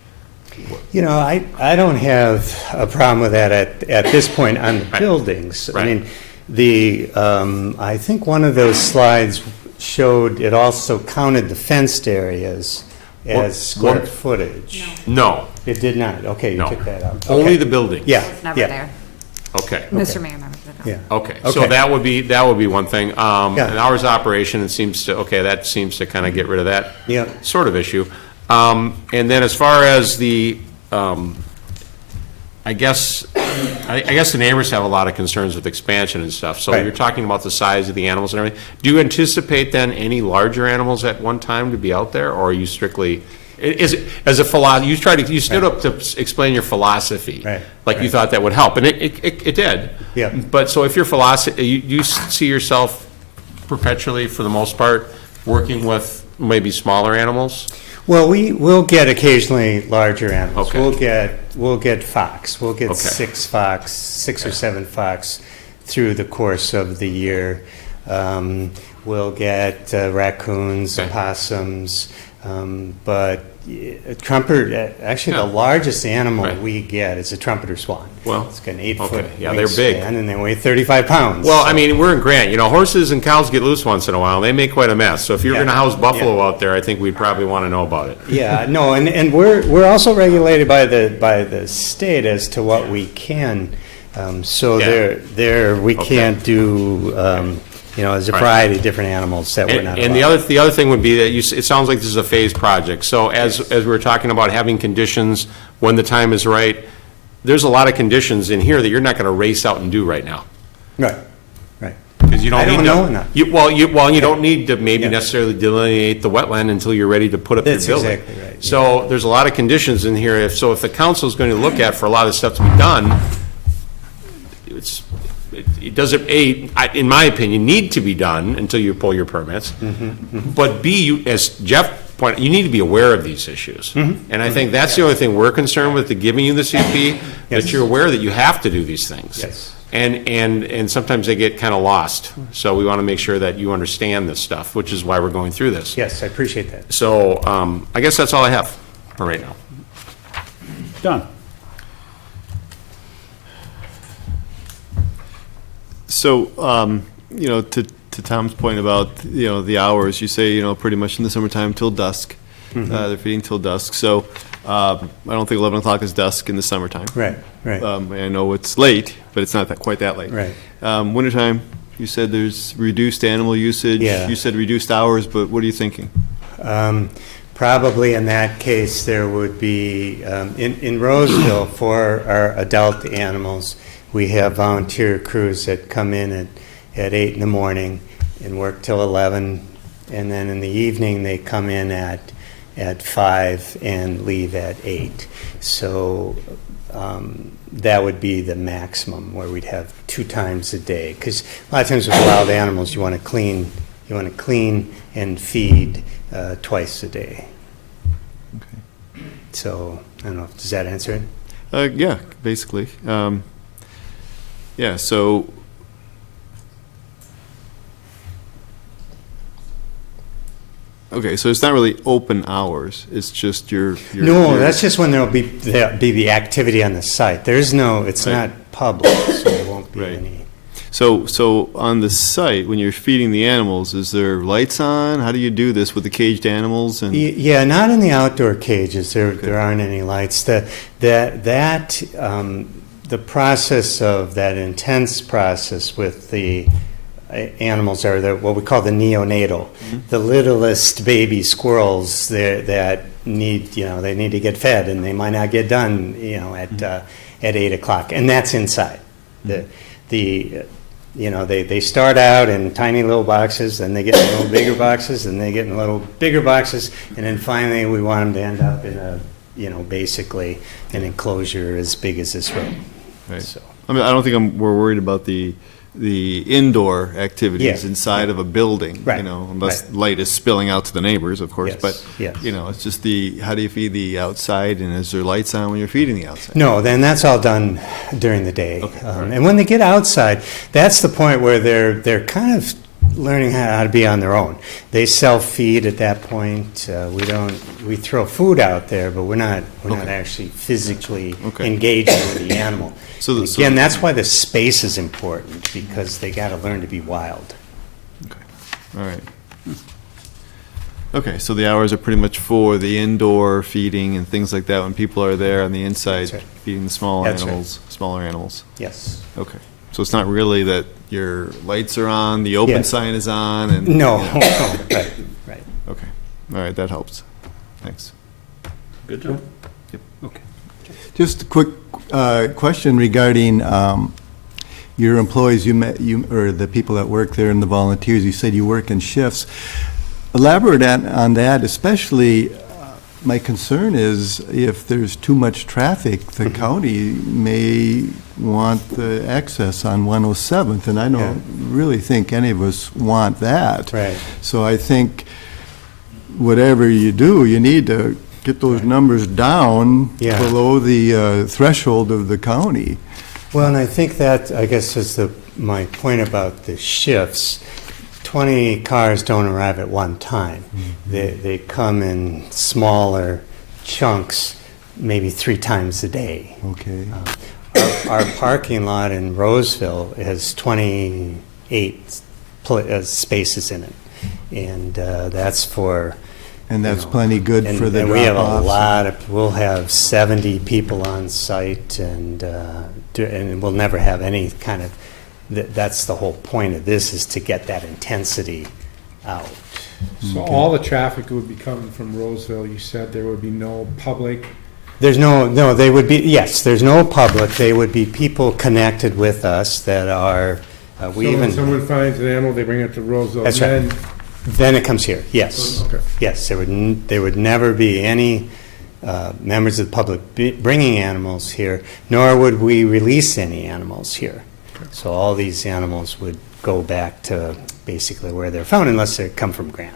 You know, I don't have a problem with that at this point on the Right. buildings. Right. I mean, I think one of those slides showed, it also counted the fenced areas as square What? footage. no, It did not, okay, you No. took that out. only Okay. the building. Yeah, It's never yeah, there. Okay. Mr. Mayor never did that. yeah. Okay, so Okay. that would be one thing. Yeah. An hours of operation, it seems to, okay, that seems to kind of get rid of that Yeah. sort of issue. And then as far as the, I guess the neighbors have a lot of concerns with expansion and stuff. So Right. you're talking about the size of the animals and everything. Do you anticipate then any larger animals at one time to be out there, or are you strictly, is it, as a philosophy, you stood up to explain your philosophy. Right. Like you Right. thought that would help, and it did. Yeah. But so if your philosophy, you see yourself perpetually, for the most part, working with maybe smaller animals? Well, we'll get occasionally larger animals. Okay. We'll get fox. We'll get Okay. six or seven fox through the course of the year. We'll get raccoons, Okay. opossums, but trumpeter, actually the Yeah. largest animal Right. we get is a trumpeter swan. Well, It's got an 8-foot okay. Yeah, they're big. wingspan, and they weigh 35 pounds. Well, I mean, we're in Grant, horses and cows get loose once in a while, and they make quite a mess. So if you're Yeah. gonna house buffalo Yeah. out there, I think we'd probably wanna know about it. Yeah, no, and we're also regulated by the state as to what we can. So Yeah. there we Okay. can't do. There's a Right. variety of different animals that we're And not. and the allowed. other thing would be that it sounds like this is a phased project. So as we were talking about having conditions when the time is right, there's a lot of conditions in here that you're not gonna race out and do right now. Right, right. Because you don't I need don't to. know enough. You don't need to maybe Yeah. necessarily delineate the wetland until you're ready to put up your That's building. exactly right, yeah. So there's a lot of conditions in here. If the council is going to look at for a lot of this stuff to be done, it doesn't, in my opinion, need to be done until you pull your permits. But B, as Jeff pointed, you need to be aware of these issues. And I think that's the only thing we're concerned with, the giving you the CP, that Yes. you're aware that you have to do these things. Yes. And sometimes they get kind of lost. So we want to make sure that you understand this stuff, which is why we're going through this. Yes, I appreciate that. So I guess that's all I have for right now. Done. So, to Tom's point about, the hours, you say, pretty much in the summertime till dusk. They're feeding till dusk. So, I don't think 11 o'clock is dusk in the summertime. Right, right, I know it's late, but it's not quite that late. right. Wintertime, you said there's reduced animal usage. Yeah. You said reduced hours, but what are you thinking? Probably in that case, there would be, in Roseville, for our adult animals, we have volunteer crews that come in at 8 in the morning and work till 11, and then in the evening, they come in at 5 and leave at 8. So that would be the maximum, where we'd have 2 times a day. Because a lot of times with wild animals, you want to clean and feed twice a day. Okay. So I don't know, does that answer it? Yeah, basically. Yeah, so okay, so it's not really open hours. It's just your No, that's just when there'll be the activity on the site. There's no, it's Right. not public, so there won't be Right. any. So on the site, when you're feeding the animals, is there lights on? How do you do this with the caged animals? And Yeah, not in the outdoor cages. There aren't any lights. The process of that intense process with the animals are what we call the neonatal, the littlest baby squirrels that need they need to get fed, and they might not get done at 8 o'clock, and that's inside. They start out in tiny little boxes, and they get in little bigger boxes, and they get in little bigger boxes, and then finally we want them to end up in basically an enclosure as big as this room. Right. So. I mean, I don't think we're worried about the indoor activities Yeah. inside of a building, Right. Unless light is spilling out to the neighbors, of course. Yes, But, yes. It's just how do you feed the outside, and is there lights on when you're feeding the outside? No, then that's all done during the day. Okay, all right. And when they get outside, that's the point where they're kind of learning how to be on their own. They self-feed at that point. We throw food out there, but we're not actually physically Okay. engaging with the animal. So the- Again, that's why the space is important, because they got to learn to be wild. All right. Okay, so the hours are pretty much for the indoor feeding and things like that, when people are there on the inside That's right. feeding the smaller That's right. animals. Yes. Okay, so it's not really that your lights are on, the open Yeah. sign is on, and No, right. Okay, all right, that helps. Thanks. Good job. Yep. Okay. Just a quick question regarding your employees, or the people that work there and the volunteers. You said you work in shifts. Elaborate on that, especially, my concern is if there's too much traffic, the county may want the access on 107th, and I don't really think any of us want that. Right. So I think whatever you do, you need to get those numbers down Yeah. below the threshold of the county. Well, and I think that, I guess, is my point about the shifts. 20 cars don't arrive at one time. They come in smaller chunks, maybe 3 times a day. Okay. Our parking lot in Roseville has 28 spaces in it, and that's for... And that's plenty good and, for the and we have a drop-offs. lot of, we'll have 70 people on site, and we'll never have any kind of, that's the whole point of this, is to get that intensity out. So all the traffic would be coming from Roseville. You said there would be no public. There's no, they would be, yes, there's no public. They would be people connected with us that are, When someone finds an animal, they bring it to Roseville. That's right. Then it comes here, yes. Okay. Yes, there would never be any members of the public bringing animals here, nor would we release any animals here. So all these animals would go back to basically where they're found, unless they come from Grant.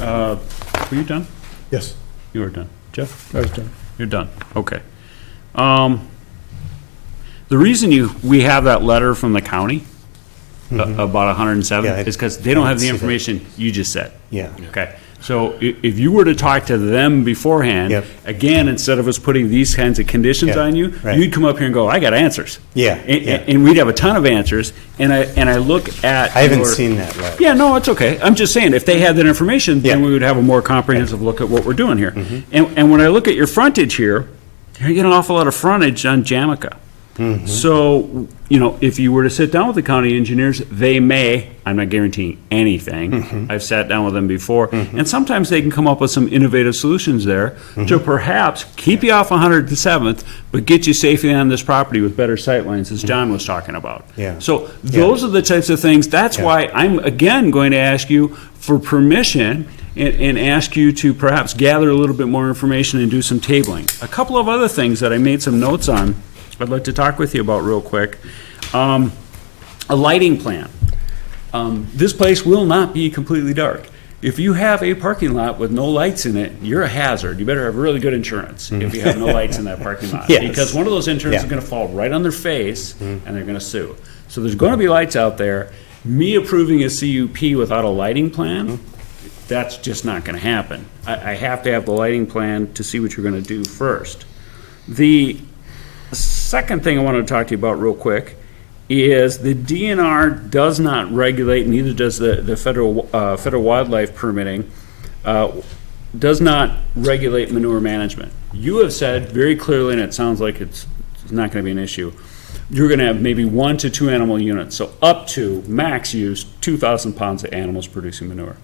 Were you done? Yes, You were done. Jeff? I was done. You're done. Okay. The reason we have that letter from the county about 107 Yeah, is because they don't have the see that. information you just said. Yeah. Okay. So if you were to talk to them beforehand, Yep. again, instead of us putting these kinds of conditions Yeah, on you, right. you'd come up here and go, I got answers. Yeah, And, yeah. and we'd have a ton of answers. And I look at I haven't your- seen that letter. Yeah, no, it's okay. I'm just saying, if they had that information, then Yeah. Mm-hmm. we would have a more comprehensive look at what we're doing here. And when I look at your frontage here, you get an awful lot of frontage on Jamaica. So, you know, if you were to sit down with the county engineers, they may, I'm not guaranteeing anything. I've sat down with them before, and sometimes they can come up with some innovative solutions there to perhaps keep you off 107th, but get you safely on this property with better sightlines, as John was talking about. Yeah. So those are the types of things. That's why I'm, again, going to ask you for permission and ask you to perhaps gather a little bit more information and do some tabling. A couple of other things that I made some notes on I'd like to talk with you about real quick. A lighting plan. This place will not be completely dark. If you have a parking lot with no lights in it, you're a hazard. You better have really good insurance if you have no lights in that parking lot. Yes. Because one of those interns is going to fall right on their face and they're going to sue. So there's going to be lights out there. Me approving a CUP without a lighting plan, that's just not going to happen. I have to have the lighting plan to see what you're going to do first. The second thing I wanted to talk to you about real quick is the DNR does not regulate, neither does the federal wildlife permitting, does not regulate manure management. You have said very clearly, and it sounds like it's not going to be an issue, you're going to have maybe 1 to 2 animal units, so up to max use 2,000 pounds of animals producing manure.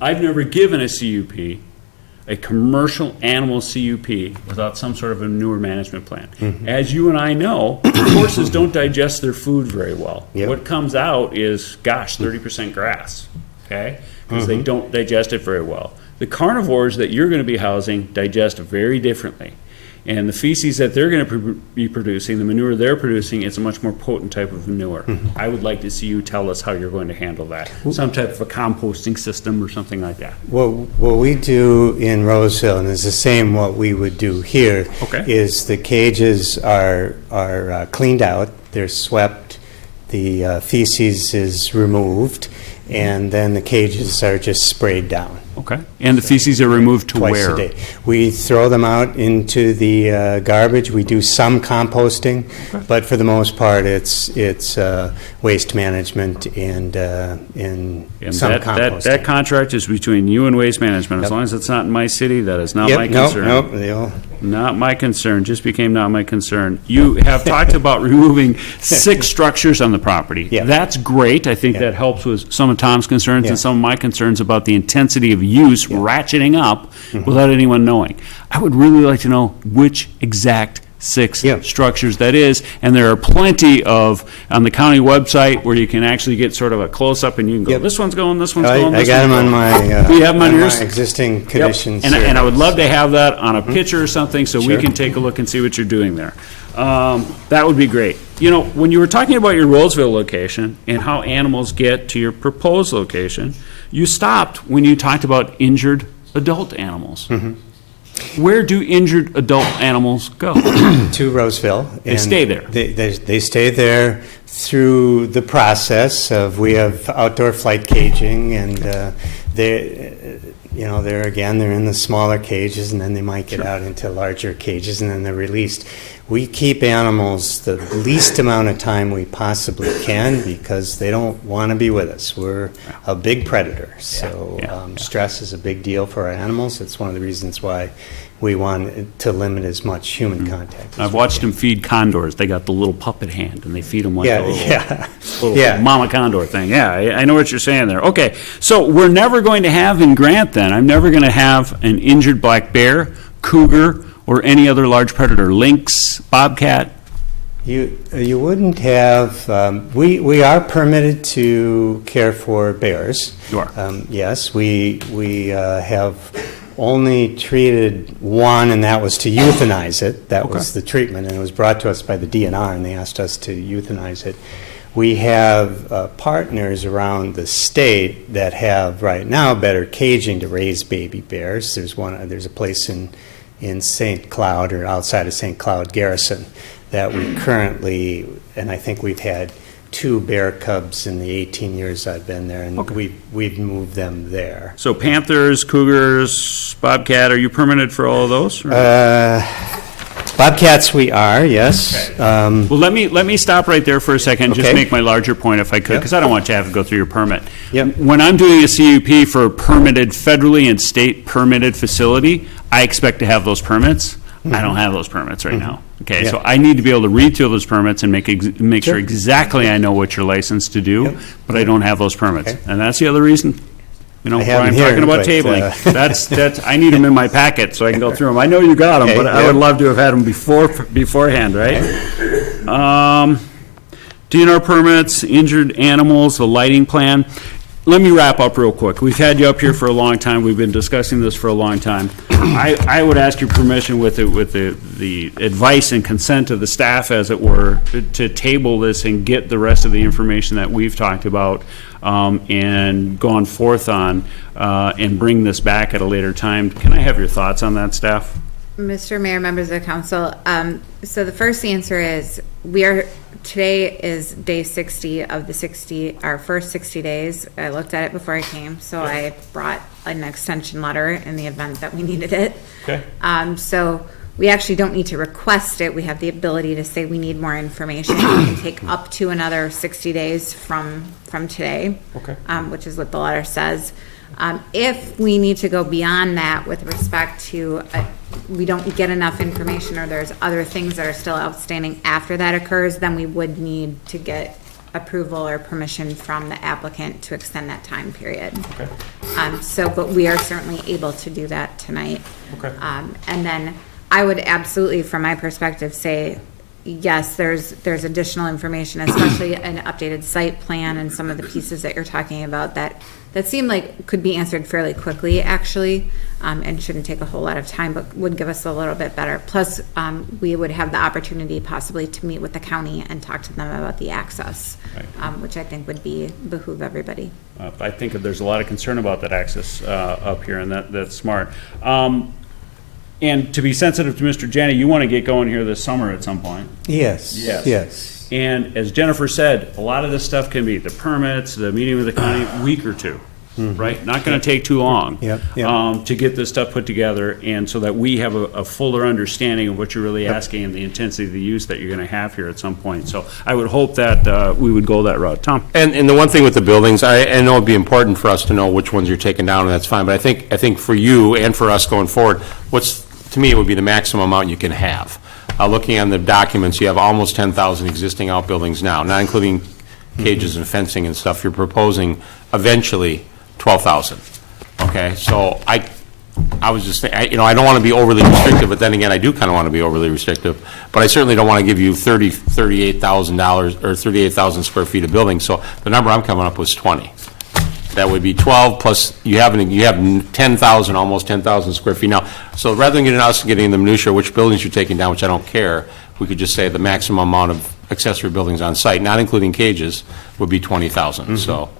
I've never given a CUP, a commercial animal CUP, without some sort of a manure management plan. As you and I know, horses don't digest their food very well. Yep. What comes out is, 30% grass, okay? Because they don't digest it very well. The carnivores that you're going to be housing digest very differently. And the feces that they're going to be producing, the manure they're producing, it's a much more potent type of manure. I would like to see you tell us how you're going to handle that. Some type of a composting system or something like that. What we do in Roseville, and it's the same what we would do here, Okay. is the cages are cleaned out, they're swept, the feces is removed, and then the cages are just sprayed down. Okay. And the feces are removed to Twice where? a day. We throw them out into the garbage. We do some composting, but for the most part, it's waste management and some composting. That contract is between you and Waste Management. As Yep. long as it's not in my city, that is not Yep, my nope, concern. nope, they'll- Not my concern, just became not my concern. You have talked about removing 6 structures on the property. Yeah. That's great. I think Yeah. that helps with some of Tom's concerns Yeah. and some of my concerns about the intensity of use ratcheting up without anyone knowing. I would really like to know which exact 6 Yeah. structures that is, and there are plenty of, on the county website, where you can actually get sort of a close-up and you can go, Yep. this one's going, this one's going, I this got one's them on going. my, We have them on my yours? existing Yep. conditions. And I would love to have that on a picture or something, so we Sure. can take a look and see what you're doing there. That would be great. You know, when you were talking about your Roseville location and how animals get to your proposed location, you stopped when you talked about injured adult animals. Where do injured adult animals go? To Roseville. They stay there. They stay there through the process of, we have outdoor flight caging, and they're in the smaller cages, and then they might get out into larger cages, and then they're released. We keep animals the least amount of time we possibly can because they don't want to be with us. We're a big predator, so stress is a big deal for our animals. It's one of the reasons why we want to limit as much human contact. as I've we watched can. them feed condors. They got the little puppet hand, and they feed them like a little Yeah. mama condor thing. Yeah, I know what you're saying there. Okay, so we're never going to have in Grant then, I'm never going to have an injured black bear, cougar, or any other large predator, lynx, bobcat. You wouldn't have, we are permitted to care for bears. You are. Yes, we have only treated one, and that was to euthanize it. That was the treatment, and it was brought to us by the DNR, and they asked us to euthanize it. We have partners around the state that have right now better caging to raise baby bears. There's a place in St. Cloud, or outside of St. Cloud Garrison, that we currently, and I think we've had 2 bear cubs in the 18 years I've been there, and we've moved them there. So panthers, cougars, bobcat, are you permitted for all of those? or- Bobcats we are, yes. Well, let me stop right there for a second, just Okay. make my larger point if I could, Yep. because I don't want you to have to go through your permit. Yep. When I'm doing a CUP for a permitted, federally and state permitted facility, I expect to have those permits. I don't have those permits right now. Okay, Yeah. so I need to be able to read through those permits and make sure exactly I know what you're licensed to do, Yep. but I don't have those permits. Okay. And that's the other reason, you know, I have Brian, them here, talking about but, tabling. That's, I need them in my packet so I can go through them. I know you got them, Okay, but I yeah. would love to have had them beforehand, right? DNR permits, injured animals, the lighting plan. Let me wrap up real quick. We've had you up here for a long time. We've been discussing this for a long time. I would ask your permission with the advice and consent of the staff, as it were, to table this and get the rest of the information that we've talked about and gone forth on, and bring this back at a later time. Can I have your thoughts on that, staff? Mr. Mayor, members of the council, so the first answer is, today is day 60 of the 60, our first 60 days. I looked at it before I came, so I brought an extension letter in the event that we needed it. Okay. So we actually don't need to request it. We have the ability to say we need more information. We can take up to another 60 days from today. Okay. Which is what the letter says. If we need to go beyond that with respect to, we don't get enough information or there's other things that are still outstanding after that occurs, then we would need to get approval or permission from the applicant to extend that time period. Okay. But we are certainly able to do that tonight. Okay. And then I would absolutely, from my perspective, say, yes, there's additional information, especially an updated site plan and some of the pieces that you're talking about that seem like could be answered fairly quickly, actually, and shouldn't take a whole lot of time, but would give us a little bit better. Plus, we would have the opportunity possibly to meet with the county and talk to them about the access, which I think would behoove everybody. I think that there's a lot of concern about that access up here, and that's smart. And to be sensitive to Mr. Janney, you want to get going here this summer at some point. Yes, Yes. yes. And as Jennifer said, a lot of this stuff can be the permits, the meeting with the county, week or two, right? Not going to take too long. Yep, yep. To get this stuff put together, and so that we have a fuller understanding of what you're really asking and the intensity of the use that you're going to have here at some point. So I would hope that we would go that route. Tom? And the one thing with the buildings, I know it'd be important for us to know which ones you're taking down, and that's fine, but I think for you and for us going forward, to me, it would be the maximum amount you can have. Looking on the documents, you have almost 10,000 existing outbuildings now, not including cages and fencing and stuff. You're proposing eventually 12,000. Okay, so I was just thinking, I don't want to be overly restrictive, but then again, I do kind of want to be overly restrictive. But I certainly don't want to give you $38,000 or 38,000 square feet of building. So the number I'm coming up with is 20. That would be 12 plus, you have 10,000, almost 10,000 square feet. Now, so rather than getting the minutia, which buildings you're taking down, which I don't care, we could just say the maximum amount of accessory buildings on site, not including cages, would be 20,000. So,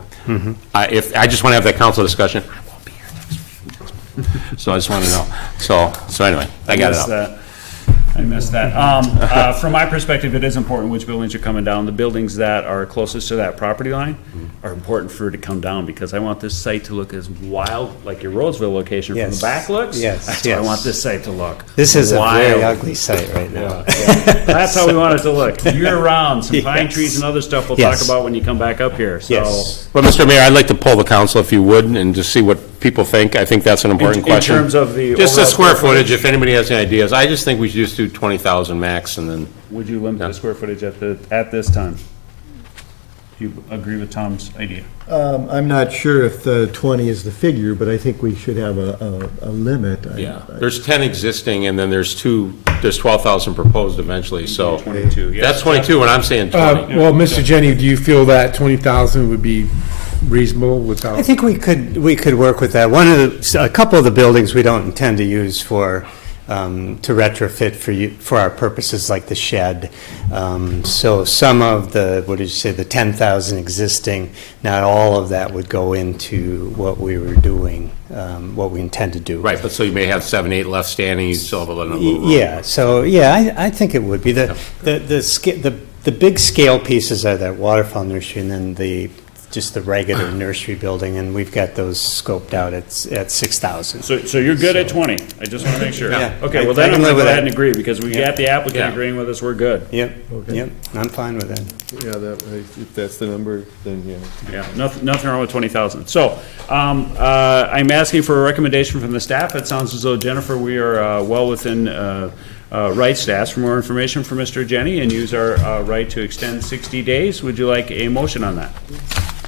I just want to have that council discussion. I won't be here next week. So I just want to know. So anyway, I got it up. I missed that. From my perspective, it is important which buildings are coming down. The buildings that are closest to that property line are important for it to come down, because I want this site to look as wild, like your Roseville location from the Yes. back looks. Yes, That's how yes. I want this site to look. This is a very Wild. ugly site right now. That's how we want it to look. Year-round, some pine Yes. trees and other stuff we'll Yes. talk about when you come back up here. So, Yes. Well, Mr. Mayor, I'd like to poll the council if you would, and just see what people think. I think that's an important in question. terms of the Just the overall square footage, if anybody has any ideas. I just think we should just do 20,000 max, and then, would you limit the square footage at this time? Do you agree with Tom's idea? I'm not sure if the 20 is the figure, but I think we should have a limit. there's 10 existing, and then there's 12,000 proposed eventually, so. 22, yes. That's 22, and I'm saying 20. Well, Mr. Jenny, do you feel that 20,000 would be reasonable without? I think we could work with that. A couple of the buildings we don't intend to use to retrofit for our purposes, like the shed. So some of the, what did you say, the 10,000 existing, not all of that would go into what we were doing, what we intend to do. Right, but so you may have 7, 8 left standing, you still have a little room. Yeah, so, yeah, I think it would be. The big scale pieces are that waterfowl nursery, and then the just the regular nursery building, and we've got those scoped out at 6,000. So you're good at 20? I just want to make sure. Yeah. Okay, I well, then can I'm going live to with go ahead that. and agree, because we Yeah. got the applicant Yeah. agreeing with us, we're good. Yep, yep, I'm fine with that. Yeah, if that's the number, then yeah. Yeah, nothing wrong with 20,000. So, I'm asking for a recommendation from the staff. It sounds as though, Jennifer, we are well within rights to ask for more information from Mr. Jenny and use our right to extend 60 days. Would you like a motion on that?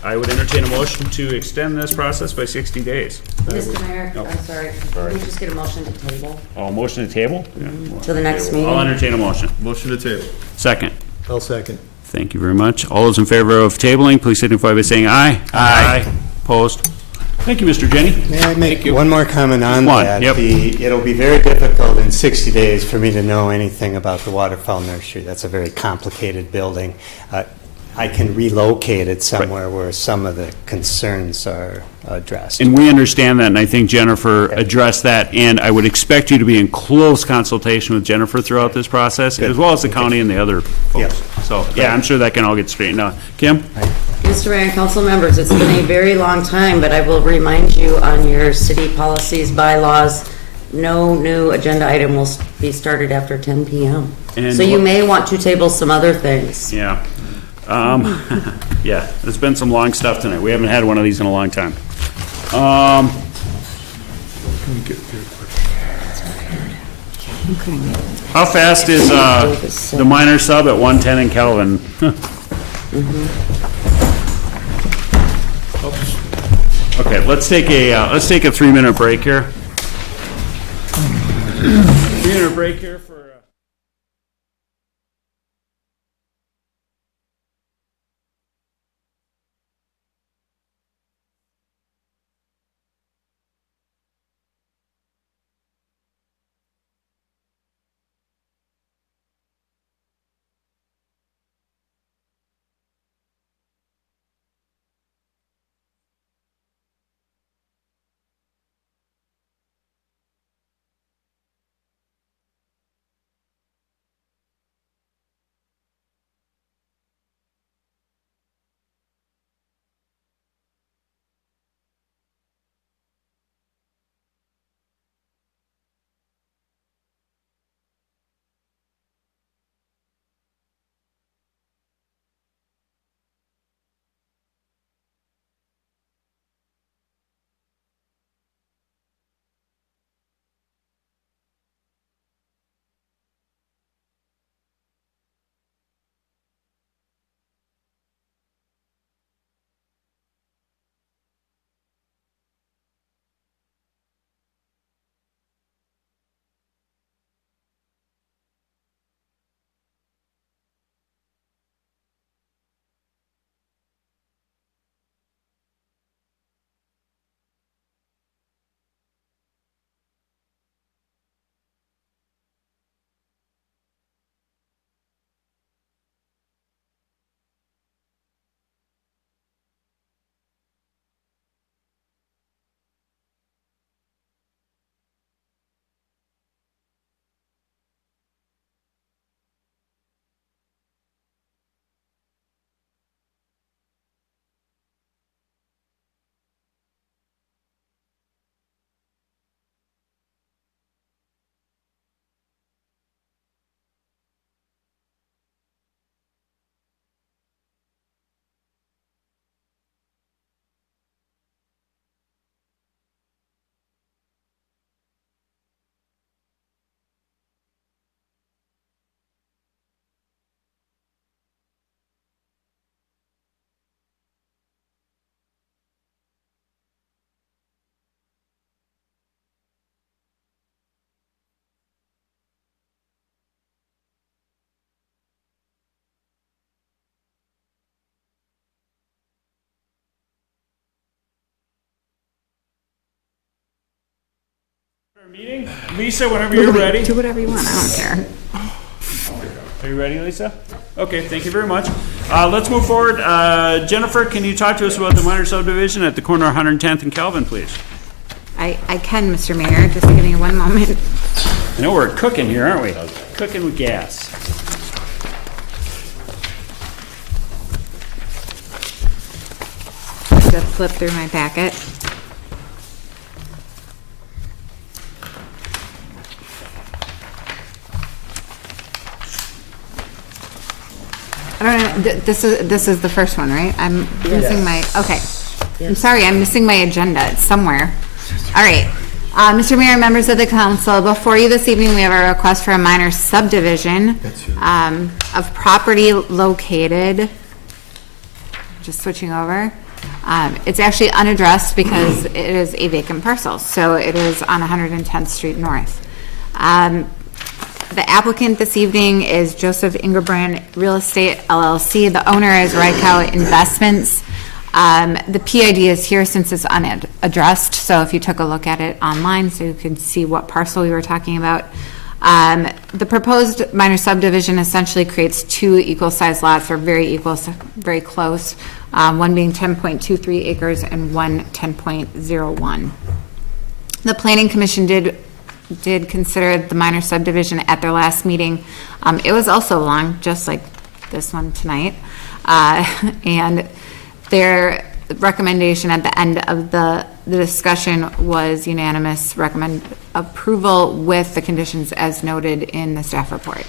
I would entertain a motion to extend this process by 60 days. Mr. Mayor, Oh. I'm sorry, can we just get a motion to table Oh, motion to table? Yeah. till the next meeting? I'll entertain a motion. Motion to table. Second. I'll second. Thank you very much. All those in favor of tabling, please signify by saying aye. Aye. Opposed? Thank you, Mr. Jenny. May I make one more comment on One, that? yep. It'll be very difficult in 60 days for me to know anything about the waterfowl nursery. That's a very complicated building. I can relocate it somewhere where some of the concerns are addressed. And we understand that, and I think Jennifer addressed that, and I would expect you to be in close consultation with Jennifer throughout this process, as well as the county and the other folks. So, yeah, I'm sure that can all get straightened out. Kim? Mr. Mayor and council members, it's been a very long time, but I will remind you on your city policies, bylaws, no new agenda item will be started after 10 p.m. And So you what- may want to table some other things. Yeah. Yeah, there's been some long stuff tonight. We haven't had one of these in a long time. How fast is the minor sub at 110 in Kelvin? Okay, let's take a 3-minute break here. 3-minute break here for. Meeting. Lisa, whenever you're ready. Do whatever you want, I don't care. Are you ready, Lisa? Okay, thank you very much. Let's move forward. Jennifer, can you talk to us about the minor subdivision at the corner of 110th and Calvin, please? I can, Mr. Mayor, just give me one moment. I know we're cooking here, aren't we? Cooking with gas. to flip through my packet. I don't know, this is the first one, right? I'm missing my, okay. I'm sorry, I'm missing my agenda. It's somewhere. All right. Mr. Mayor, members of the council, before you this evening, we have a request for a minor subdivision of property located, just switching over. It's actually unaddressed because it is a vacant parcel, so it is on 110th Street North. The applicant this evening is Joseph Ingerbrand Real Estate LLC. The owner is Rykow Investments. The PID is here since it's unaddressed, so if you took a look at it online so you could see what parcel we were talking about. The proposed minor subdivision essentially creates two equal-sized lots, or very equal, very close, one being 10.23 acres and one 10.01. The Planning Commission did consider the minor subdivision at their last meeting. It was also long, just like this one tonight. And their recommendation at the end of the discussion was unanimous, recommend approval with the conditions as noted in the staff report.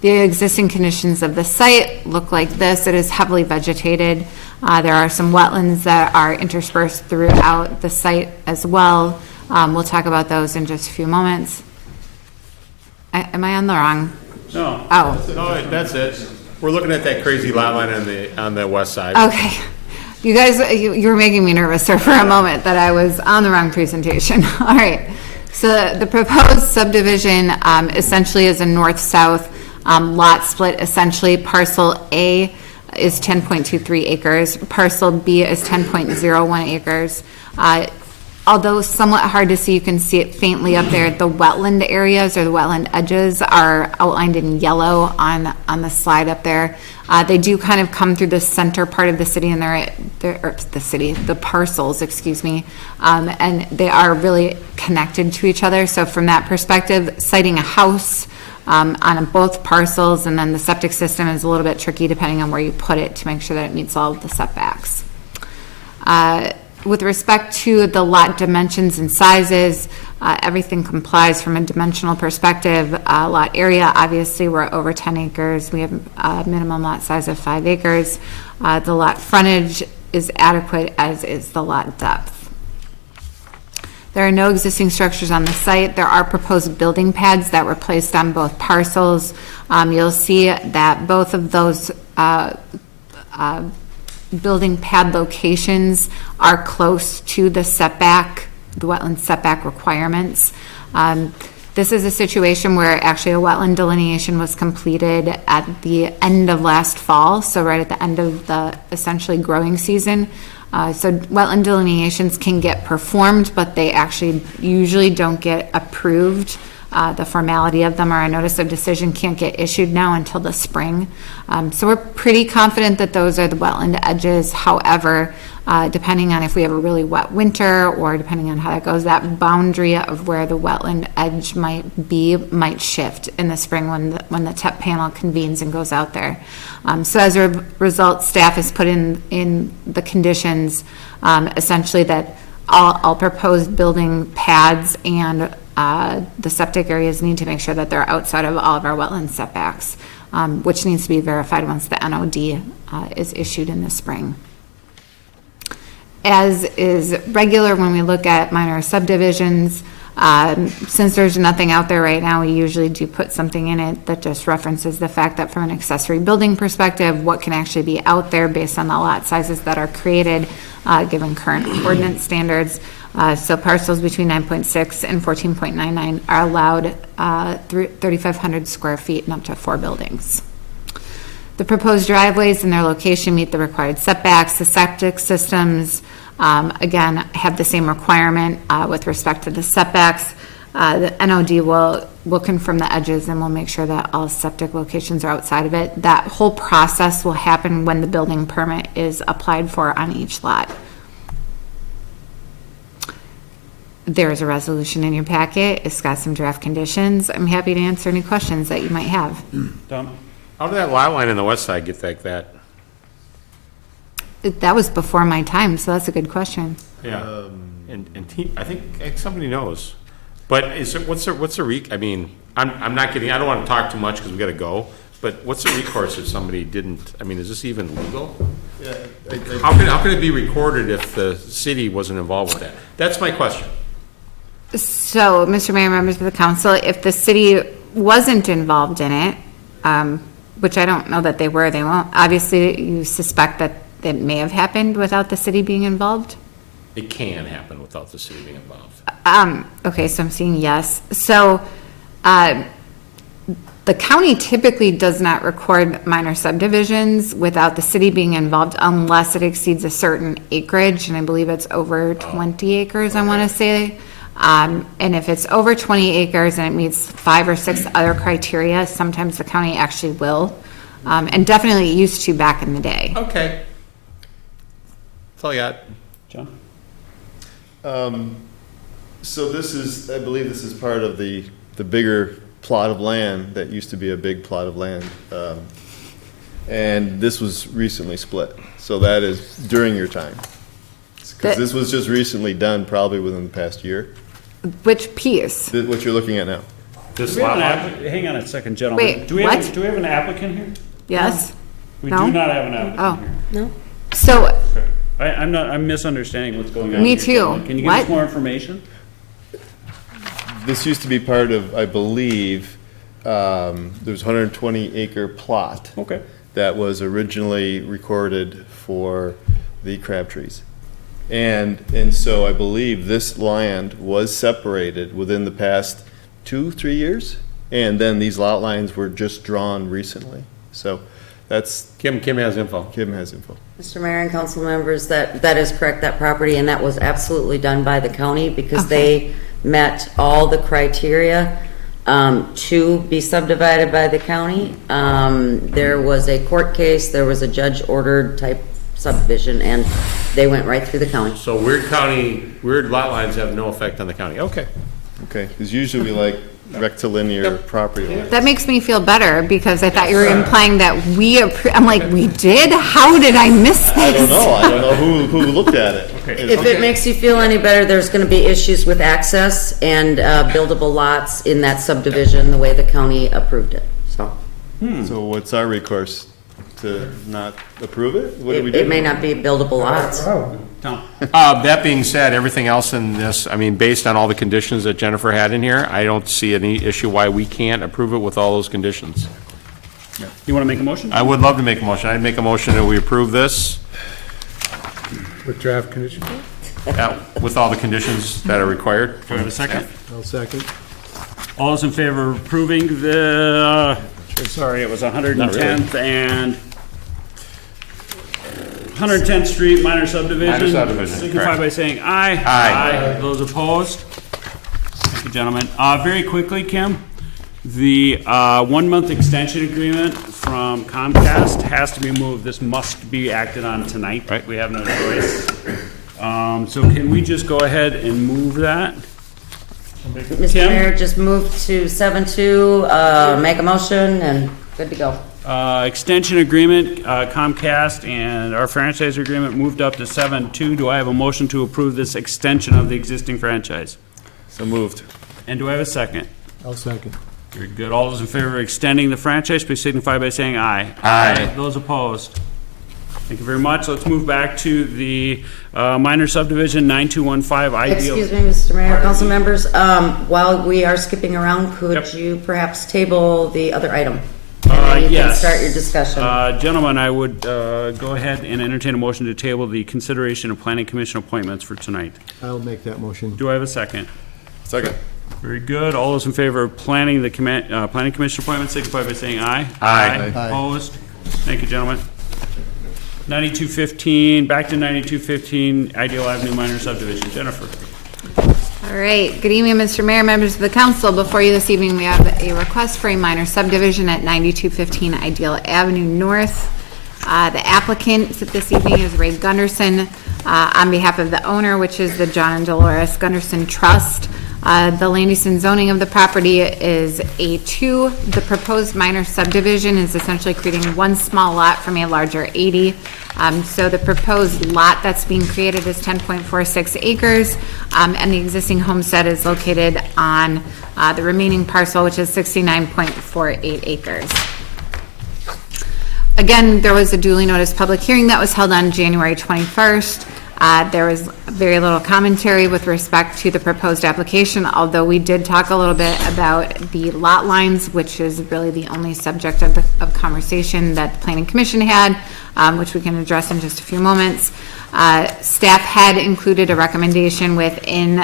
The existing conditions of the site look like this. It is heavily vegetated. There are some wetlands that are interspersed throughout the site as well. We'll talk about those in just a few moments. Am I on the wrong? No. Oh, No, that's it. We're looking at that crazy lot line on the west side. okay. You guys, you were making me nervous there for a moment that I was on the wrong presentation. All right. So the proposed subdivision essentially is a north-south lot split. Essentially, parcel A is 10.23 acres. Parcel B is 10.01 acres. Although somewhat hard to see, you can see it faintly up there. The wetland areas or the wetland edges are outlined in yellow on the slide up there. They do kind of come through the center part of the city, and the parcels, excuse me, and they are really connected to each other. So from that perspective, siting a house on both parcels and then the septic system is a little bit tricky depending on where you put it to make sure that it meets all of the setbacks. With respect to the lot dimensions and sizes, everything complies from a dimensional perspective. Lot area, obviously, we're over 10 acres. We have a minimum lot size of 5 acres. The lot frontage is adequate, as is the lot depth. There are no existing structures on the site. There are proposed building pads that were placed on both parcels. You'll see that both of those building pad locations are close to the setback, the wetland setback requirements. This is a situation where actually a wetland delineation was completed at the end of last fall, so right at the end of the essentially growing season. So wetland delineations can get performed, but they actually usually don't get approved. The formality of them or a notice of decision can't get issued now until the spring. So we're pretty confident that those are the wetland edges. However, depending on if we have a really wet winter or depending on how that goes, that boundary of where the wetland edge might shift in the spring when the TEP panel convenes and goes out there. So as a result, staff has put in the conditions essentially that all proposed building pads and the septic areas need to make sure that they're outside of all of our wetland setbacks, which needs to be verified once the NOD is issued in the spring. As is regular when we look at minor subdivisions, since there's nothing out there right now, we usually do put something in it that just references the fact that from an accessory building perspective, what can actually be out there based on the lot sizes that are created given current ordinance standards. So parcels between 9.6 and 14.99 are allowed 3,500 square feet and up to 4 buildings. The proposed driveways and their location meet the required setbacks. The septic systems, again, have the same requirement with respect to the setbacks. The NOD will confirm the edges and will make sure that all septic locations are outside of it. That whole process will happen when the building permit is applied for on each lot. There is a resolution in your packet. It's got some draft conditions. I'm happy to answer any questions that you might have. Tom? How did that lot line on the west side get like that? That was before my time, so that's a good question. Yeah, I think somebody knows. But what's the I mean, I'm not kidding, I don't want to talk too much because we got to go, but what's the recourse if somebody didn't, I mean, is this even legal? Yeah, How can it be recorded if the city wasn't involved with that? That's my question. So, Mr. Mayor, members of the council, if the city wasn't involved in it, which I don't know that they were, they won't, obviously you suspect that it may have happened without the city being involved? It can happen without the city being involved. Okay, so I'm seeing yes. So, the county typically does not record minor subdivisions without the city being involved unless it exceeds a certain acreage, and I believe it's over 20 acres, I want to say. And if it's over 20 acres and it meets 5 or 6 other criteria, sometimes the county actually will, and definitely used to back in the day. Okay. That's all I got. John? So this is, I believe this is part of the bigger plot of land that used to be a big plot of land. And this was recently split. So that is during your time. Because this was just recently done, probably within the past year. Which piece? What you're looking at now. Do we have an hang on a second, gentlemen. Wait, Do we have what? do we have an applicant here? Yes? We No? do not have an applicant Oh. here. No? So, I'm misunderstanding what's going on Me here, too. gentlemen. Can you give us What? more information? This used to be part of, I believe, there's a 120 acre plot. Okay. That was originally recorded for the crab trees. And so I believe this land was separated within the past 2-3 years. And then these lot lines were just drawn recently. So that's, Kim has info. Kim has info. Mr. Mayor and council members, that is correct, that property, and that was absolutely done by the county because they met all the criteria to be subdivided by the county. There was a court case, there was a judge-ordered type subdivision, and they went right through the county. So weird lot lines have no effect on the county. Okay. Okay, because usually we like rectilinear property lines. that makes me feel better because I thought you were implying that I'm like, we did? How did I miss this? I don't know who looked at it. If it makes you feel any better, there's going to be issues with access and buildable lots in that subdivision, the way the county approved it, so. So what's our recourse? To not approve it? What do we do? It may not be buildable lots. That being said, everything else in this, I mean, based on all the conditions that Jennifer had in here, I don't see any issue why we can't approve it with all those conditions. You want to make a motion? I would love to make a motion. I'd make a motion that we approve this With draft conditions? with all the conditions that are required. Do I have a second? I'll second. All those in favor of approving the, sorry, it was 110th and 110th Street minor subdivision. Minor subdivision, Signify correct. by saying aye. Aye. Those opposed? Thank you, gentlemen. Very quickly, Kim, the 1-month extension agreement from Comcast has to be moved. This must be acted on tonight. Right. We have no choice. So can we just go ahead and move that? Mr. Kim? Mayor, just move to 7-2, make a motion, and good to go. Extension agreement, Comcast and our franchise agreement moved up to 7-2. Do I have a motion to approve this extension of the existing franchise? So moved. And do I have a second? I'll second. Very good. All those in favor of extending the franchise, please signify by saying aye. Aye. Those opposed? Thank you very much. Let's move back to the minor subdivision 9215 ideal. Excuse me, Mr. Mayor, council members, while we are skipping around, could Yep. you perhaps table the other item? And then you can Yes. start your discussion. Gentlemen, I would go ahead and entertain a motion to table the consideration of planning commission appointments for tonight. I'll make that motion. Do I have a second? Second. Very good. All those in favor of planning the planning commission appointments, signify by saying aye. Aye. Aye. Opposed? Thank you, gentlemen. 9215, back to 9215 Ideal Avenue minor subdivision. Jennifer. All right, good evening, Mr. Mayor, members of the council. Before you this evening, we have a request for a minor subdivision at 9215 Ideal Avenue North. The applicant this evening is Ray Gunderson, on behalf of the owner, which is the John and Dolores Gunderson Trust. The land use and zoning of the property is A2. The proposed minor subdivision is essentially creating one small lot from a larger 80. So the proposed lot that's being created is 10.46 acres, and the existing homestead is located on the remaining parcel, which is 69.48 acres. Again, there was a duly noticed public hearing that was held on January 21st. There was very little commentary with respect to the proposed application, although we did talk a little bit about the lot lines, which is really the only subject of conversation that the Planning Commission had, which we can address in just a few moments. Staff had included a recommendation within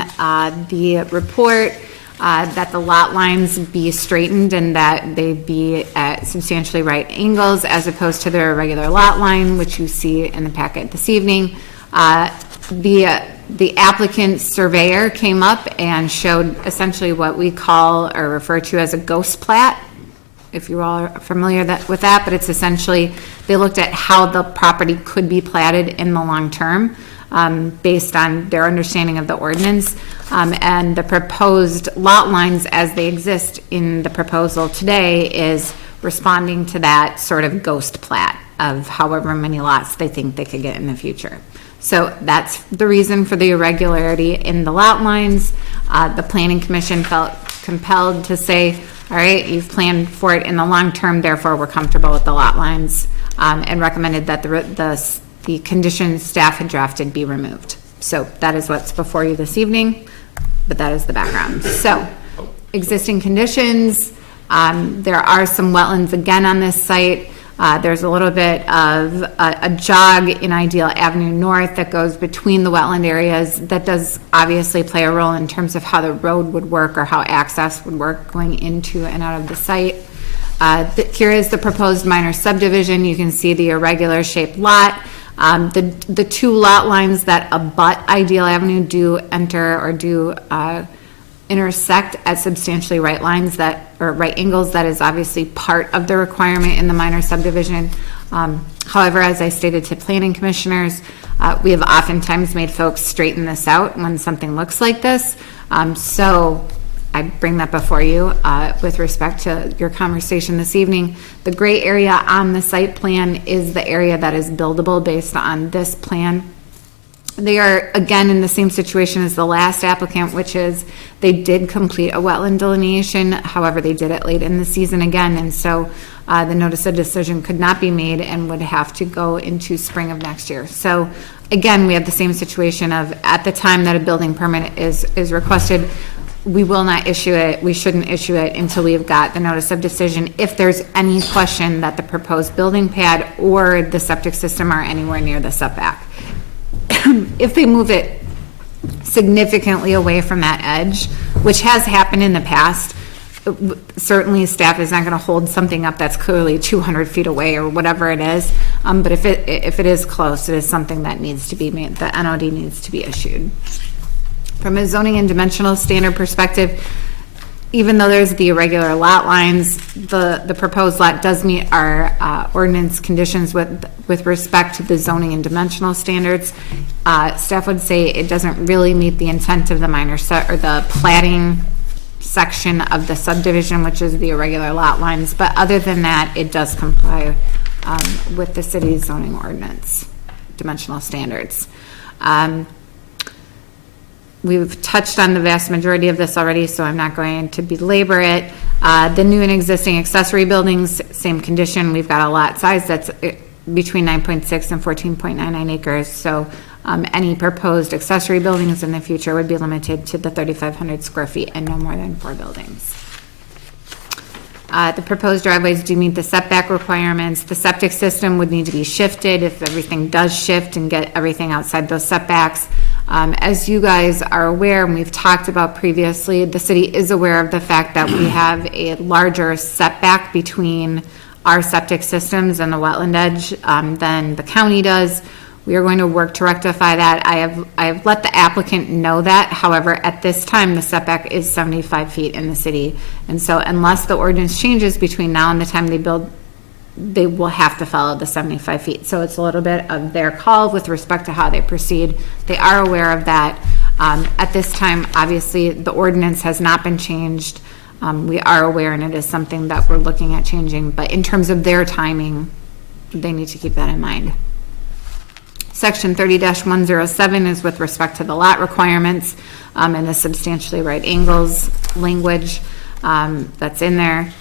the report that the lot lines be straightened and that they be at substantially right angles as opposed to their regular lot line, which you see in the packet this evening. The applicant surveyor came up and showed essentially what we call or refer to as a ghost plat, if you all are familiar with that, but it's essentially, they looked at how the property could be platted in the long term based on their understanding of the ordinance. And the proposed lot lines as they exist in the proposal today is responding to that sort of ghost plat of however many lots they think they could get in the future. So that's the reason for the irregularity in the lot lines. The Planning Commission felt compelled to say, all right, you've planned for it in the long term, therefore we're comfortable with the lot lines, and recommended that the conditions staff had drafted be removed. So that is what's before you this evening, but that is the background. So existing conditions, there are some wetlands again on this site. There's a little bit of a jog in Ideal Avenue North that goes between the wetland areas. That does obviously play a role in terms of how the road would work or how access would work going into and out of the site. Here is the proposed minor subdivision. You can see the irregular shaped lot. The two lot lines that abut Ideal Avenue do enter or do intersect at substantially right lines or right angles. That is obviously part of the requirement in the minor subdivision. However, as I stated to planning commissioners, we have oftentimes made folks straighten this out when something looks like this. So I bring that before you with respect to your conversation this evening. The gray area on the site plan is the area that is buildable based on this plan. They are, again, in the same situation as the last applicant, which is they did complete a wetland delineation. However, they did it late in the season again, and so the notice of decision could not be made and would have to go into spring of next year. So, again, we have the same situation of at the time that a building permit is requested, we will not issue it. We shouldn't issue it until we've got the notice of decision. If there's any question that the proposed building pad or the septic system are anywhere near the setback. If they move it significantly away from that edge, which has happened in the past, certainly staff is not going to hold something up that's clearly 200 feet away or whatever it is. But if it is close, it is something that needs to be made, the NOD needs to be issued. From a zoning and dimensional standard perspective, even though there's the irregular lot lines, the proposed lot does meet our ordinance conditions with respect to the zoning and dimensional standards. Staff would say it doesn't really meet the intent of the or the platting section of the subdivision, which is the irregular lot lines. But other than that, it does comply with the city's zoning ordinance dimensional standards. We've touched on the vast majority of this already, so I'm not going to belabor it. The new and existing accessory buildings, same condition. We've got a lot size that's between 9.6 and 14.99 acres. So any proposed accessory buildings in the future would be limited to the 3,500 square feet and no more than 4 buildings. The proposed driveways do meet the setback requirements. The septic system would need to be shifted if everything does shift and get everything outside those setbacks. As you guys are aware, and we've talked about previously, the city is aware of the fact that we have a larger setback between our septic systems and the wetland edge than the county does. We are going to work to rectify that. I have let the applicant know that. However, at this time, the setback is 75 feet in the city. And so unless the ordinance changes between now and the time they build, they will have to follow the 75 feet. So it's a little bit of their call with respect to how they proceed. They are aware of that. At this time, obviously, the ordinance has not been changed. We are aware, and it is something that we're looking at changing, but in terms of their timing, they need to keep that in mind. Section 30-107 is with respect to the lot requirements, and the substantially right angles language, that's in there.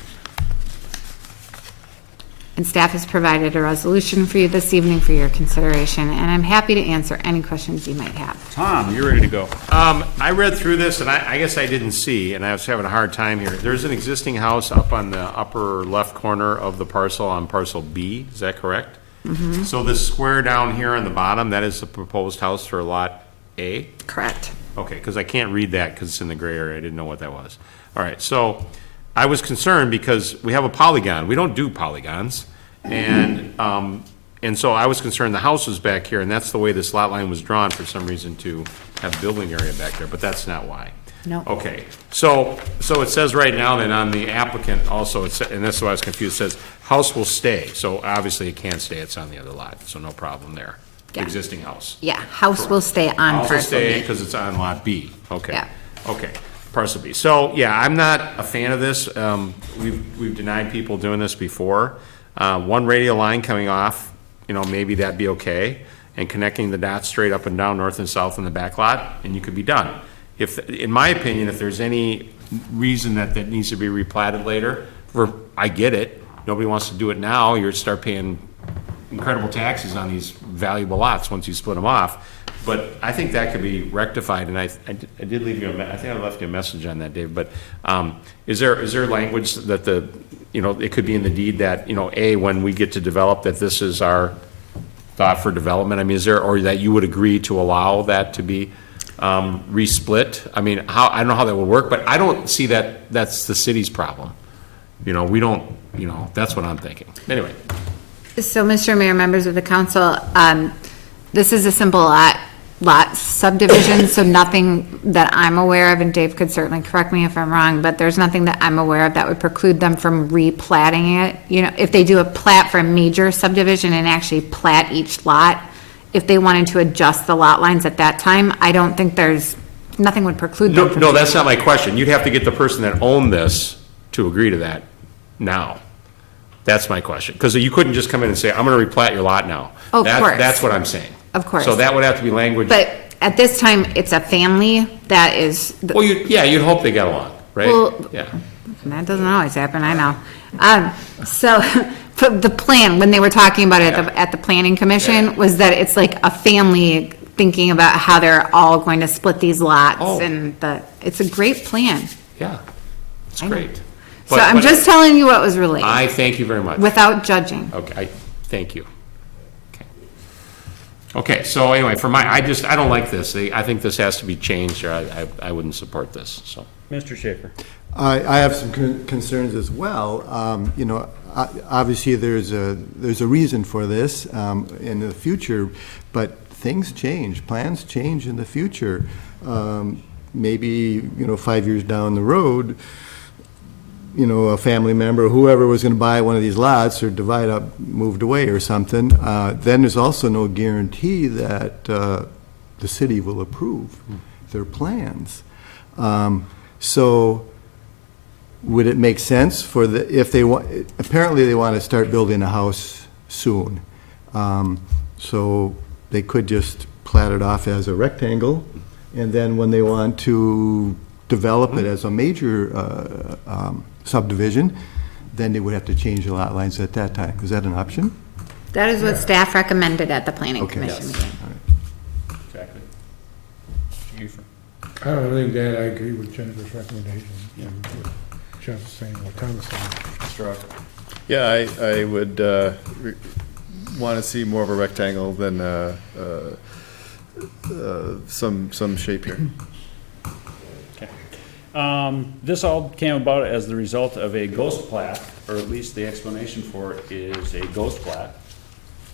And staff has provided a resolution for you this evening for your consideration, and I'm happy to answer any questions you might have. Tom, you're ready to go. I read through this, and I guess I didn't see, and I was having a hard time here. There's an existing house up on the upper left corner of the parcel on parcel B, is that correct? Mm-hmm. So this square down here on the bottom, that is the proposed house for lot A? Correct. Okay, because I can't read that because it's in the gray area. I didn't know what that was. All right, so I was concerned because we have a polygon. We don't do polygons. And so I was concerned the house was back here, and that's the way this lot line was drawn for some reason to have building area back there, but that's not why. No. Okay, so it says right now that on the applicant also, and that's why I was confused, it says house will stay. So obviously it can't stay, it's on the other lot, so no problem there. Yeah. Existing house. Yeah, house will stay on House will parcel stay B. because it's on lot B. Okay. Yeah. Okay, parcel B. So, yeah, I'm not a fan of this. We've denied people doing this before. One radial line coming off, maybe that'd be okay, and connecting the dots straight up and down, north and south in the back lot, and you could be done. In my opinion, if there's any reason that needs to be replatted later, I get it. Nobody wants to do it now. You start paying incredible taxes on these valuable lots once you split them off. But I think that could be rectified, and I did leave you I think I left you a message on that, Dave, but is there language that it could be in the deed that, when we get to develop, that this is our thought for development? I mean, or that you would agree to allow that to be resplit? I mean, I don't know how that would work, but I don't see that that's the city's problem. We don't, that's what I'm thinking. Anyway. So, Mr. Mayor, members of the council, this is a simple lot subdivision, so nothing that I'm aware of, and Dave could certainly correct me if I'm wrong, but there's nothing that I'm aware of that would preclude them from replatting it. If they do a plat for a major subdivision and actually plat each lot, if they wanted to adjust the lot lines at that time, I don't think nothing would preclude them from. No, that's not my question. You'd have to get the person that owned this to agree to that now. That's my question. Because you couldn't just come in and say, I'm going to replat your lot now. Oh, of course. That's what I'm saying. Of course. So that would have to be language. But at this time, it's a family that is. Well, you'd hope they get along, right? Well, Yeah. That doesn't always happen, I know. So, the plan, when they were talking about it at the planning commission, was that it's like a family thinking about how they're all going to split these lots, and it's a great plan. Yeah, it's I know. great. So I'm just telling you what was relayed, I thank you very much. without judging. Okay, thank you. Okay, so anyway, I don't like this. I think this has to be changed, or I wouldn't support this, so. Mr. Schaefer. I have some concerns as well. Obviously, there's a reason for this in the future, but things change, plans change in the future. Maybe, 5 years down the road, a family member, whoever was going to buy one of these lots or divide up, moved away or something, then there's also no guarantee that the city will approve their plans. So would it make sense if they want, apparently they want to start building a house soon. So they could just plat it off as a rectangle, and then when they want to develop it as a major subdivision, then they would have to change the lot lines at that time. Is that an option? That is what staff recommended at the planning Okay. commission Yes. meeting. All right. Exactly. Schaefer. I don't think that, I agree with Jennifer's recommendation, and what Jeff is saying, what Tom is saying. Mr. Rucker. Yeah, I would want to see more of a rectangle than some shape here. This all came about as the result of a ghost plat, or at least the explanation for it is a ghost plat.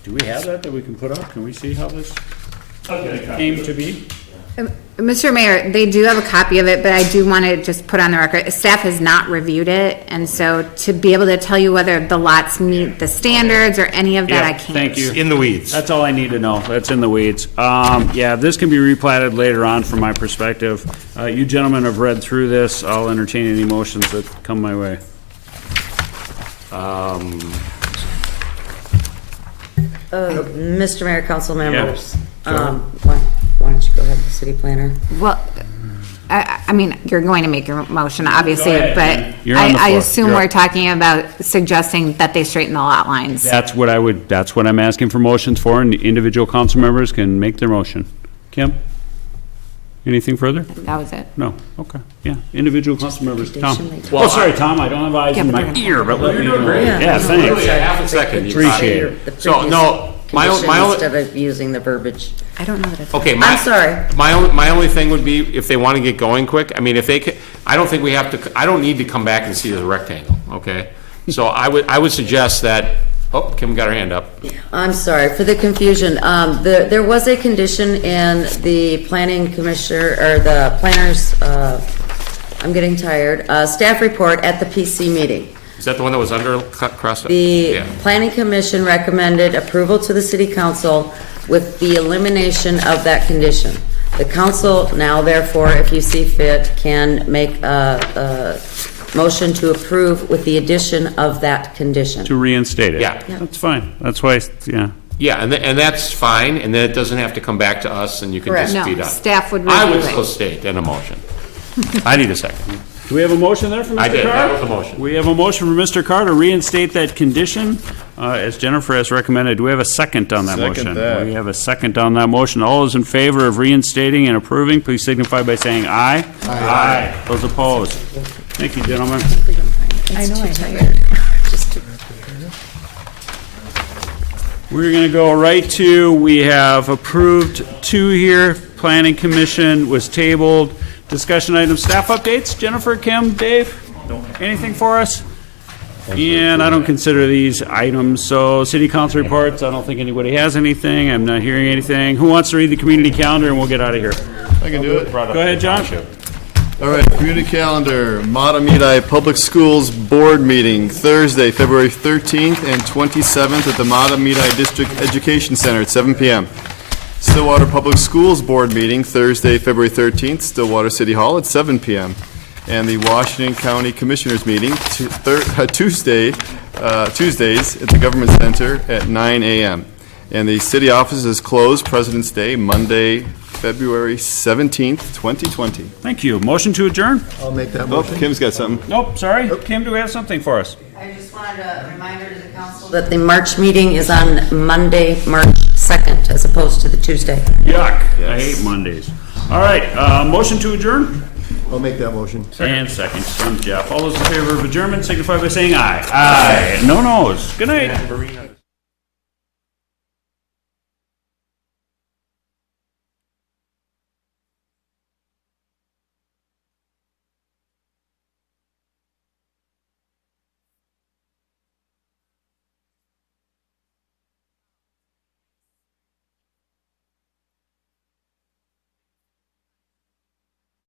Do we have that we can put up? Can we see how this came to be? Mr. Mayor, they do have a copy of it, but I do want to just put on the record, staff has not reviewed it, and so to be able to tell you whether the lots meet the standards or any of that, I Yeah, can't. thank you. In the weeds. That's all I need to know. That's in the weeds. Yeah, this can be replatted later on from my perspective. You gentlemen have read through this. I'll entertain any motions that come my way. Mr. Mayor, council members, Sure. why don't you go ahead, the city planner? Well, I mean, you're going to make your motion, obviously, Go ahead, but Jen. You're on the I floor. assume You're we're up. talking about suggesting that they straighten the lot lines. That's what I'm asking for motions for, and the individual council members can make their motion. Kim? Anything further? That was it. No, okay, yeah, individual council members, Tom. condition they Oh, sorry, Tom, I don't have eyes Yeah, in but my they're ear, but let me know. Yeah. Yeah, Literally thanks. a half a second. you Appreciate thought. it. The So, previous no, my own- condition own- Instead of using the verbiage. I don't know that it's. Okay, I'm sorry. My only thing would be if they want to get going quick, I mean, if they could, I don't think we have to, I don't need to come back and see the rectangle, okay? So I would suggest that, oh, Kim got her hand up. I'm sorry for the confusion. There was a condition in the planning commissioner, or the planners, I'm getting tired, staff report at the PC meeting. Is that the one that was under, crossed? The Yeah. planning commission recommended approval to the city council with the elimination of that condition. The council now therefore, if you see fit, can make a motion to approve with the addition of that condition. To reinstate it. Yeah. That's fine. That's why, yeah. Yeah, and that's fine, and then it doesn't have to come back to us, and you can Correct. just be No, done. staff would I review would it. still state in a motion. I need a second. Do we have a motion there from Mr. Carr? I did, that was a motion. We have a motion from Mr. Carr to reinstate that condition, as Jennifer has recommended. Do we have a second on that motion? Second that. We have a second on that motion. All those in favor of reinstating and approving, please signify by saying aye. Aye. Those opposed? Thank you, gentlemen. I know, I'm tired. We're going to go right to, we have approved 2 here. Planning Commission was tabled. Discussion items, staff updates. Jennifer, Kim, Dave? Anything for us? And I don't consider these items, so city council reports, I don't think anybody has anything. I'm not hearing anything. Who wants to read the community calendar, and we'll get out of here? I can do it. Go ahead, John. All right, community calendar, Matamidi Public Schools Board Meeting, Thursday, February 13th and 27th at the Matamidi District Education Center at 7 p.m. Stillwater Public Schools Board Meeting, Thursday, February 13th, Stillwater City Hall at 7 p.m. And the Washington County Commissioners Meeting, Tuesdays at the Government Center at 9 a.m. And the city office is closed President's Day, Monday, February 17th, 2020. Thank you. Motion to adjourn? I'll make that Oh, motion. Kim's got something. Nope, sorry. Kim, do we have something for us? I just wanted a reminder to the council that the March meeting is on Monday, March 2nd, as opposed to the Tuesday. Yuck. I hate Mondays. All right, motion to adjourn? I'll make that motion. And second from Jeff. All those in favor of adjournment signify by saying aye. Aye. No no's. Good night.